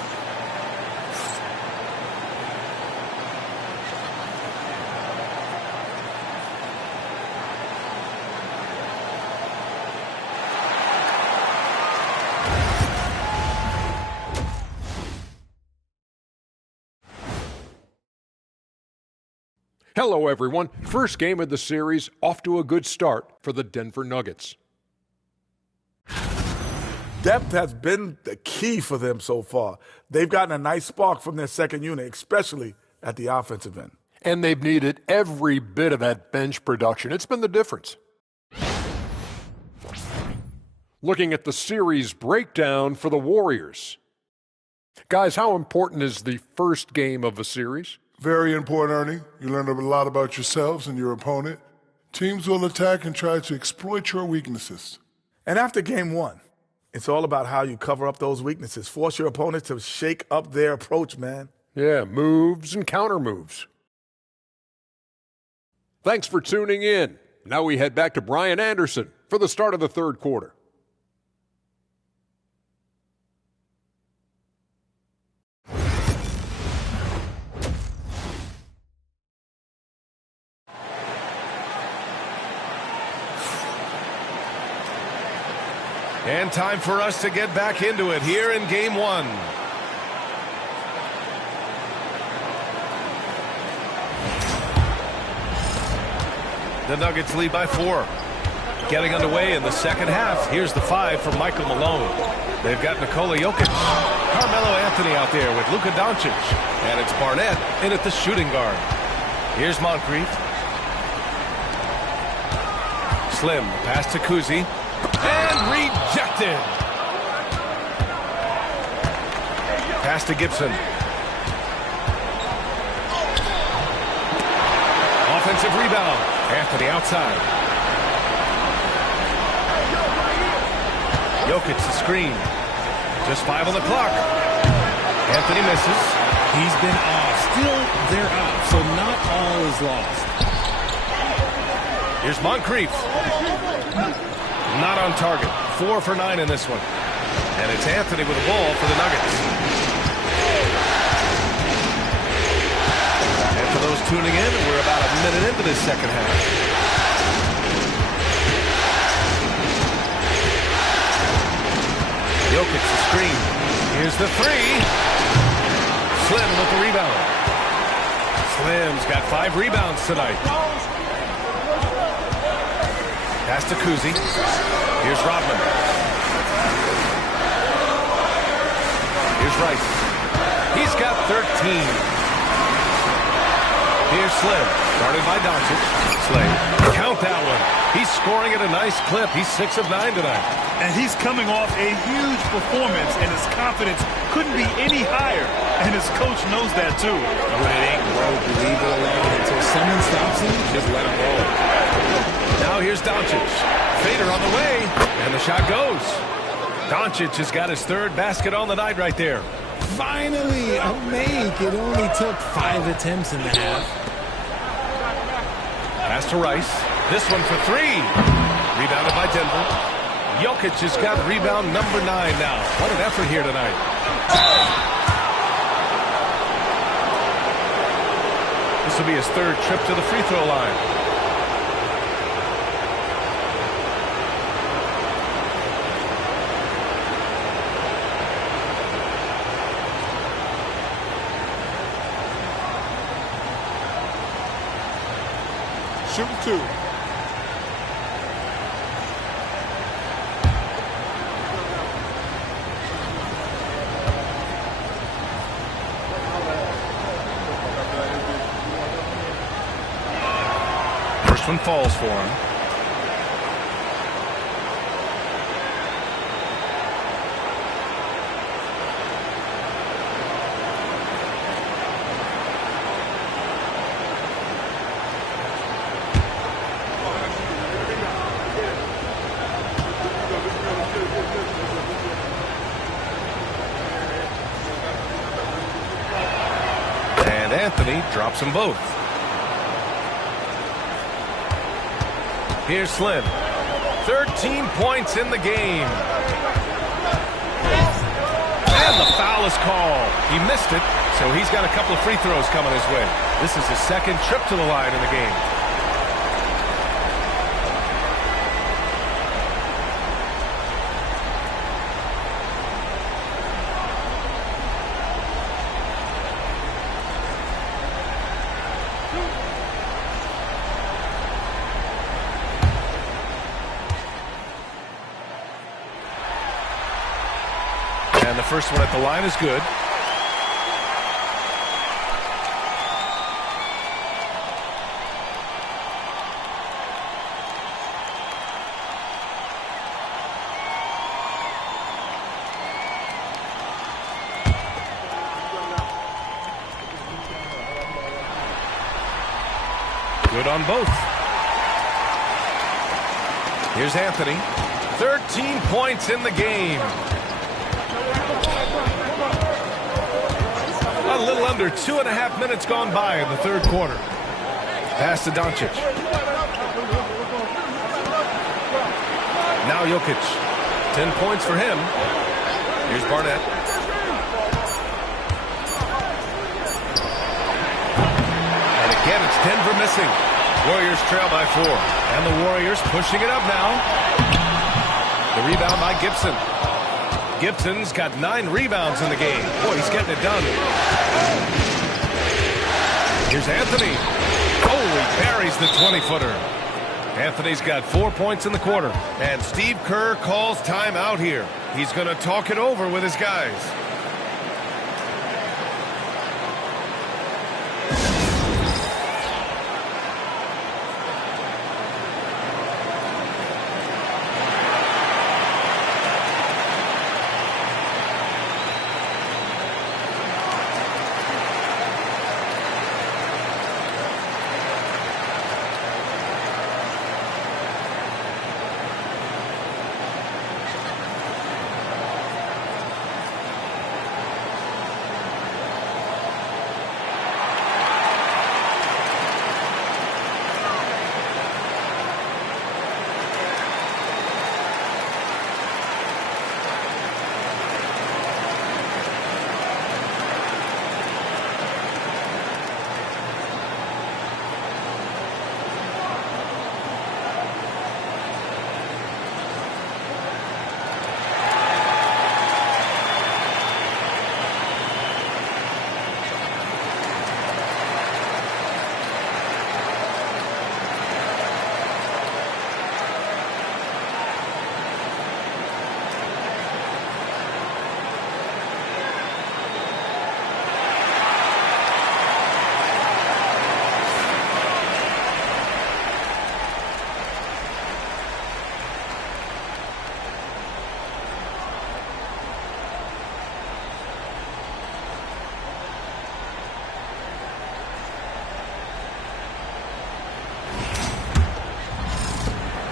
Hello, everyone. First game of the series, off to a good start for the Denver Nuggets. Depth has been the key for them so far. They've gotten a nice spark from their second unit, especially at the offensive end. And they've needed every bit of that bench production. It's been the difference. Looking at the series breakdown for the Warriors. Guys, how important is the first game of a series? Very important, Ernie. You learn a lot about yourselves and your opponent. Teams will attack and try to exploit your weaknesses. And after game 1, It's all about how you cover up those weaknesses. Force your opponent to shake up their approach, man. Yeah, moves and counter moves. Thanks for tuning in. Now we head back to Brian Anderson for the start of the third quarter. And time for us to get back into it here in Game 1. The Nuggets lead by 4. Getting underway in the second half. Here's the 5 from Michael Malone. They've got Nikola Jokic, Carmelo Anthony out there with Luka Doncic. And it's Barnett in at the shooting guard. Here's Moncrief. Slim, pass to Kuzi. And rejected. Pass to Gibson. Offensive rebound. Anthony outside. Jokic the screen. Just 5 on the clock. Anthony misses. He's been off. Still, they're up, so not all is lost. Here's Moncrief. Not on target. 4 for 9 in this one. And it's Anthony with the ball for the Nuggets. And for those tuning in, we're about a minute into this second half. Jokic the screen. Here's the 3. Slim with the rebound. Slim's got 5 rebounds tonight. Pass to Kuzi. Here's Rodman. Here's Rice. He's got 13. Here's Slim. Started by Doncic. Slade. Count that one. He's scoring at a nice clip. He's 6 of 9 tonight. And he's coming off a huge performance, and his confidence couldn't be any higher. And his coach knows that, too. When it ain't broke, leave it alone. Until someone stops him, just let him roll. Now here's Doncic. Fader on the way, and the shot goes. Doncic has got his 3rd basket on the night right there. Finally, a make. It only took 5 attempts in the half. Pass to Rice. This one for 3. Rebounded by Denver. Jokic has got rebound number 9 now. What an effort here tonight. This will be his 3rd trip to the free throw line. Shoot 2. First one falls for him. And Anthony drops them both. Here's Slim. 13 points in the game. And the foul is called. He missed it, so he's got a couple of free throws coming his way. This is his 2nd trip to the line in the game. And the first one at the line is good. Good on both. Here's Anthony. 13 points in the game. A little under 2.5 minutes gone by in the third quarter. Pass to Doncic. Now Jokic. 10 points for him. Here's Barnett. And again, it's Denver missing. Warriors trail by 4. And the Warriors pushing it up now. The rebound by Gibson. Gibson's got 9 rebounds in the game. Boy, he's getting it done. Here's Anthony. Oh, he buries the 20-footer. Anthony's got 4 points in the quarter. And Steve Kerr calls timeout here. He's going to talk it over with his guys.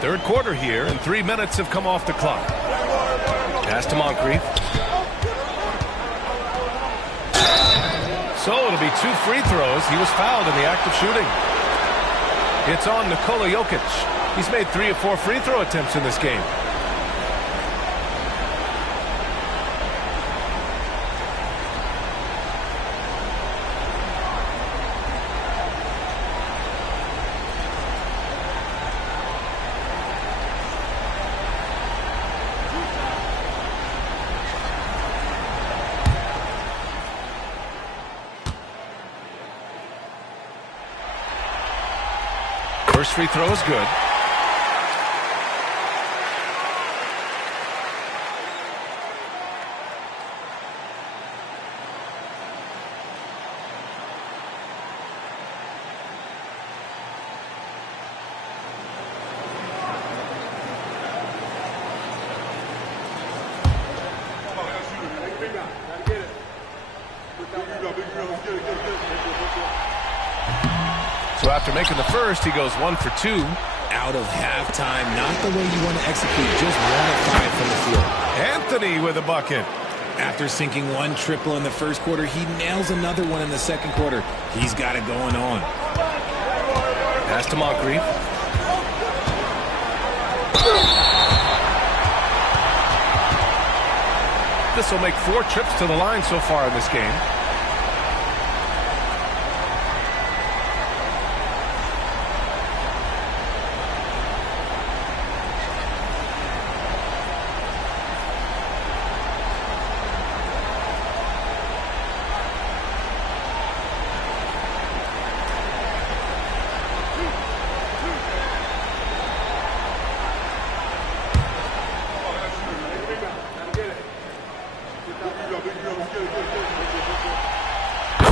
Third quarter here, and 3 minutes have come off the clock. Pass to Moncrief. So it'll be 2 free throws. He was fouled in the act of shooting. It's on Nikola Jokic. He's made 3 or 4 free throw attempts in this game. First free throw is good. So after making the first, he goes 1 for 2. Out of halftime, not the way you want to execute, just 1 of 5 from the field. Anthony with a bucket. After sinking 1 triple in the first quarter, he nails another one in the second quarter. He's got it going on. Pass to Moncrief. This will make 4 trips to the line so far in this game.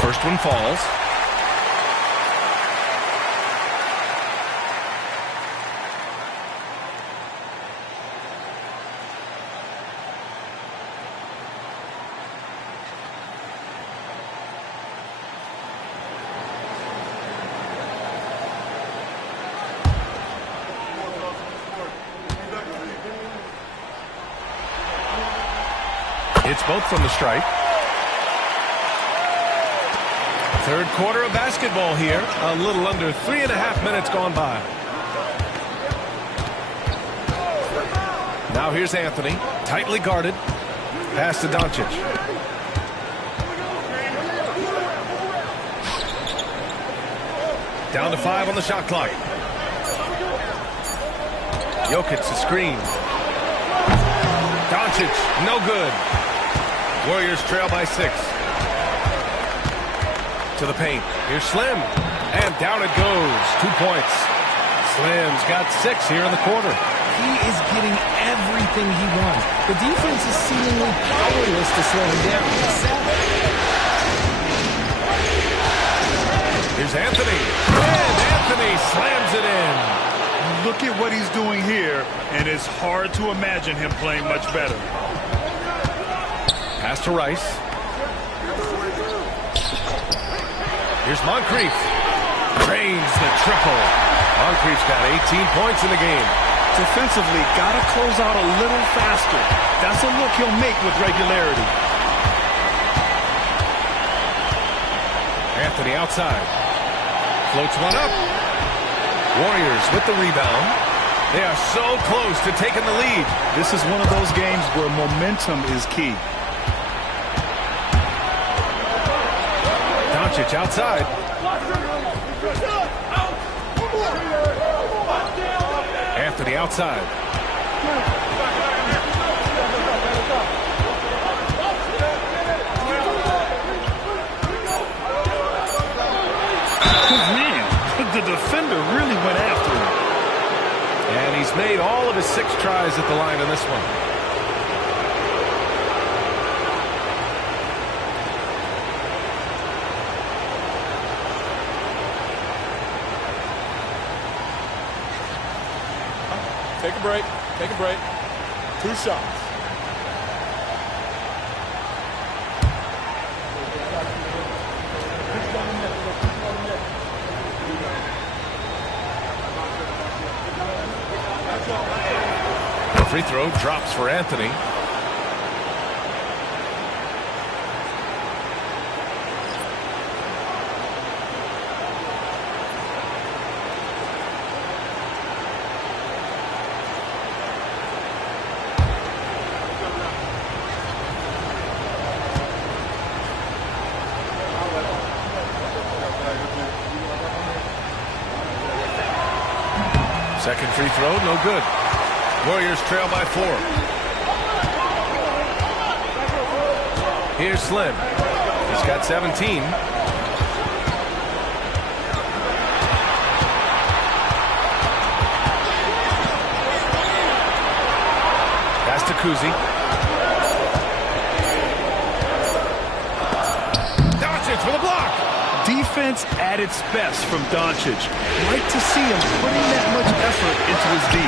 First one falls. Hits both from the stripe. Third quarter of basketball here. A little under 3.5 minutes gone by. Now here's Anthony. Tightly guarded. Pass to Doncic. Down to 5 on the shot clock. Jokic to screen. Doncic, no good. Warriors trail by 6. To the paint. Here's Slim. And down it goes. 2 points. Slim's got 6 here in the quarter. He is getting everything he wants. The defense is seemingly powerless to slow him down. Here's Anthony. And Anthony slams it in. Look at what he's doing here, and it's hard to imagine him playing much better. Pass to Rice. Here's Moncrief. Drains the triple. Moncrief's got 18 points in the game. Defensively, got to close out a little faster. That's a look he'll make with regularity. Anthony outside. Floats one up. Warriors with the rebound. They are so close to taking the lead. This is one of those games where momentum is key. Doncic outside. Anthony outside. The defender really went after him. And he's made all of his 6 tries at the line in this one. Take a break. Take a break. 2 shots. Free throw drops for Anthony. Second free throw, no good. Warriors trail by 4. Here's Slim. He's got 17. Pass to Kuzi. Doncic with a block. Defense at its best from Doncic. Like to see him putting that much effort into his D.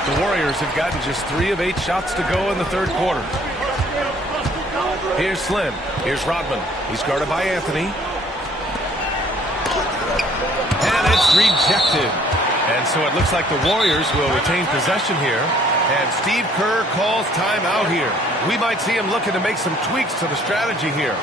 The Warriors have gotten just 3 of 8 shots to go in the third quarter. Here's Slim. Here's Rodman. He's guarded by Anthony. And it's rejected. And so it looks like the Warriors will retain possession here. And Steve Kerr calls timeout here. We might see him looking to make some tweaks to the strategy here.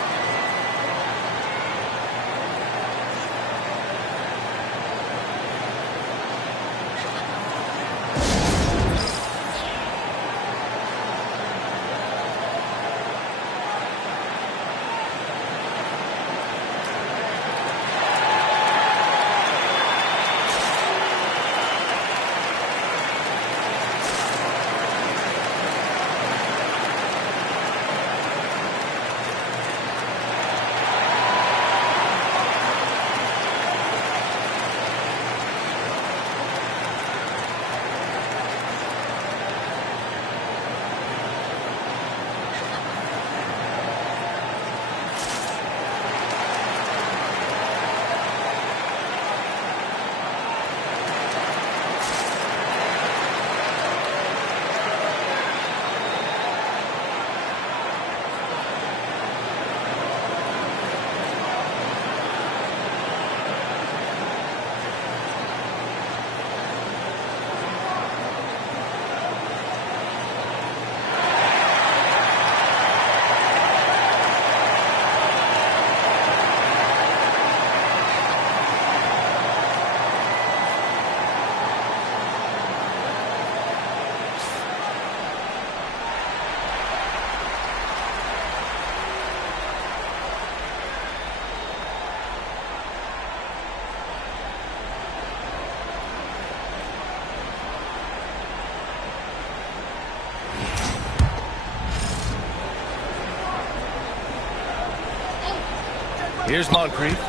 Here's Moncrief.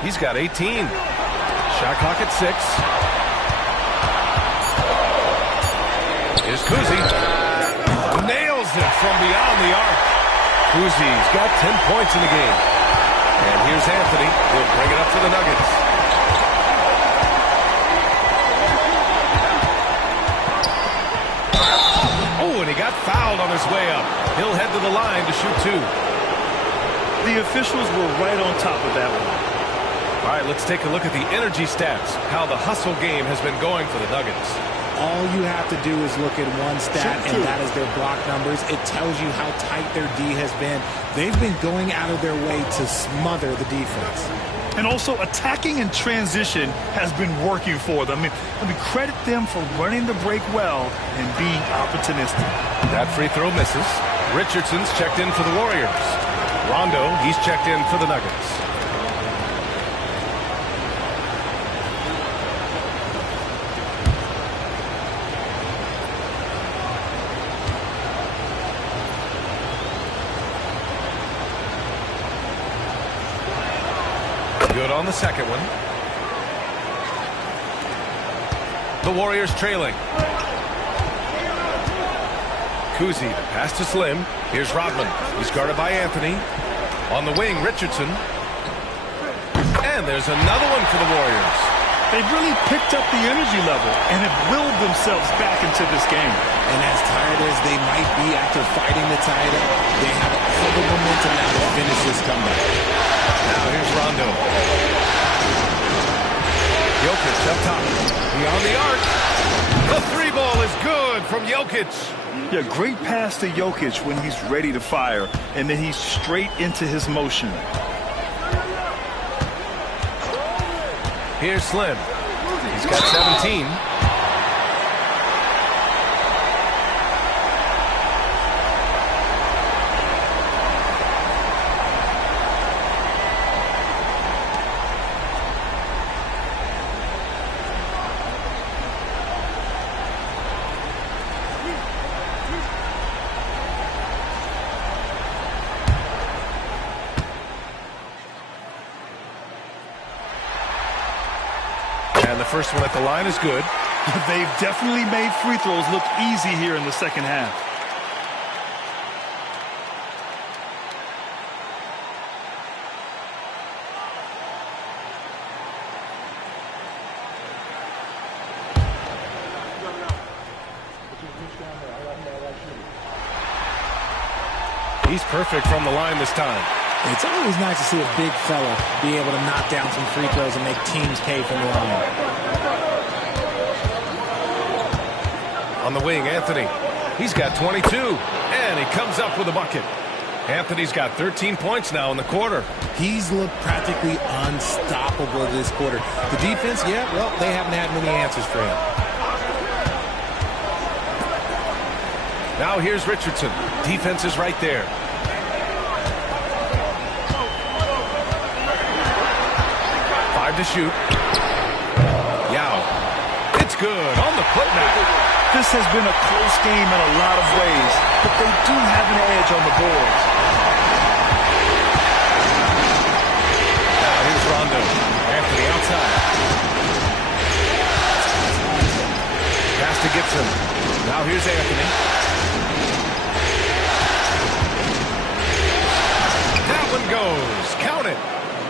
He's got 18. Shot clock at 6. Here's Kuzi. Nails it from beyond the arc. Kuzi's got 10 points in the game. And here's Anthony. He'll bring it up for the Nuggets. Oh, and he got fouled on his way up. He'll head to the line to shoot 2. The officials were right on top of that one. All right, let's take a look at the energy stats, how the hustle game has been going for the Nuggets. All you have to do is look at one stat, and that is their block numbers. It tells you how tight their D has been. They've been going out of their way to smother the defense. And also, attacking in transition has been working for them. I mean, credit them for running the break well and being opportunistic. That free throw misses. Richardson's checked in for the Warriors. Rondo, he's checked in for the Nuggets. Good on the second one. The Warriors trailing. Kuzi, the pass to Slim. Here's Rodman. He's guarded by Anthony. On the wing, Richardson. And there's another one for the Warriors. They've really picked up the energy level and have willed themselves back into this game. And as tired as they might be after fighting the tie up, they have all the momentum now to finish this comeback. Now here's Rondo. Jokic up top. Beyond the arc. The 3-ball is good from Jokic. Yeah, great pass to Jokic when he's ready to fire, and then he's straight into his motion. Here's Slim. He's got 17. And the first one at the line is good. They've definitely made free throws look easy here in the second half. He's perfect from the line this time. It's always nice to see a big fella be able to knock down some free throws and make teams pay from the line. On the wing, Anthony. He's got 22, and he comes up with a bucket. Anthony's got 13 points now in the quarter. He's looked practically unstoppable this quarter. The defense, yeah, well, they haven't had many answers for him. Now here's Richardson. Defense is right there. To shoot. Yao. It's good on the putback. This has been a close game in a lot of ways, but they do have an edge on the boards. Now here's Rondo. Anthony outside. Pass to Gibson. Now here's Anthony. That one goes. Count it.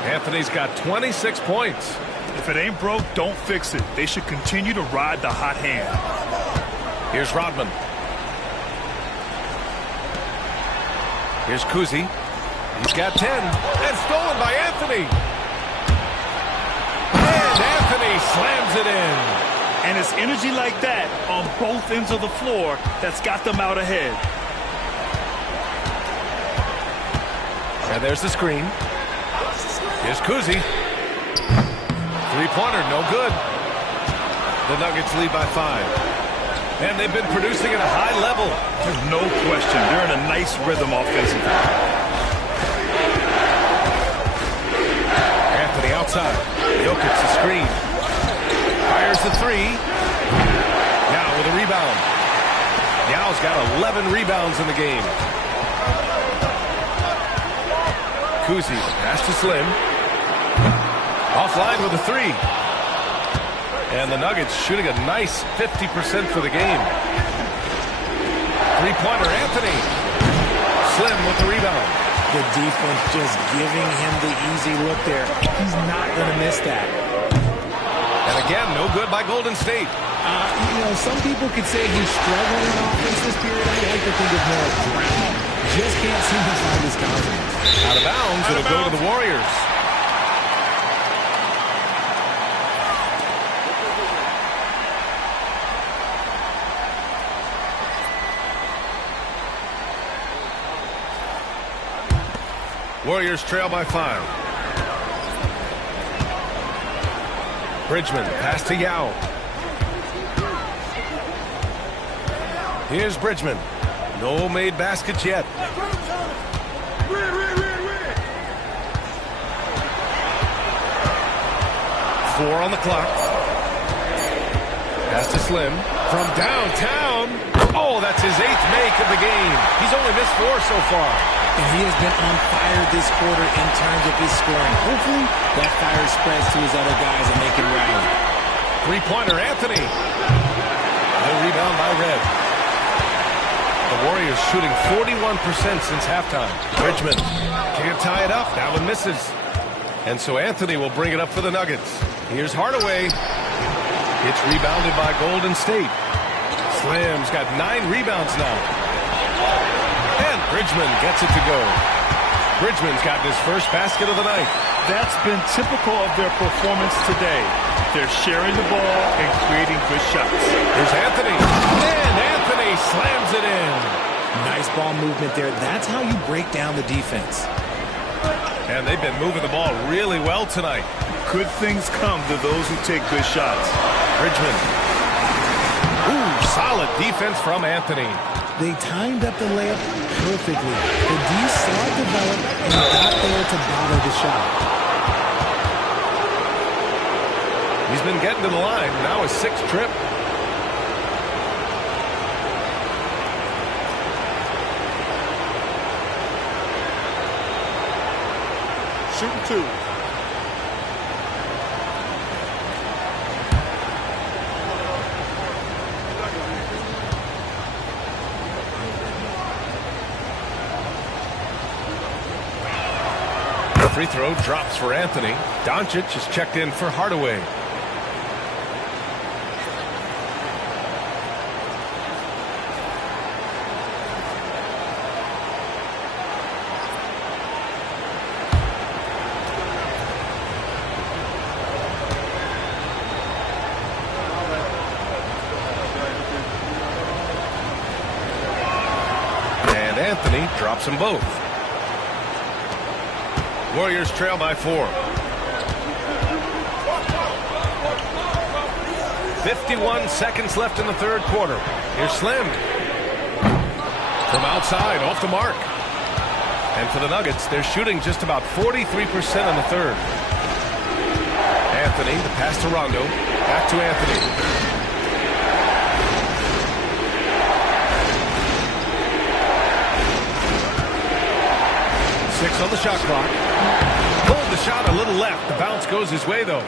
Anthony's got 26 points. If it ain't broke, don't fix it. They should continue to ride the hot hand. Here's Rodman. Here's Kuzi. He's got 10. And stolen by Anthony. And Anthony slams it in. And it's energy like that on both ends of the floor that's got them out ahead. And there's the screen. Here's Kuzi. Three-pointer, no good. The Nuggets lead by 5. And they've been producing at a high level. There's no question. They're in a nice rhythm offensively. Anthony outside. Jokic the screen. Fires the 3. Now with a rebound. Yao's got 11 rebounds in the game. Kuzi, pass to Slim. Offline with a three. And the Nuggets shooting a nice 50% for the game. Three-pointer, Anthony. Slim with the rebound. The defense just giving him the easy look there. He's not going to miss that. And again, no good by Golden State. Some people could say he's struggling in offense this period. I like to think of more of drowning. Just can't seem to find his confidence. Out of bounds, it'll go to the Warriors. Warriors trail by 5. Bridgman, pass to Yao. Here's Bridgman. No made baskets yet. 4 on the clock. Pass to Slim. From downtown. Oh, that's his 8th make of the game. He's only missed 4 so far. And he has been on fire this quarter in terms of his scoring. Hopefully, that fire spreads to his other guys and they can rally. Three-pointer, Anthony. No rebound by Red. The Warriors shooting 41% since halftime. Bridgman can't tie it up. That one misses. And so Anthony will bring it up for the Nuggets. Here's Hardaway. It's rebounded by Golden State. Slim's got 9 rebounds now. And Bridgman gets it to go. Bridgman's gotten his first basket of the night. That's been typical of their performance today. They're sharing the ball and creating good shots. Here's Anthony. And Anthony slams it in. Nice ball movement there. That's how you break down the defense. And they've been moving the ball really well tonight. Good things come to those who take good shots. Bridgman. Ooh, solid defense from Anthony. They timed up the layup perfectly. The D saw it develop and got there to bother the shot. He's been getting to the line. Now his 6th trip. Shooting 2. Free throw drops for Anthony. Doncic is checked in for Hardaway. And Anthony drops them both. Warriors trail by 4. 51 seconds left in the 3rd quarter. Here's Slim. From outside, off the mark. And for the Nuggets, they're shooting just about 43% in the 3rd. Anthony, the pass to Rondo. Back to Anthony. Six on the shot clock. Pulled the shot a little left. The bounce goes his way, though.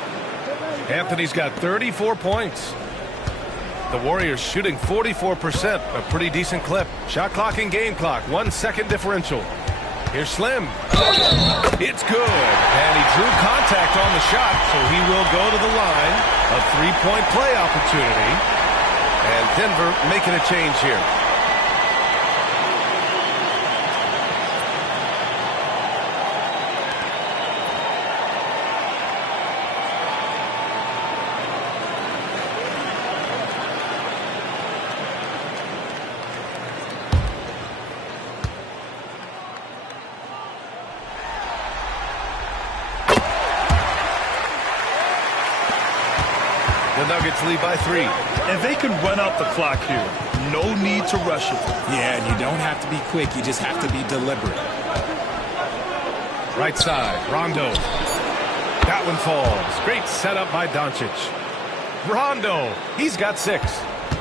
Anthony's got 34 points. The Warriors shooting 44%, a pretty decent clip. Shot clock and game clock, 1 second differential. Here's Slim. It's good. And he drew contact on the shot, so he will go to the line. A 3-point play opportunity. And Denver making a change here. The Nuggets lead by 3. And they can run out the clock here. No need to rush it. Yeah, and you don't have to be quick. You just have to be deliberate. Right side, Rondo. That one falls. Great setup by Doncic. Rondo, he's got 6.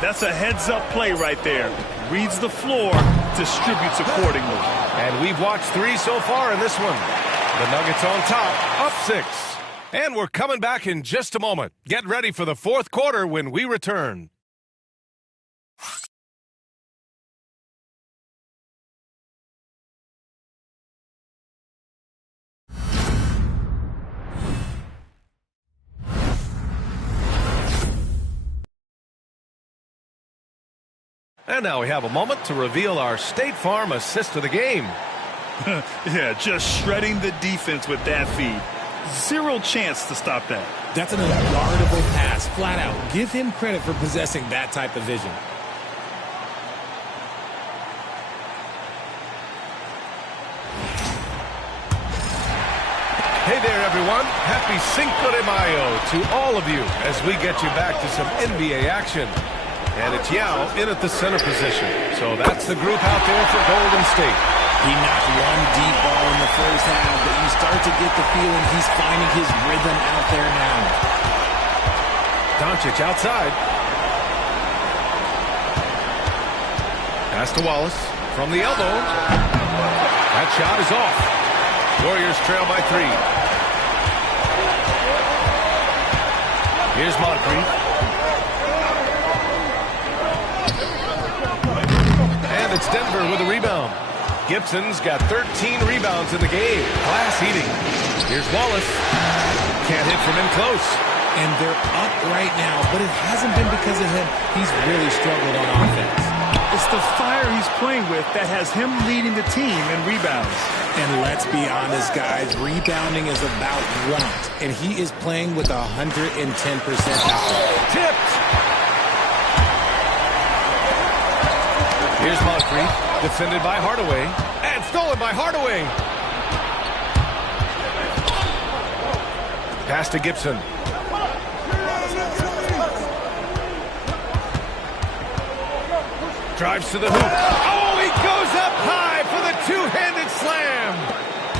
That's a heads-up play right there. Reads the floor, distributes accordingly. And we've watched 3 so far in this one. The Nuggets on top, up 6. And we're coming back in just a moment. Get ready for the fourth quarter when we return. And now we have a moment to reveal our State Farm assist of the game. Yeah, just shredding the defense with that feed. Zero chance to stop that. That's an unguardable pass, flat out. Give him credit for possessing that type of vision. Hey there, everyone. Happy Cinco de Mayo to all of you as we get you back to some NBA action. And it's Yao in at the center position. So that's the group out there for Golden State. He knocked one deep ball in the first half, but you start to get the feeling he's finding his rhythm out there now. Doncic outside. Pass to Wallace from the elbow. That shot is off. Warriors trail by 3. Here's Moncrief. And it's Denver with a rebound. Gibson's got 13 rebounds in the game. Glass eating. Here's Wallace. Can't hit from in close. And they're up right now, but it hasn't been because of him. He's really struggled on offense. It's the fire he's playing with that has him leading the team in rebounds. And let's be honest, guys, rebounding is about want. And he is playing with 110% effort. Tipped. Here's Moncrief, defended by Hardaway, and stolen by Hardaway. Pass to Gibson. Drives to the hoop. Oh, he goes up high for the two-handed slam.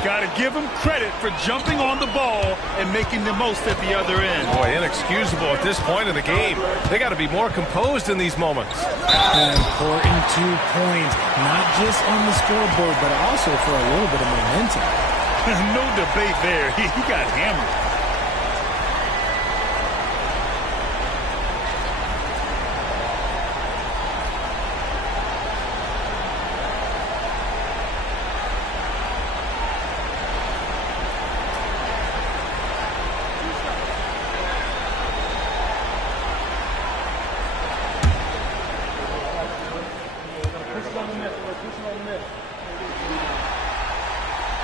Got to give him credit for jumping on the ball and making the most at the other end. Boy, inexcusable at this point in the game. They got to be more composed in these moments. An important 2 points, not just on the scoreboard, but also for a little bit of momentum. No debate there. He got hammered.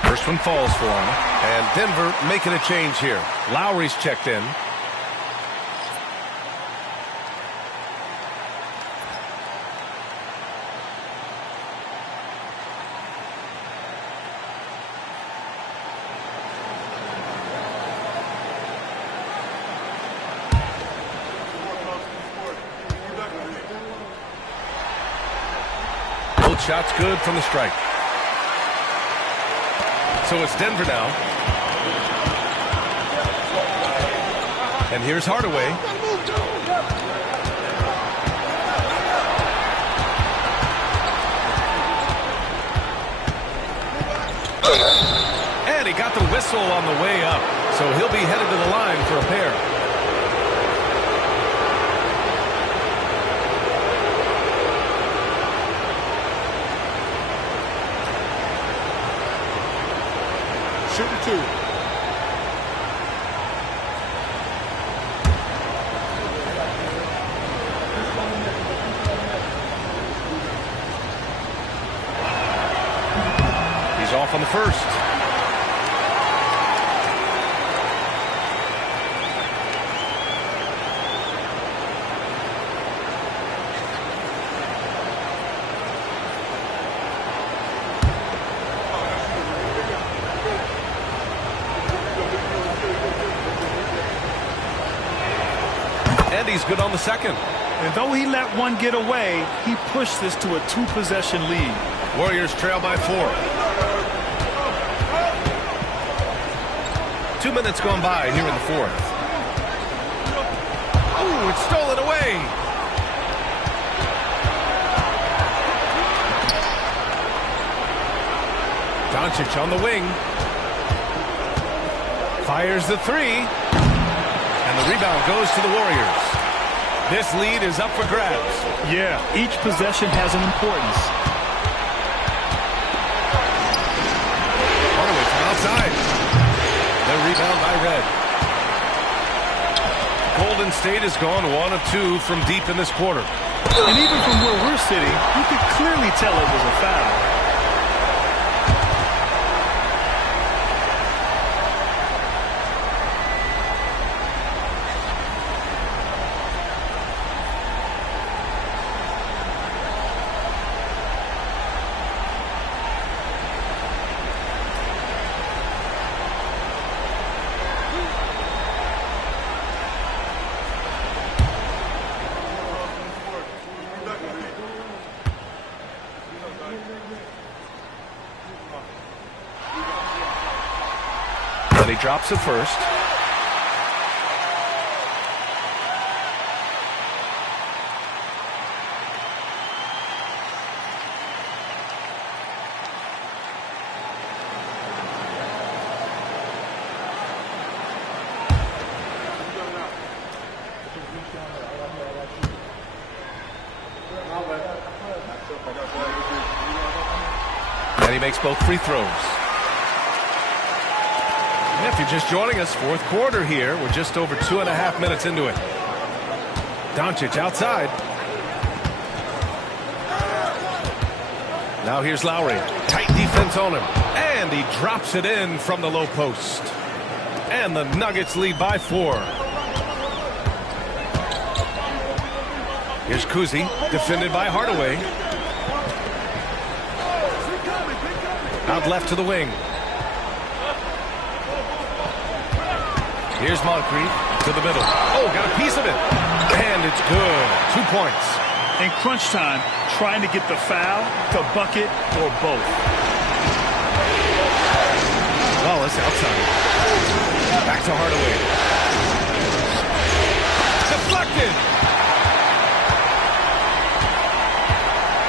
First one falls for him. And Denver making a change here. Lowry's checked in. Both shots good from the strike. So it's Denver now. And here's Hardaway. And he got the whistle on the way up. So he'll be headed to the line for a pair. Shooting 2. He's off on the first. And he's good on the second. And though he let one get away, he pushed this to a 2-possession lead. Warriors trail by 4. 2 minutes gone by here in the fourth. Ooh, it's stolen away. Doncic on the wing. Fires the three. And the rebound goes to the Warriors. This lead is up for grabs. Yeah, each possession has an importance. Hardaway from outside. The rebound by Red. Golden State has gone 1 of 2 from deep in this quarter. And even from where we're sitting, you could clearly tell it was a foul. He drops it first. And he makes both free throws. If you're just joining us, fourth quarter here. We're just over 2.5 minutes into it. Doncic outside. Now here's Lowry. Tight defense on him. And he drops it in from the low post. And the Nuggets lead by 4. Here's Kuzi, defended by Hardaway. Out left to the wing. Here's Moncrief to the middle. Oh, got a piece of it. And it's good. 2 points. In crunch time, trying to get the foul, the bucket, or both. Wallace outside. Back to Hardaway. Deflected.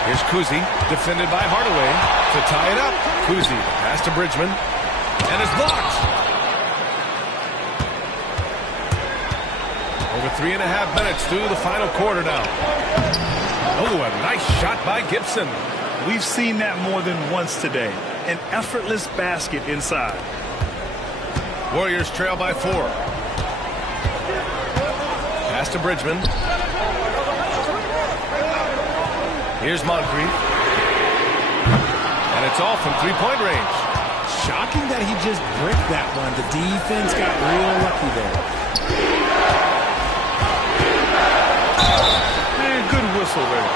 Here's Kuzi, defended by Hardaway. To tie it up. Kuzi, pass to Bridgman. And it's blocked. Over 3.5 minutes through the final quarter now. Oh, a nice shot by Gibson. We've seen that more than once today. An effortless basket inside. Warriors trail by 4. Pass to Bridgman. Here's Moncrief. And it's all from three-point range. Shocking that he just bricked that one. The defense got real lucky there. Good whistle there.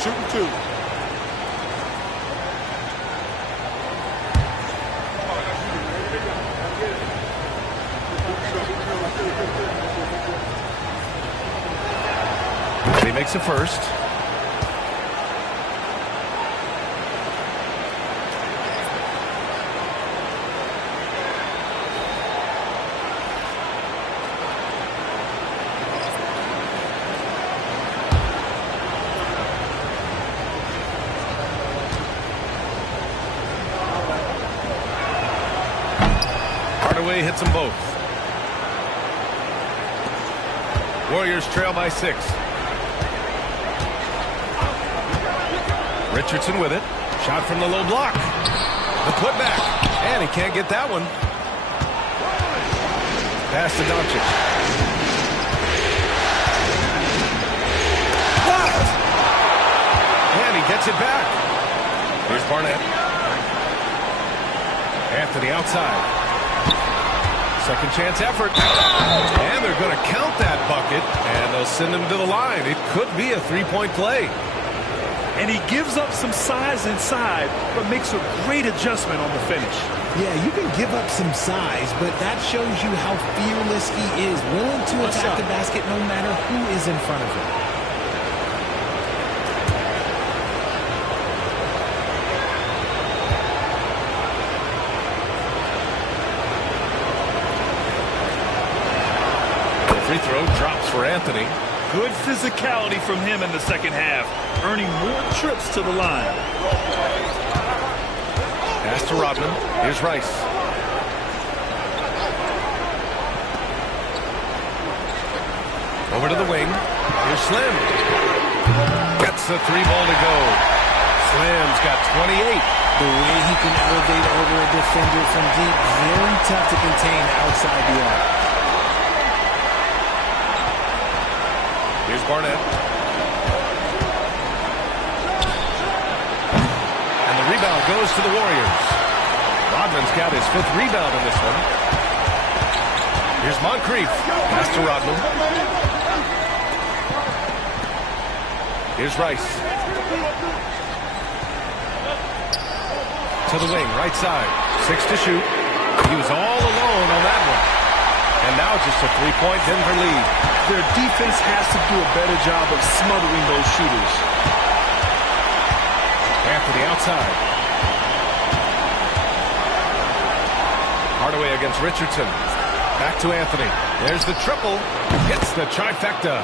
Shooting 2. He makes it first. Hardaway hits them both. Warriors trail by 6. Richardson with it. Shot from the low block. The putback. And he can't get that one. Pass to Doncic. Blocked. And he gets it back. Here's Barnett. Anthony outside. Second chance effort. And they're going to count that bucket. And they'll send him to the line. It could be a three-point play. And he gives up some size inside, but makes a great adjustment on the finish. Yeah, you can give up some size, but that shows you how fearless he is, willing to attack the basket no matter who is in front of him. throw drops for Anthony. Good physicality from him in the second half, earning more trips to the line. Pass to Rodman. Here's Rice. Over to the wing. Here's Slim. Gets the 3-ball to go. Slim's got 28. The way he can elevate over a defender from deep, very tough to contain outside the arc. Here's Barnett. And the rebound goes to the Warriors. Rodman's got his 5th rebound in this one. Here's Moncrief. Pass to Rodman. Here's Rice. To the wing, right side. 6 to shoot. He was all alone on that one. And now just a 3-point Denver lead. Their defense has to do a better job of smothering those shooters. Anthony outside. Hardaway against Richardson. Back to Anthony. There's the triple. Hits the trifecta.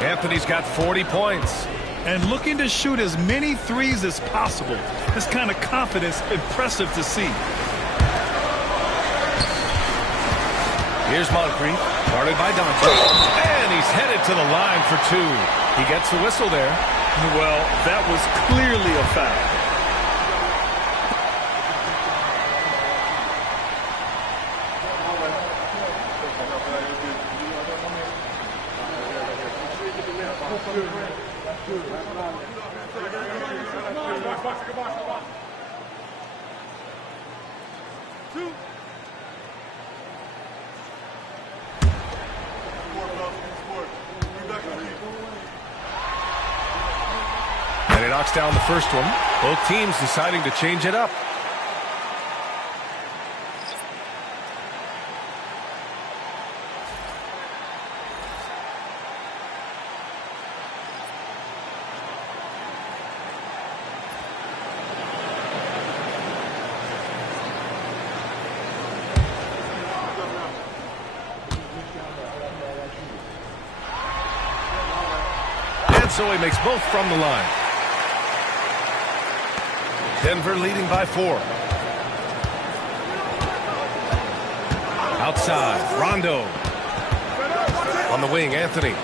Anthony's got 40 points. And looking to shoot as many threes as possible. This kind of confidence, impressive to see. Here's Moncrief, guarded by Dante. And he's headed to the line for 2. He gets the whistle there. Well, that was clearly a foul. And he knocks down the first one. Both teams deciding to change it up. And so he makes both from the line. Denver leading by 4. Outside, Rondo. On the wing, Anthony.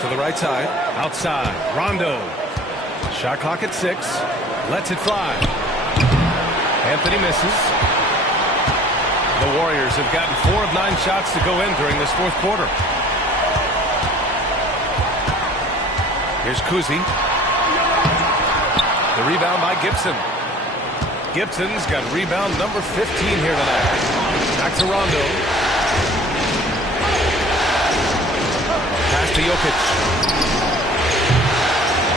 To the right side, outside, Rondo. Shot clock at 6. Lets it fly. Anthony misses. The Warriors have gotten 4 of 9 shots to go in during this 4th quarter. Here's Kuzi. The rebound by Gibson. Gibson's got rebound number 15 here tonight. Back to Rondo. Pass to Jokic.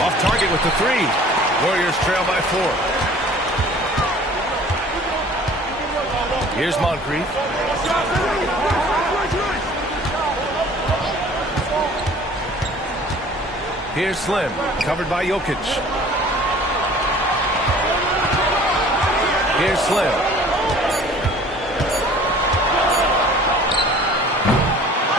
Off target with the 3. Warriors trail by 4. Here's Moncrief. Here's Slim, covered by Jokic. Here's Slim.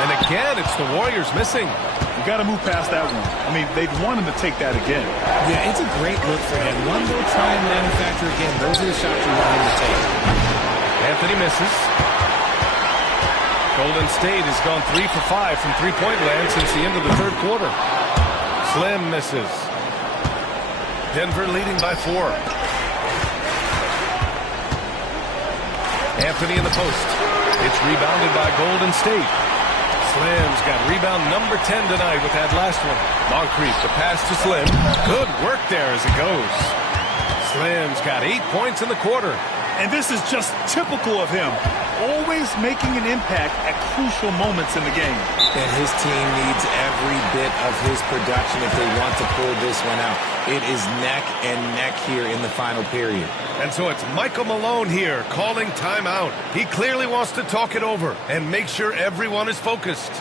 And again, it's the Warriors missing. You got to move past that one. I mean, they'd want him to take that again. Yeah, it's a great look for him. One, go try and manufacture again. Those are the shots you want him to take. Anthony misses. Golden State has gone 3 for 5 from three-point land since the end of the 3rd quarter. Slim misses. Denver leading by 4. Anthony in the post. It's rebounded by Golden State. Slim's got rebound number 10 tonight with that last one. Moncrief, the pass to Slim. Good work there as it goes. Slim's got 8 points in the quarter. And this is just typical of him. Always making an impact at crucial moments in the game. And his team needs every bit of his production if they want to pull this one out. It is neck and neck here in the final period. And so it's Michael Malone here calling timeout. He clearly wants to talk it over and make sure everyone is focused.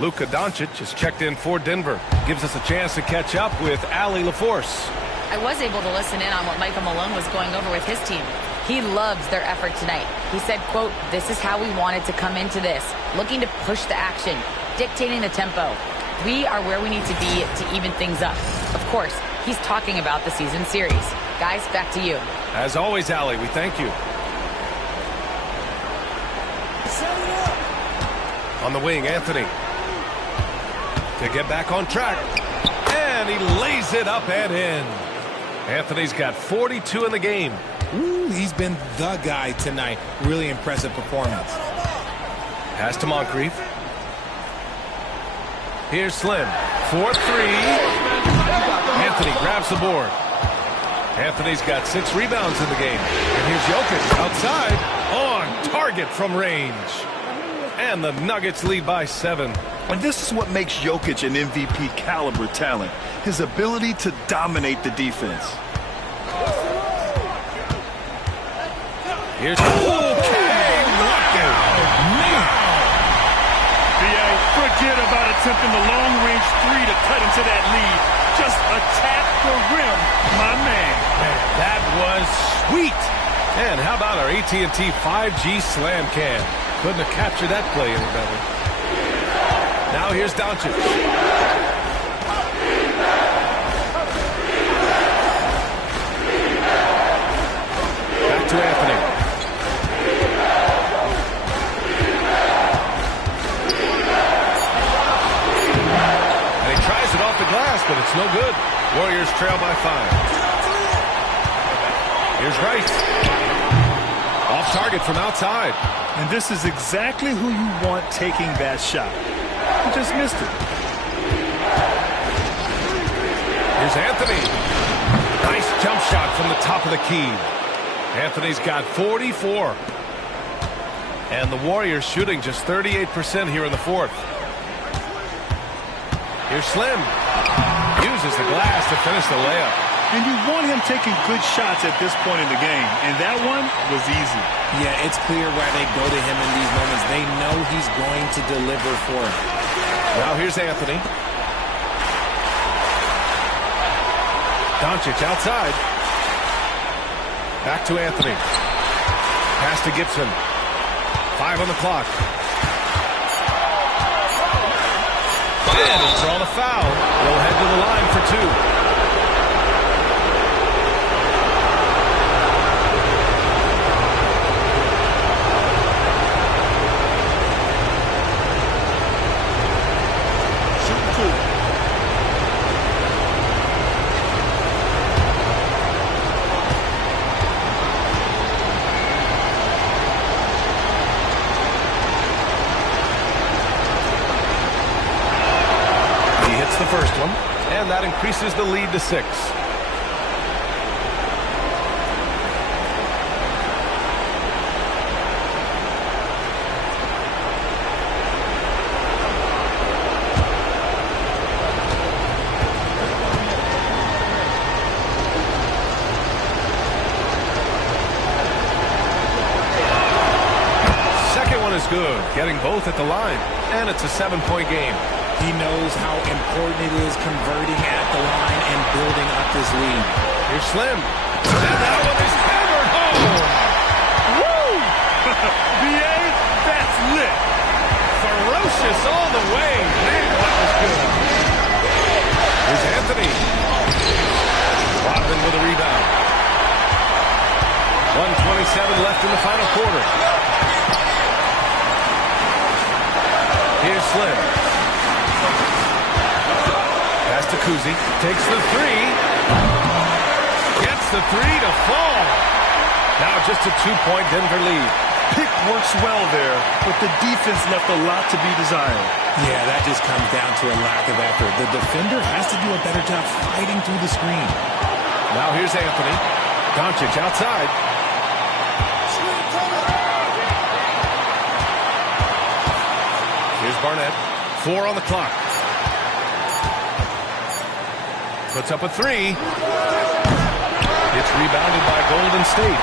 Luka Doncic has checked in for Denver. Gives us a chance to catch up with Allie LaForce. I was able to listen in on what Michael Malone was going over with his team. He loves their effort tonight. He said, quote, "This is how we wanted to come into this, looking to push the action, dictating the tempo. We are where we need to be to even things up." Of course, he's talking about the season series. Guys, back to you. As always, Allie, we thank you. On the wing, Anthony. To get back on track. And he lays it up and in. Anthony's got 42 in the game. Ooh, he's been the guy tonight. Really impressive performance. Pass to Moncrief. Here's Slim. 4-3. Anthony grabs the board. Anthony's got 6 rebounds in the game. And here's Jokic outside. On target from range. And the Nuggets lead by 7. And this is what makes Jokic an MVP caliber talent. His ability to dominate the defense. Here's okay, knockout. B.A., forget about attempting the long-range 3 to cut into that lead. Just attack the rim, my man. That was sweet. And how about our AT&T 5G Slam Cam? Couldn't have captured that play any better. Now here's Doncic. Back to Anthony. And he tries it off the glass, but it's no good. Warriors trail by 5. Here's Rice. Off target from outside. And this is exactly who you want taking that shot. He just missed it. Here's Anthony. Nice jump shot from the top of the key. Anthony's got 44. And the Warriors shooting just 38% here in the 4th. Here's Slim. Uses the glass to finish the layup. And you want him taking good shots at this point in the game. And that one was easy. Yeah, it's clear why they go to him in these moments. They know he's going to deliver for him. Now here's Anthony. Doncic outside. Back to Anthony. Pass to Gibson. 5 on the clock. And he's drawn a foul. He'll head to the line for 2. The first one, and that increases the lead to 6. Second one is good, getting both at the line, and it's a 7-point game. He knows how important it is converting at the line and building up this lead. Here's Slim. And that one is hammered home. Woo! B.A., that's lit. Ferocious all the way. Man, that was good. Here's Anthony. Rodman with a rebound. 1:27 left in the final quarter. Here's Slim. Pass to Kuzi. Takes the 3. Gets the 3 to fall. Now just a 2-point Denver lead. Pick works well there, but the defense left a lot to be desired. Yeah, that just comes down to a lack of effort. The defender has to do a better job fighting through the screen. Now here's Anthony. Doncic outside. Here's Barnett. 4 on the clock. Puts up a 3. It's rebounded by Golden State.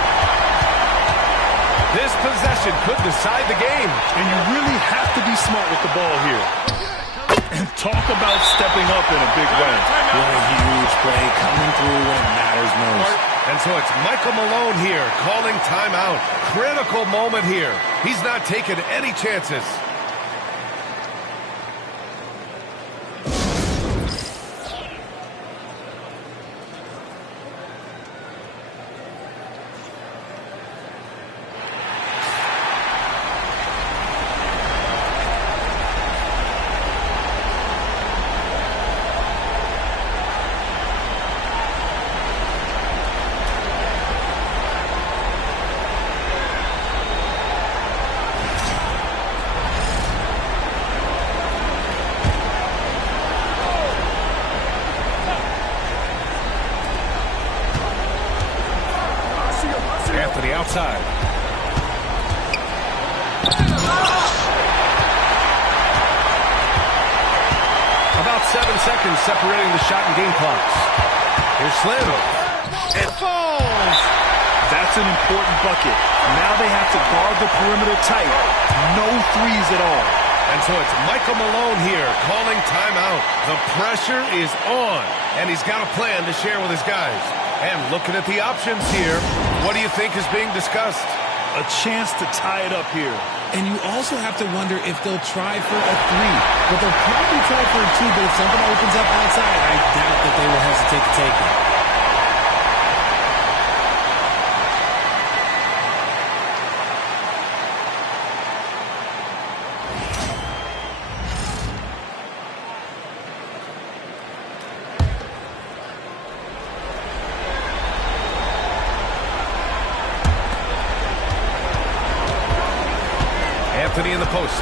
This possession could decide the game. And you really have to be smart with the ball here. And talk about stepping up in a big way. What a huge play coming through when it matters most. And so it's Michael Malone here calling timeout. Critical moment here. He's not taking any chances. To the outside. About 7 seconds separating the shot and game clocks. Here's Slim. It falls! That's an important bucket. Now they have to guard the perimeter tight. No threes at all. And so it's Michael Malone here calling timeout. The pressure is on, and he's got a plan to share with his guys. And looking at the options here, what do you think is being discussed? A chance to tie it up here. And you also have to wonder if they'll try for a three. But they'll probably try for a two, but if something opens up outside, I doubt that they will hesitate to take it. Anthony in the post.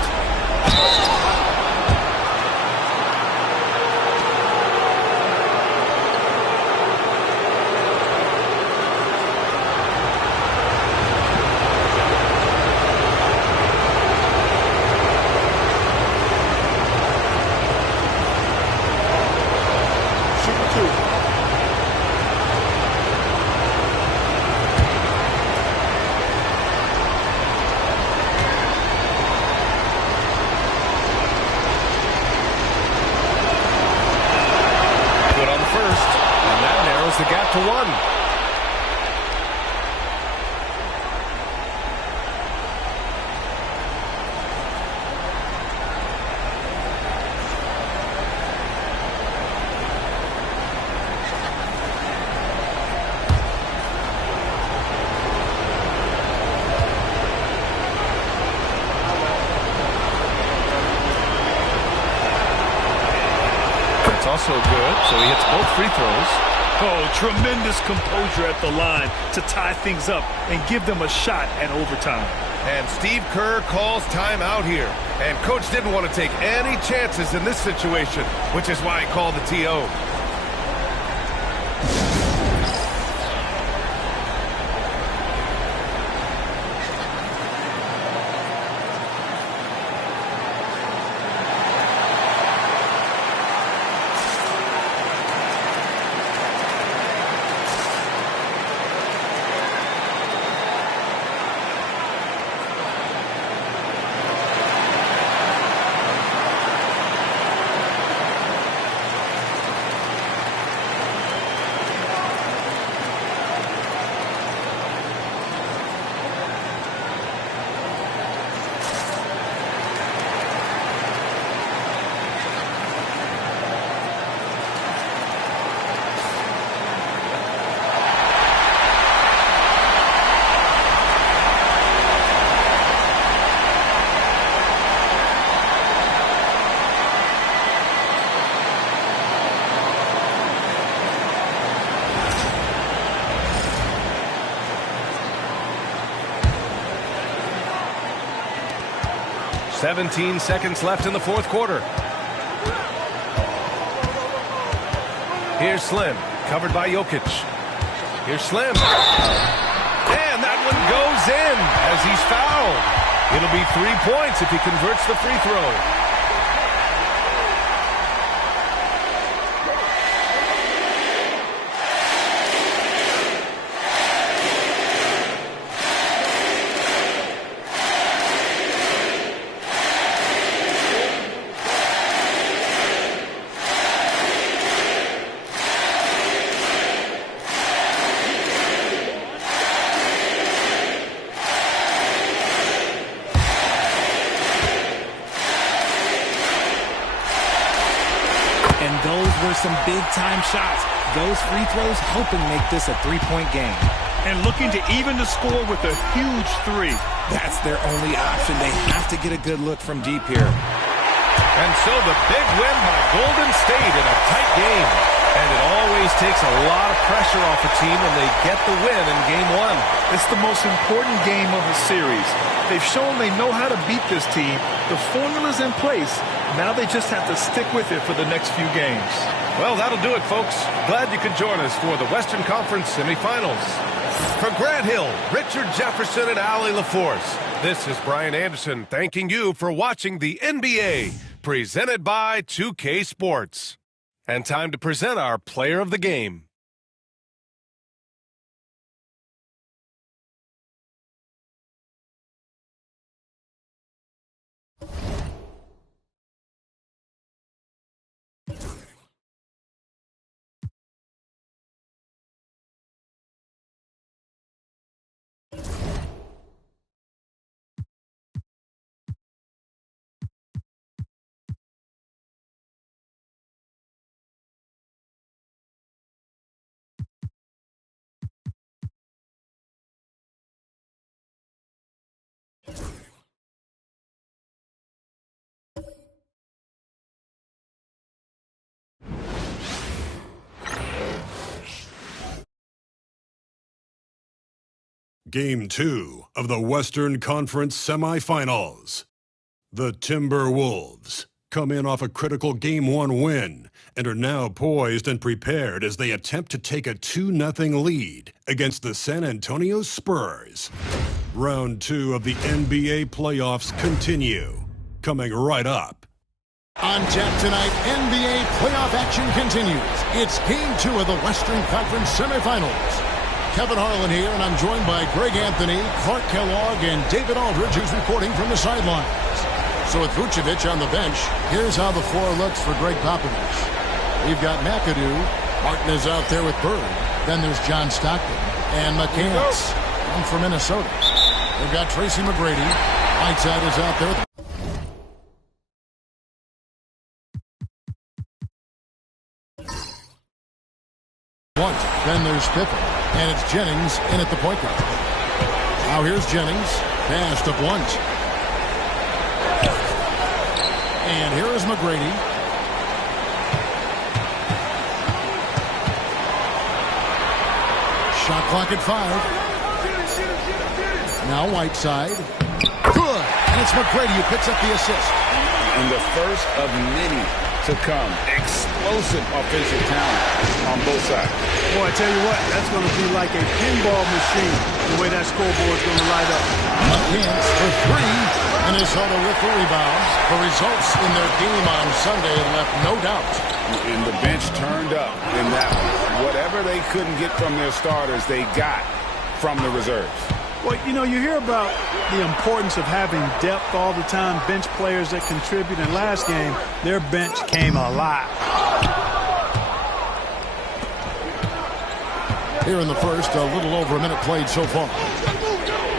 The gap to one. It's also good, so he hits both free throws. Oh, tremendous composure at the line to tie things up and give them a shot at overtime. And Steve Kerr calls timeout here. And Coach didn't want to take any chances in this situation, which is why he called the TO. "17 seconds left in the fourth quarter. Here's Slim, covered by Jokic. Here's Slim. And that one goes in as he's fouled. It'll be 3 points if he converts the free throw. those were some big-time shots. Those free throws helping make this a three-point game. And looking to even the score with a huge three. That's their only option. They have to get a good look from deep here. And so the big win by Golden State in a tight game. And it always takes a lot of pressure off a team when they get the win in Game 1. It's the most important game of the series. They've shown they know how to beat this team. The formula's in place. Now they just have to stick with it for the next few games. Well, that'll do it, folks. Glad you could join us for the Western Conference semifinals. For Grant Hill, Richard Jefferson, and Allie LaForce, this is Brian Anderson thanking you for watching the NBA, presented by 2K Sports. And time to present our player of the game. Game 2 of the Western Conference semifinals. The Timberwolves come in off a critical Game 1 win and are now poised and prepared as they attempt to take a 2-0 lead against the San Antonio Spurs. Round 2 of the NBA playoffs continue, coming right up. On tap tonight, NBA playoff action continues. It's Game 2 of the Western Conference semifinals. Kevin Harlan here, and I'm joined by Greg Anthony, Clark Kellogg, and David Aldridge, who's reporting from the sidelines. So with Vucevic on the bench, here's how the floor looks for Greg Popovich. We've got McAdoo. Martin is out there with Bird. Then there's John Stockton and McCants. And for Minnesota, we've got Tracy McGrady. Whiteside is out there with Then there's Pippen, and it's Jennings in at the point guard. Now here's Jennings, pass to Blunt. And here is McGrady. Shot clock at 5. Now Whiteside. Good, and it's McGrady who picks up the assist. And the first of many to come. Explosive offensive talent on both sides. Boy, I tell you what, that's going to be like a pinball machine, the way that scoreboard is going to light up. McCants for 3, Minnesota with the rebounds. The results in their game on Sunday left no doubt. And the bench turned up in that one. Whatever they couldn't get from their starters, they got from the reserves. Well, you know, you hear about the importance of having depth all the time, bench players that contribute. In last game, their bench came alive. Here in the first, a little over a minute played so far.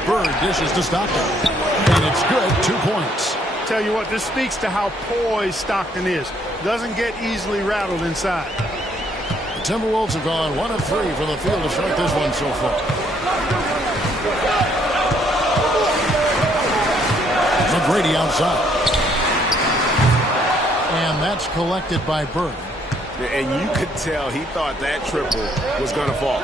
Bird dishes to Stockton. And it's good, 2 points. Tell you what, this speaks to how poised Stockton is. Doesn't get easily rattled inside. The Timberwolves have gone 1 of 3 from the field to start this one so far. McGrady outside. And that's collected by Bird. And you could tell he thought that triple was going to fall.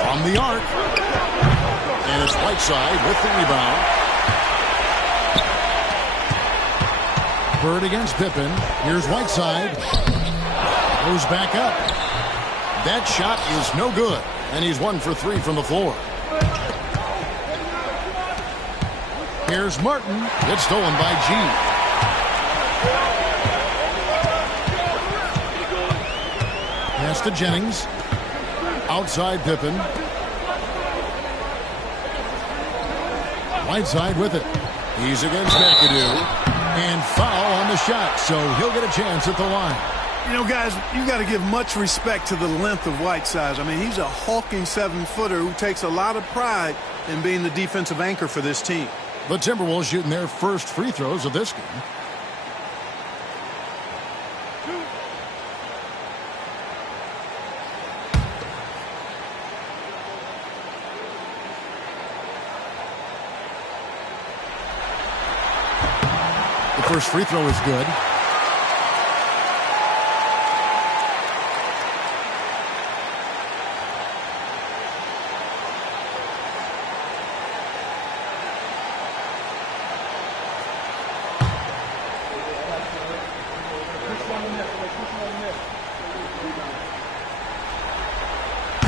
From the arc. And it's Whiteside with the rebound. Bird against Pippen. Here's Whiteside. Goes back up. That shot is no good. And he's 1 for 3 from the floor. Here's Martin. It's stolen by G. Pass to Jennings. Outside Pippen. Whiteside with it. He's against McAdoo. And foul on the shot, so he'll get a chance at the line. You know, guys, you got to give much respect to the length of Whiteside. I mean, he's a hulking 7-footer who takes a lot of pride in being the defensive anchor for this team. The Timberwolves shooting their first free throws of this game. first free throw is good.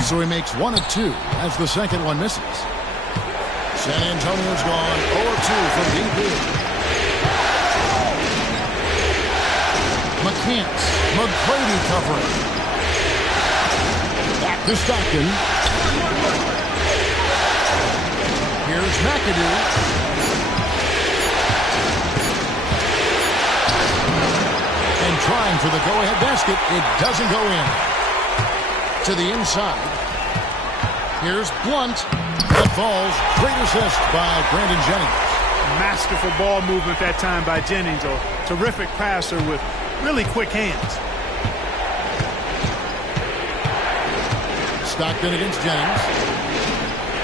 So he makes 1 of 2 as the second one misses. San Antonio's gone 0 of 2 from deep. McCants, McGrady covering. Back to Stockton. Here's McAdoo. And trying for the go-ahead basket. It doesn't go in. To the inside. Here's Blunt. That falls. Great assist by Brandon Jennings. Masterful ball movement that time by Jennings. A terrific passer with really quick hands. Stockton against Jennings.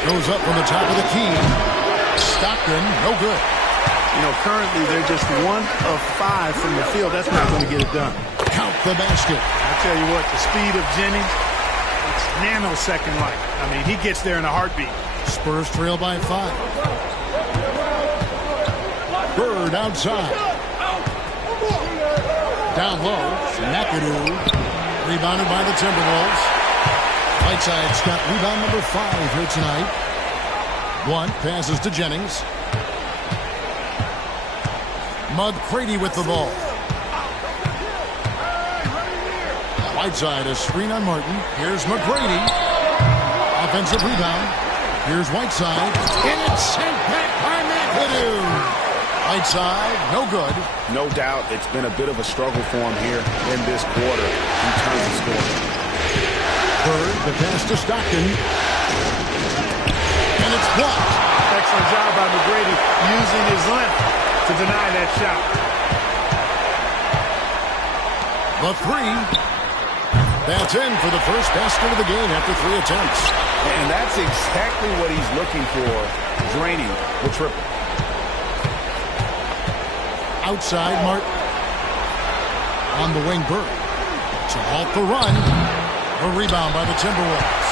Goes up from the top of the key. Stockton, no good. You know, currently they're just 1 of 5 from the field. That's not going to get it done. Count the basket. I tell you what, the speed of Jennings, it's nanosecond-like. I mean, he gets there in a heartbeat. Spurs trail by 5. Bird outside. Down low. McAdoo. Rebounded by the Timberwolves. Whiteside's got rebound number 5 here tonight. Blunt passes to Jennings. McGrady with the ball. Whiteside, a screen on Martin. Here's McGrady. Offensive rebound. Here's Whiteside. And it's sent back by McAdoo. Whiteside, no good. No doubt it's been a bit of a struggle for him here in this quarter in terms of scoring. Bird, the pass to Stockton. And it's blocked. Excellent job by McGrady using his length to deny that shot. The 3. That's in for the first basket of the game after 3 attempts. And that's exactly what he's looking for, draining the triple. Outside, Martin. On the wing, Bird. To halt the run. A rebound by the Timberwolves.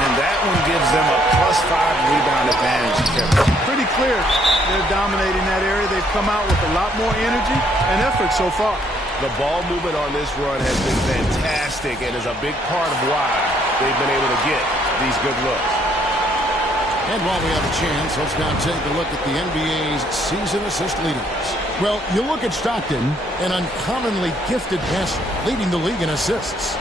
And that one gives them a +5 rebound advantage. Pretty clear they're dominating that area. They've come out with a lot more energy and effort so far. The ball movement on this run has been fantastic and is a big part of why they've been able to get these good looks. And while we have a chance, let's now take a look at the NBA's season assist leaders. Well, you look at Stockton, an uncommonly gifted passer, leading the league in assists.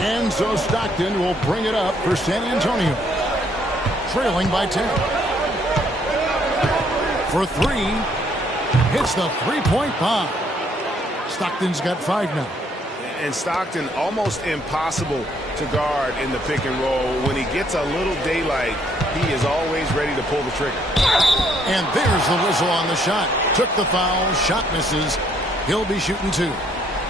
And so Stockton will bring it up for San Antonio. Trailing by 10. For 3. Hits the three-point bomb. Stockton's got 5 now. And Stockton almost impossible to guard in the pick and roll. When he gets a little daylight, he is always ready to pull the trigger. And there's the whistle on the shot. Took the foul. Shot misses. He'll be shooting 2.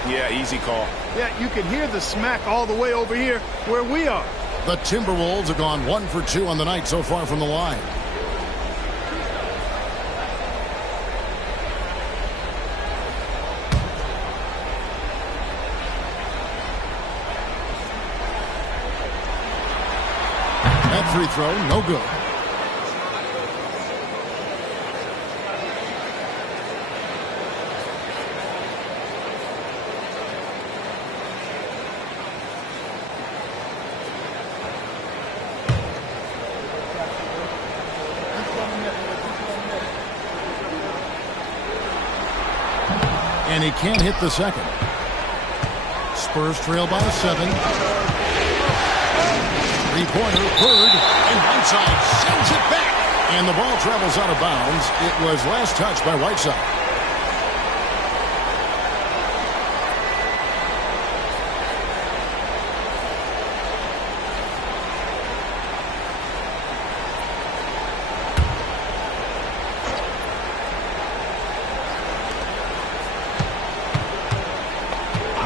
Yeah, easy call. Yeah, you can hear the smack all the way over here where we are. The Timberwolves have gone 1 for 2 on the night so far from the line. That free throw, no good. And he can't hit the second. Spurs trail by 7. Three-pointer, Bird, and Whiteside sends it back. And the ball travels out of bounds. It was last touched by Whiteside.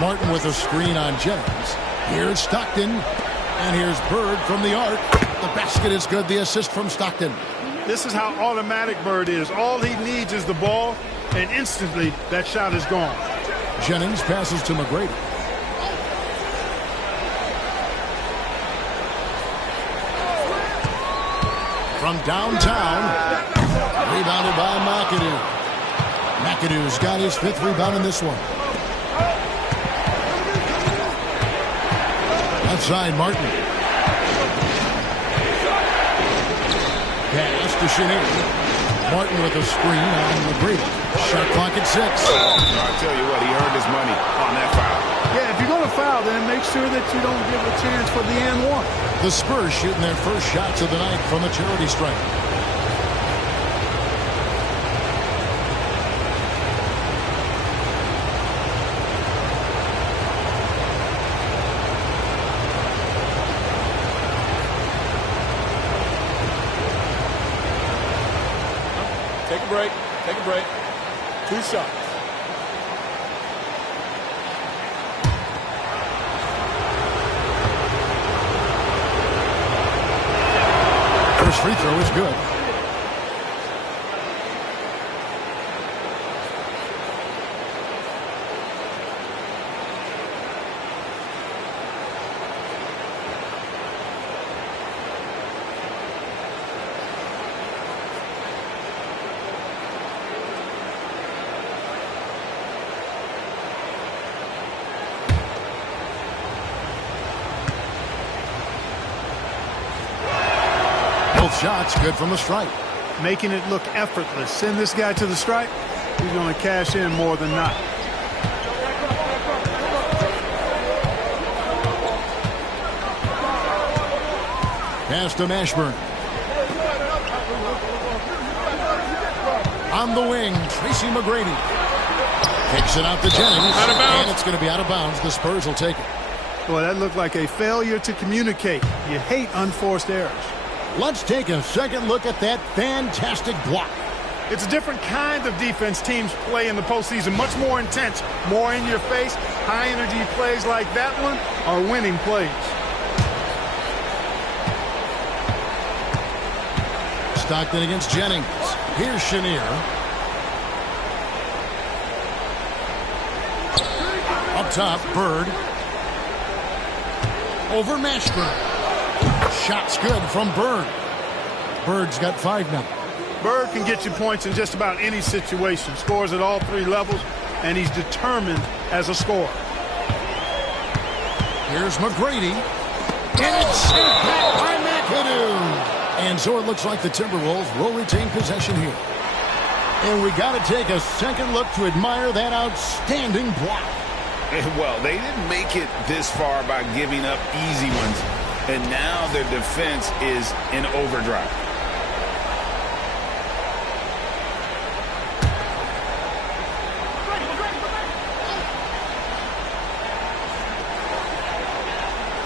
Martin with a screen on Jennings. Here's Stockton. And here's Bird from the arc. The basket is good. The assist from Stockton. This is how automatic Bird is. All he needs is the ball, and instantly that shot is gone. Jennings passes to McGrady. From downtown, rebounded by McAdoo. McAdoo's got his 5th rebound in this one. Outside, Martin. Pass to Chenier. Martin with a screen on McGrady. Shot clock at 6. I'll tell you what, he earned his money on that foul. Yeah, if you're going to foul, then make sure that you don't give a chance for the and one. The Spurs shooting their first shots of the night from a charity stripe. Take a break. Take a break. 2 shots. First free throw is good. Shots good from the stripe. Making it look effortless. Send this guy to the stripe. He's going to cash in more than not. Pass to Mashburn. On the wing, Tracy McGrady. Kicks it out to Jennings. Out of bounds. And it's going to be out of bounds. The Spurs will take it. Boy, that looked like a failure to communicate. You hate unforced errors. Let's take a second look at that fantastic block. It's a different kind of defense teams play in the postseason. Much more intense, more in your face. High energy plays like that one are winning plays. Stockton against Jennings. Here's Chenier. Up top, Bird. Over Mashburn. Shot's good from Bird. Bird's got 5 now. Bird can get you points in just about any situation. Scores at all 3 levels, and he's determined as a scorer. Here's McGrady. And it's saved back by McAdoo. And so it looks like the Timberwolves will retain possession here. And we got to take a second look to admire that outstanding block. Well, they didn't make it this far by giving up easy ones. And now their defense is in overdrive.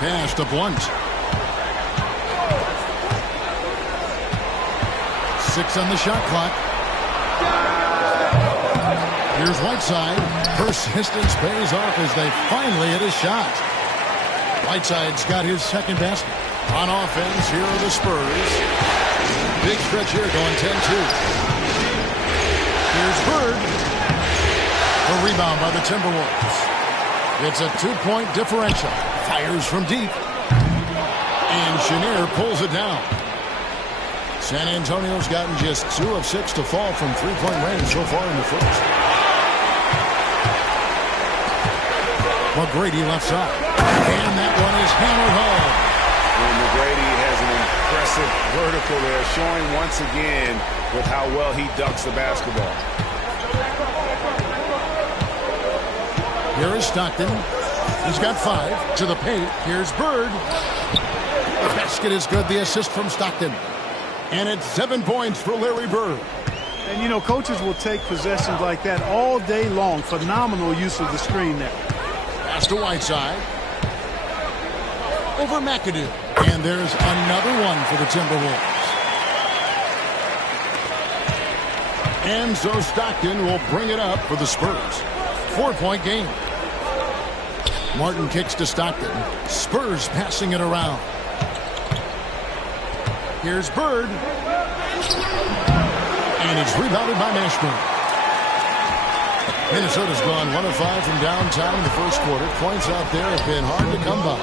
Pass to Blunt. 6 on the shot clock. Here's Whiteside. Persistence pays off as they finally hit a shot. Whiteside's got his 2nd basket. On offense, here are the Spurs. Big stretch here going 10-2. Here's Bird. The rebound by the Timberwolves. It's a 2-point differential. Fires from deep. And Chenier pulls it down. San Antonio's gotten just 2 of 6 to fall from 3-point range so far in the first. McGrady left side. And that one is hammered home. And McGrady has an impressive vertical there, showing once again with how well he dunks the basketball. Here is Stockton. He's got 5 to the paint. Here's Bird. The basket is good. The assist from Stockton. And it's 7 points for Larry Bird. And, you know, coaches will take possessions like that all day long. Phenomenal use of the screen there. Pass to Whiteside. Over McAdoo. And there's another one for the Timberwolves. And so Stockton will bring it up for the Spurs. 4-point game. Martin kicks to Stockton. Spurs passing it around. Here's Bird. And it's rebounded by Mashburn. Minnesota's gone 1 of 5 from downtown in the first quarter. Points out there have been hard to come by.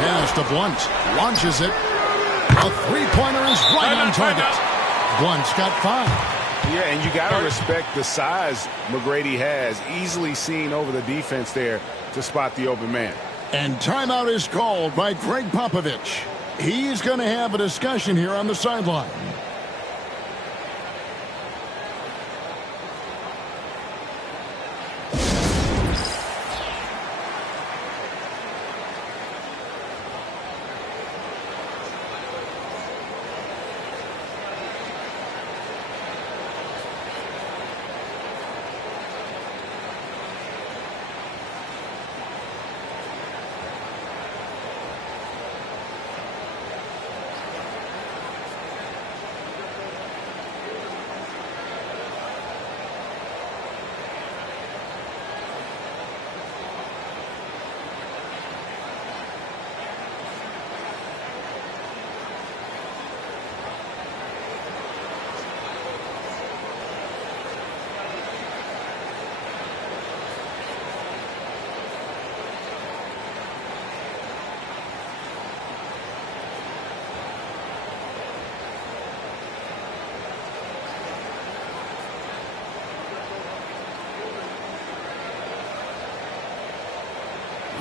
Pass to Blunt. Launches it. A three-pointer is right on target. Blunt's got 5. Yeah, and you got to respect the size McGrady has. Easily seen over the defense there to spot the open man. And timeout is called by Greg Popovich. He's going to have a discussion here on the sideline.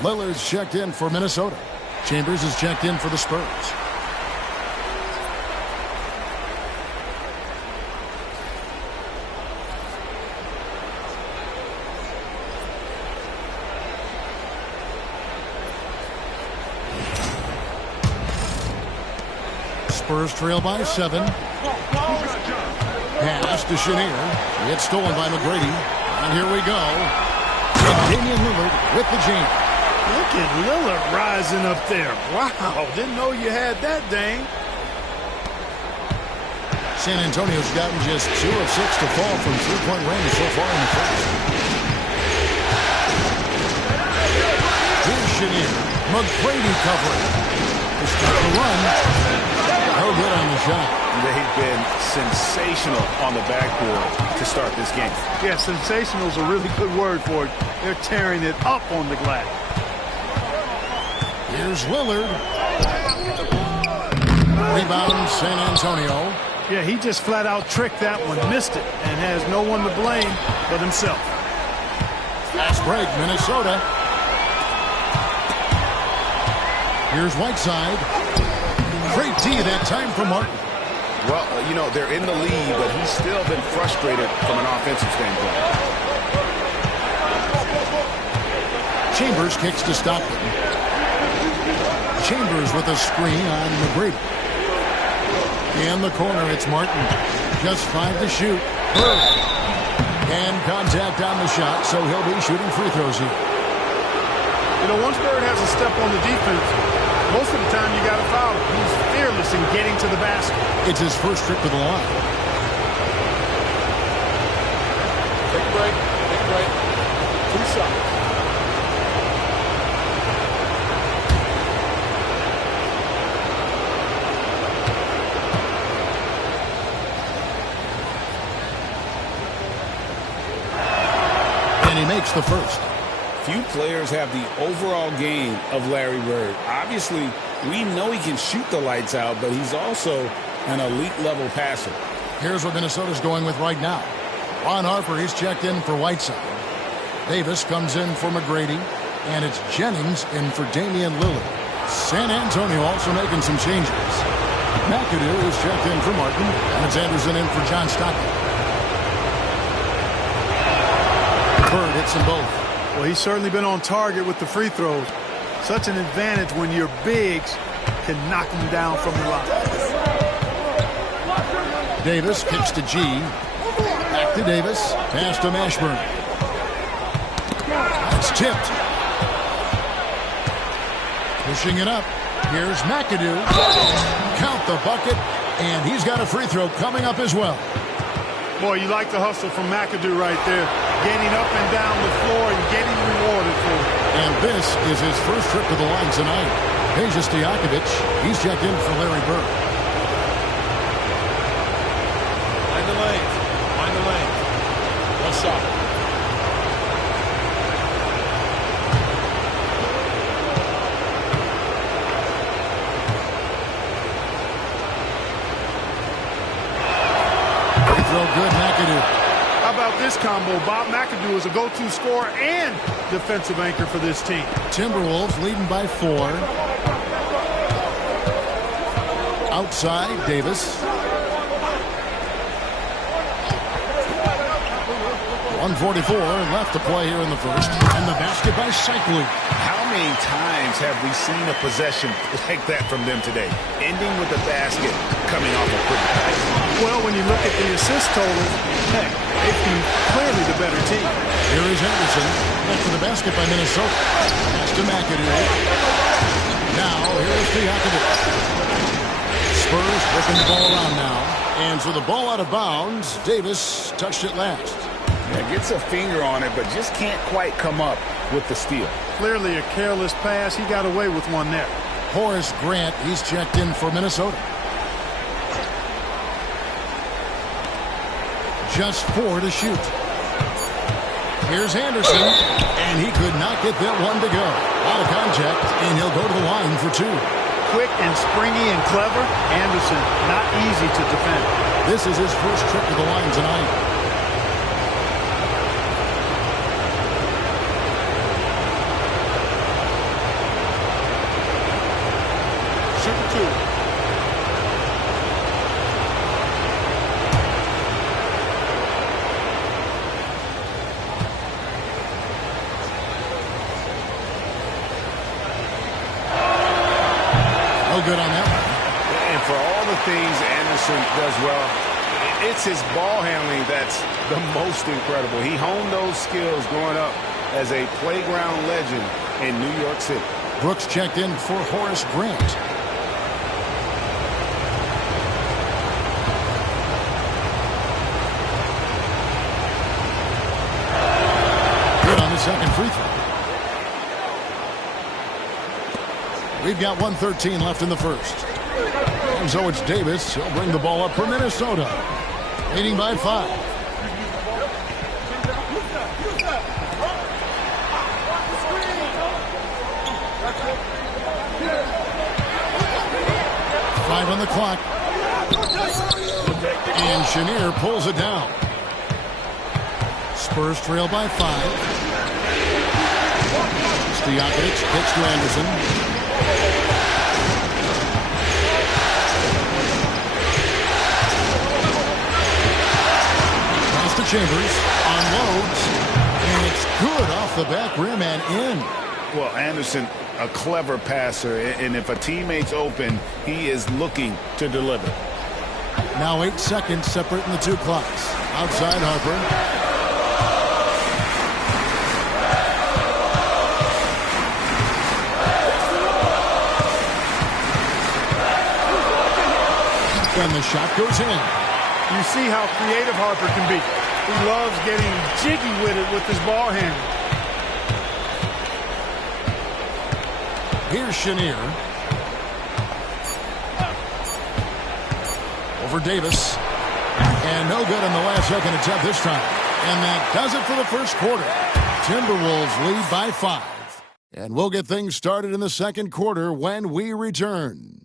Lillard's checked in for Minnesota. Chambers is checked in for the Spurs. Spurs trail by 7. Pass to Chenier. It's stolen by McGrady. And here we go. Damian Lillard with the jam. Look at Lillard rising up there. Wow, didn't know you had that, Dame. San Antonio's gotten just 2 of 6 to fall from three-point range so far in the first. Here's Chenier. McGrady covering. To start the run. No good on the shot. They've been sensational on the backboard to start this game. Yeah, sensational is a really good word for it. They're tearing it up on the glass. Here's Lillard. Rebound, San Antonio. Yeah, he just flat out tricked that one, missed it, and has no one to blame but himself. Fast break, Minnesota. Here's Whiteside. Great D that time for Martin. Well, you know, they're in the lead, but he's still been frustrated from an offensive standpoint. Chambers kicks to Stockton. Chambers with a screen on McGrady. In the corner, it's Martin. Just 5 to shoot. Bird. And contact on the shot, so he'll be shooting free throws here. You know, once Bird has a step on the defense, most of the time you got to foul him. He's fearless in getting to the basket. It's his first trip to the line. Take a break. Take a break. 2 shots. And he makes the first. Few players have the overall game of Larry Bird. Obviously, we know he can shoot the lights out, but he's also an elite-level passer. Here's what Minnesota's going with right now. Ron Harper, he's checked in for Whiteside. Davis comes in for McGrady, and it's Jennings in for Damian Lillard. San Antonio also making some changes. McAdoo is checked in for Martin, and it's Anderson in for John Stockton. Bird hits them both. Well, he's certainly been on target with the free throws. Such an advantage when your bigs can knock them down from the line. Davis kicks to G. Back to Davis. Pass to Mashburn. It's tipped. Pushing it up. Here's McAdoo. Count the bucket. And he's got a free throw coming up as well. Boy, you like the hustle from McAdoo right there. getting up and down the floor and getting rewarded for it. And this is his first trip to the line tonight. Peja Stojakovic, he's checked in for Larry Bird. Find the lane. Find the lane. No shot. Good, McAdoo. How about this combo? Bob McAdoo is a go-to scorer and defensive anchor for this team. Timberwolves leading by 4. Outside, Davis. 1:44 left to play here in the first. And the basket by Cycling. How many times have we seen a possession like that from them today? Ending with a basket coming off a quick pass. Well, when you look at the assist total, heck, they've been clearly the better team. Here is Anderson. Back to the basket by Minnesota. Pass to McAdoo. Now, here is Stojakovic. Spurs whipping the ball around now. And so the ball out of bounds. Davis touched it last. Yeah, gets a finger on it, but just can't quite come up with the steal. Clearly a careless pass. He got away with one there. Horace Grant, he's checked in for Minnesota. Just 4 to shoot. Here's Anderson, and he could not get that one to go. Out of contact, and he'll go to the line for 2. Quick and springy and clever, Anderson, not easy to defend. This is his first trip to the line tonight. Good on that one. And for all the things Anderson does well, it's his ball handling that's the most incredible. He honed those skills growing up as a playground legend in New York City. Brooks checked in for Horace Grant. Good on the second free throw. We've got 1:13 left in the first. And so it's Davis. He'll bring the ball up for Minnesota. Leading by 5. Five on the clock. And Chenier pulls it down. Spurs trail by 5. Stojakovic kicks to Anderson. Pass to Chambers. Unloads. And it's good off the back rim and in. Well, Anderson, a clever passer. And if a teammate's open, he is looking to deliver. Now 8 seconds separating the two clocks. Outside Harper. And the shot goes in. You see how creative Harper can be. He loves getting jiggy with it with his ball handle. Here's Chenier. Over Davis. And no good on the last second attempt this time. And that does it for the first quarter. Timberwolves lead by 5. And we'll get things started in the second quarter when we return.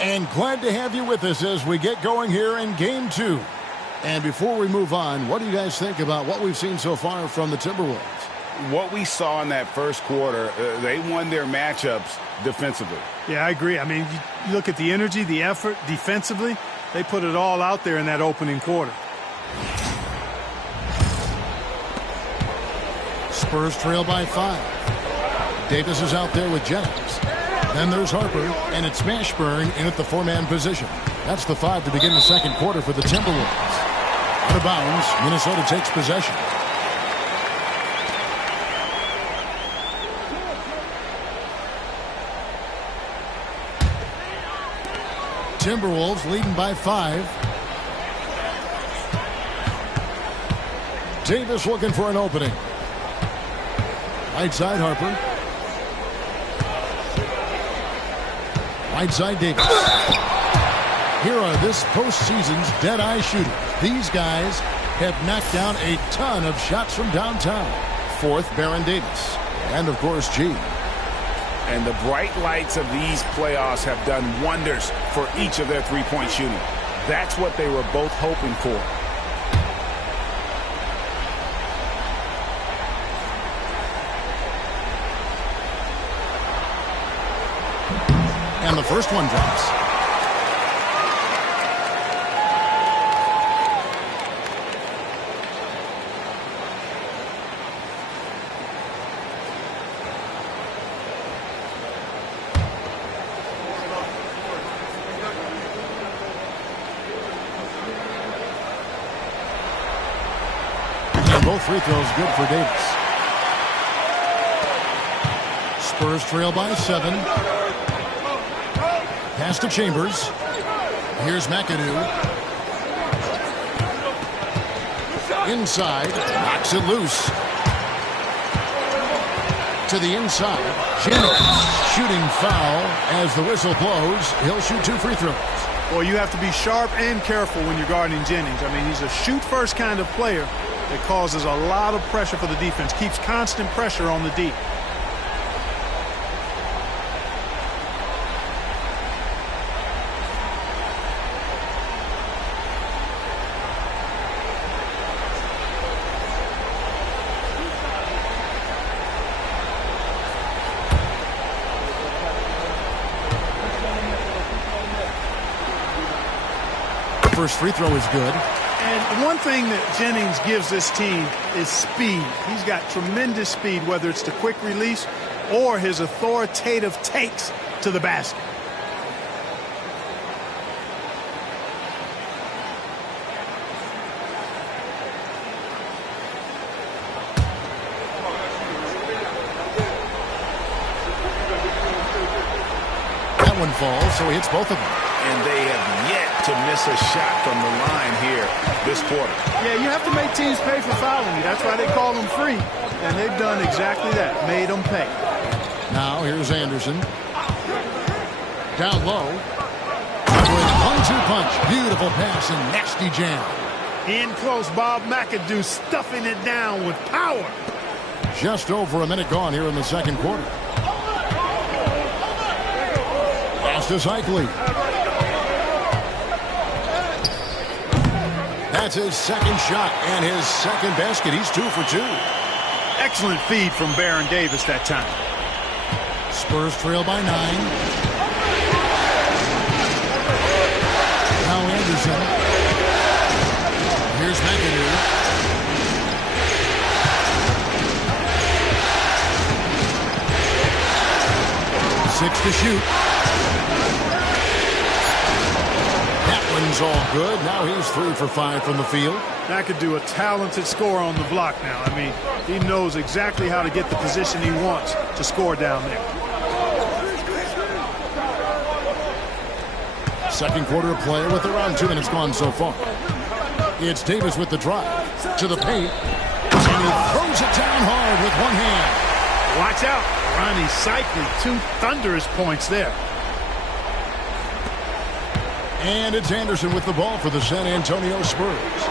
And glad to have you with us as we get going here in Game 2. And before we move on, what do you guys think about what we've seen so far from the Timberwolves? What we saw in that first quarter, they won their matchups defensively. Yeah, I agree. I mean, you look at the energy, the effort defensively, they put it all out there in that opening quarter. Spurs trail by 5. Davis is out there with Jennings. Then there's Harper, and it's Mashburn in at the 4-man position. That's the 5 to begin the second quarter for the Timberwolves. Out of bounds, Minnesota takes possession. Timberwolves leading by 5. Davis looking for an opening. Right side Harper. Right side Davis. Here are this postseason's dead-eye shooters. These guys have knocked down a ton of shots from downtown. Fourth, Baron Davis. And, of course, G. And the bright lights of these playoffs have done wonders for each of their three-point shooting. That's what they were both hoping for. And the first one drops. And both free throws good for Davis. Spurs trail by 7. Pass to Chambers. Here's McAdoo. Inside. Knocks it loose. To the inside. Jennings. Shooting foul as the whistle blows. He'll shoot 2 free throws. Well, you have to be sharp and careful when you're guarding Jennings. I mean, he's a shoot-first kind of player that causes a lot of pressure for the defense. Keeps constant pressure on the D. First free throw is good. And one thing that Jennings gives this team is speed. He's got tremendous speed, whether it's the quick release or his authoritative takes to the basket. That one falls, so he hits both of them. And they have yet to miss a shot from the line here this quarter. Yeah, you have to make teams pay for fouling you. That's why they call them free. And they've done exactly that, made them pay. Now here's Anderson. Down low. With 1-2 punch. Beautiful pass and nasty jam. In close, Bob McAdoo stuffing it down with power. Just over a minute gone here in the second quarter. Pass to Cycli. That's his second shot and his second basket. He's 2 for 2. Excellent feed from Baron Davis that time. Spurs trail by 9. Now Anderson. Here's McAdoo. Six to shoot. All good. Now he's 3 for 5 from the field. McAdoo, a talented scorer on the block now. I mean, he knows exactly how to get the position he wants to score down there. Second quarter of play with around 2 minutes gone so far. It's Davis with the drive to the paint. And he throws it down hard with one hand. Watch out. Ronnie Cycli, 2 thunderous points there. And it's Anderson with the ball for the San Antonio Spurs.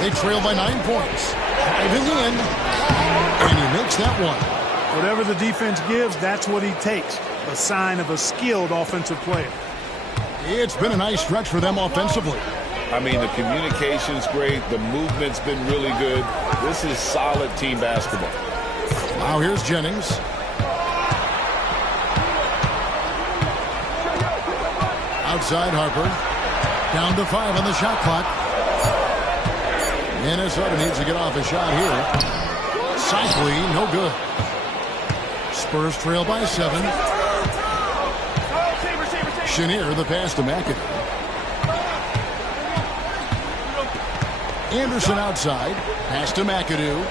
They trail by 9 points. Diving in. And he makes that one. Whatever the defense gives, that's what he takes. A sign of a skilled offensive player. It's been a nice stretch for them offensively. I mean, the communication's great. The movement's been really good. This is solid team basketball. Now here's Jennings. Outside Harper. Down to 5 on the shot clock. Minnesota needs to get off a shot here. Cycli, no good. Spurs trail by 7. Chenier, the pass to McAdoo. Anderson outside. Pass to McAdoo.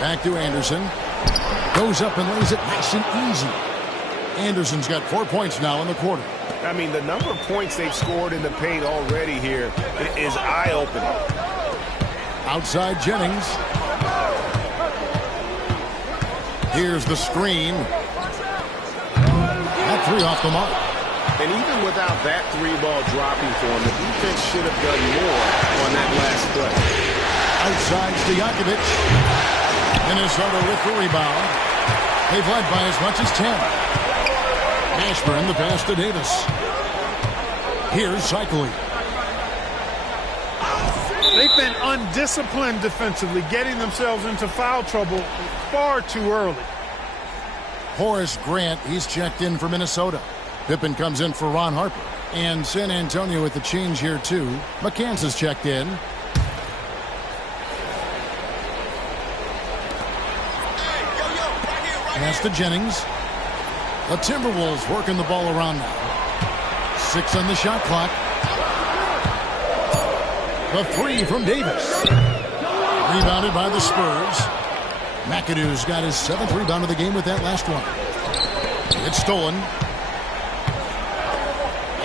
Back to Anderson. Goes up and lays it nice and easy. Anderson's got 4 points now in the quarter. I mean, the number of points they've scored in the paint already here is eye-opening. Outside Jennings. Here's the screen. That three off the mark. And even without that three-ball dropping for him, the defense should have done more on that last play. Outside Stojakovic. Minnesota with the rebound. They've led by as much as 10. Mashburn the pass to Davis. Here's Cycling. They've been undisciplined defensively, getting themselves into foul trouble far too early. Horace Grant, he's checked in for Minnesota. Pippen comes in for Ron Harper. And San Antonio with the change here, too. McCants has checked in. Pass to Jennings. The Timberwolves working the ball around now. 6 on the shot clock. The three from Davis. Rebounded by the Spurs. McAdoo's got his 7th rebound of the game with that last one. It's stolen.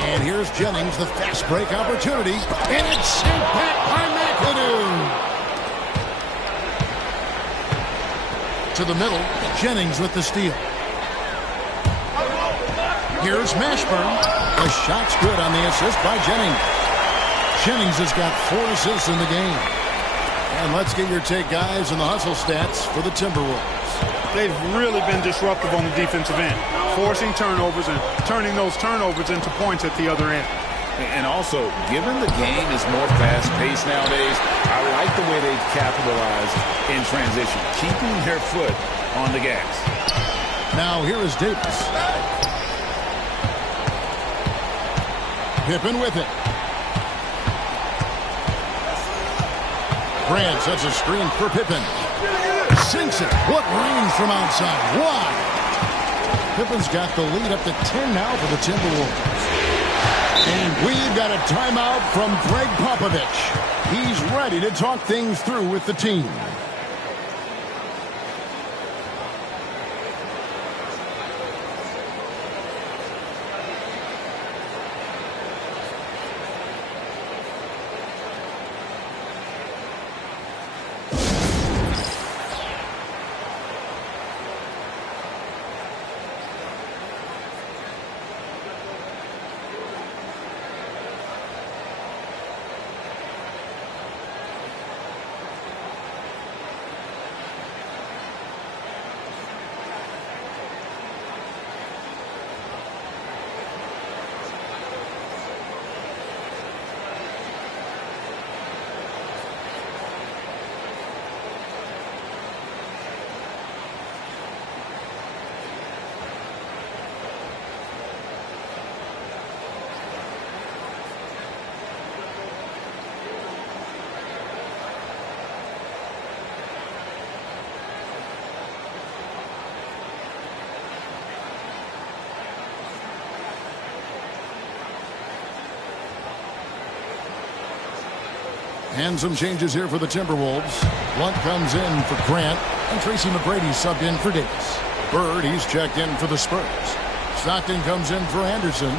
And here's Jennings, the fast break opportunity. And it's sent back by McAdoo. To the middle, Jennings with the steal. Here's Mashburn. The shot's good on the assist by Jennings. Jennings has got 4 assists in the game. And let's get your take, guys, on the hustle stats for the Timberwolves. They've really been disruptive on the defensive end, forcing turnovers and turning those turnovers into points at the other end. And also, given the game is more fast-paced nowadays, I like the way they've capitalized in transition, keeping their foot on the gas. Now here is Davis. Pippen with it. Grant sets a screen for Pippen. Sinks it. What range from outside? Why? Pippen's got the lead up to 10 now for the Timberwolves. And we've got a timeout from Greg Popovich. He's ready to talk things through with the team. And some changes here for the Timberwolves. Blunt comes in for Grant, and Tracy McGrady subbed in for Davis. Bird, he's checked in for the Spurs. Stockton comes in for Anderson.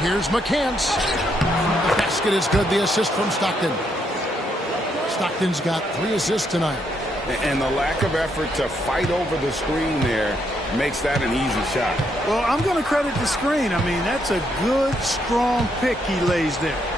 Here's McCants. The basket is good. The assist from Stockton. Stockton's got 3 assists tonight. And the lack of effort to fight over the screen there makes that an easy shot. Well, I'm going to credit the screen. I mean, that's a good, strong pick he lays there.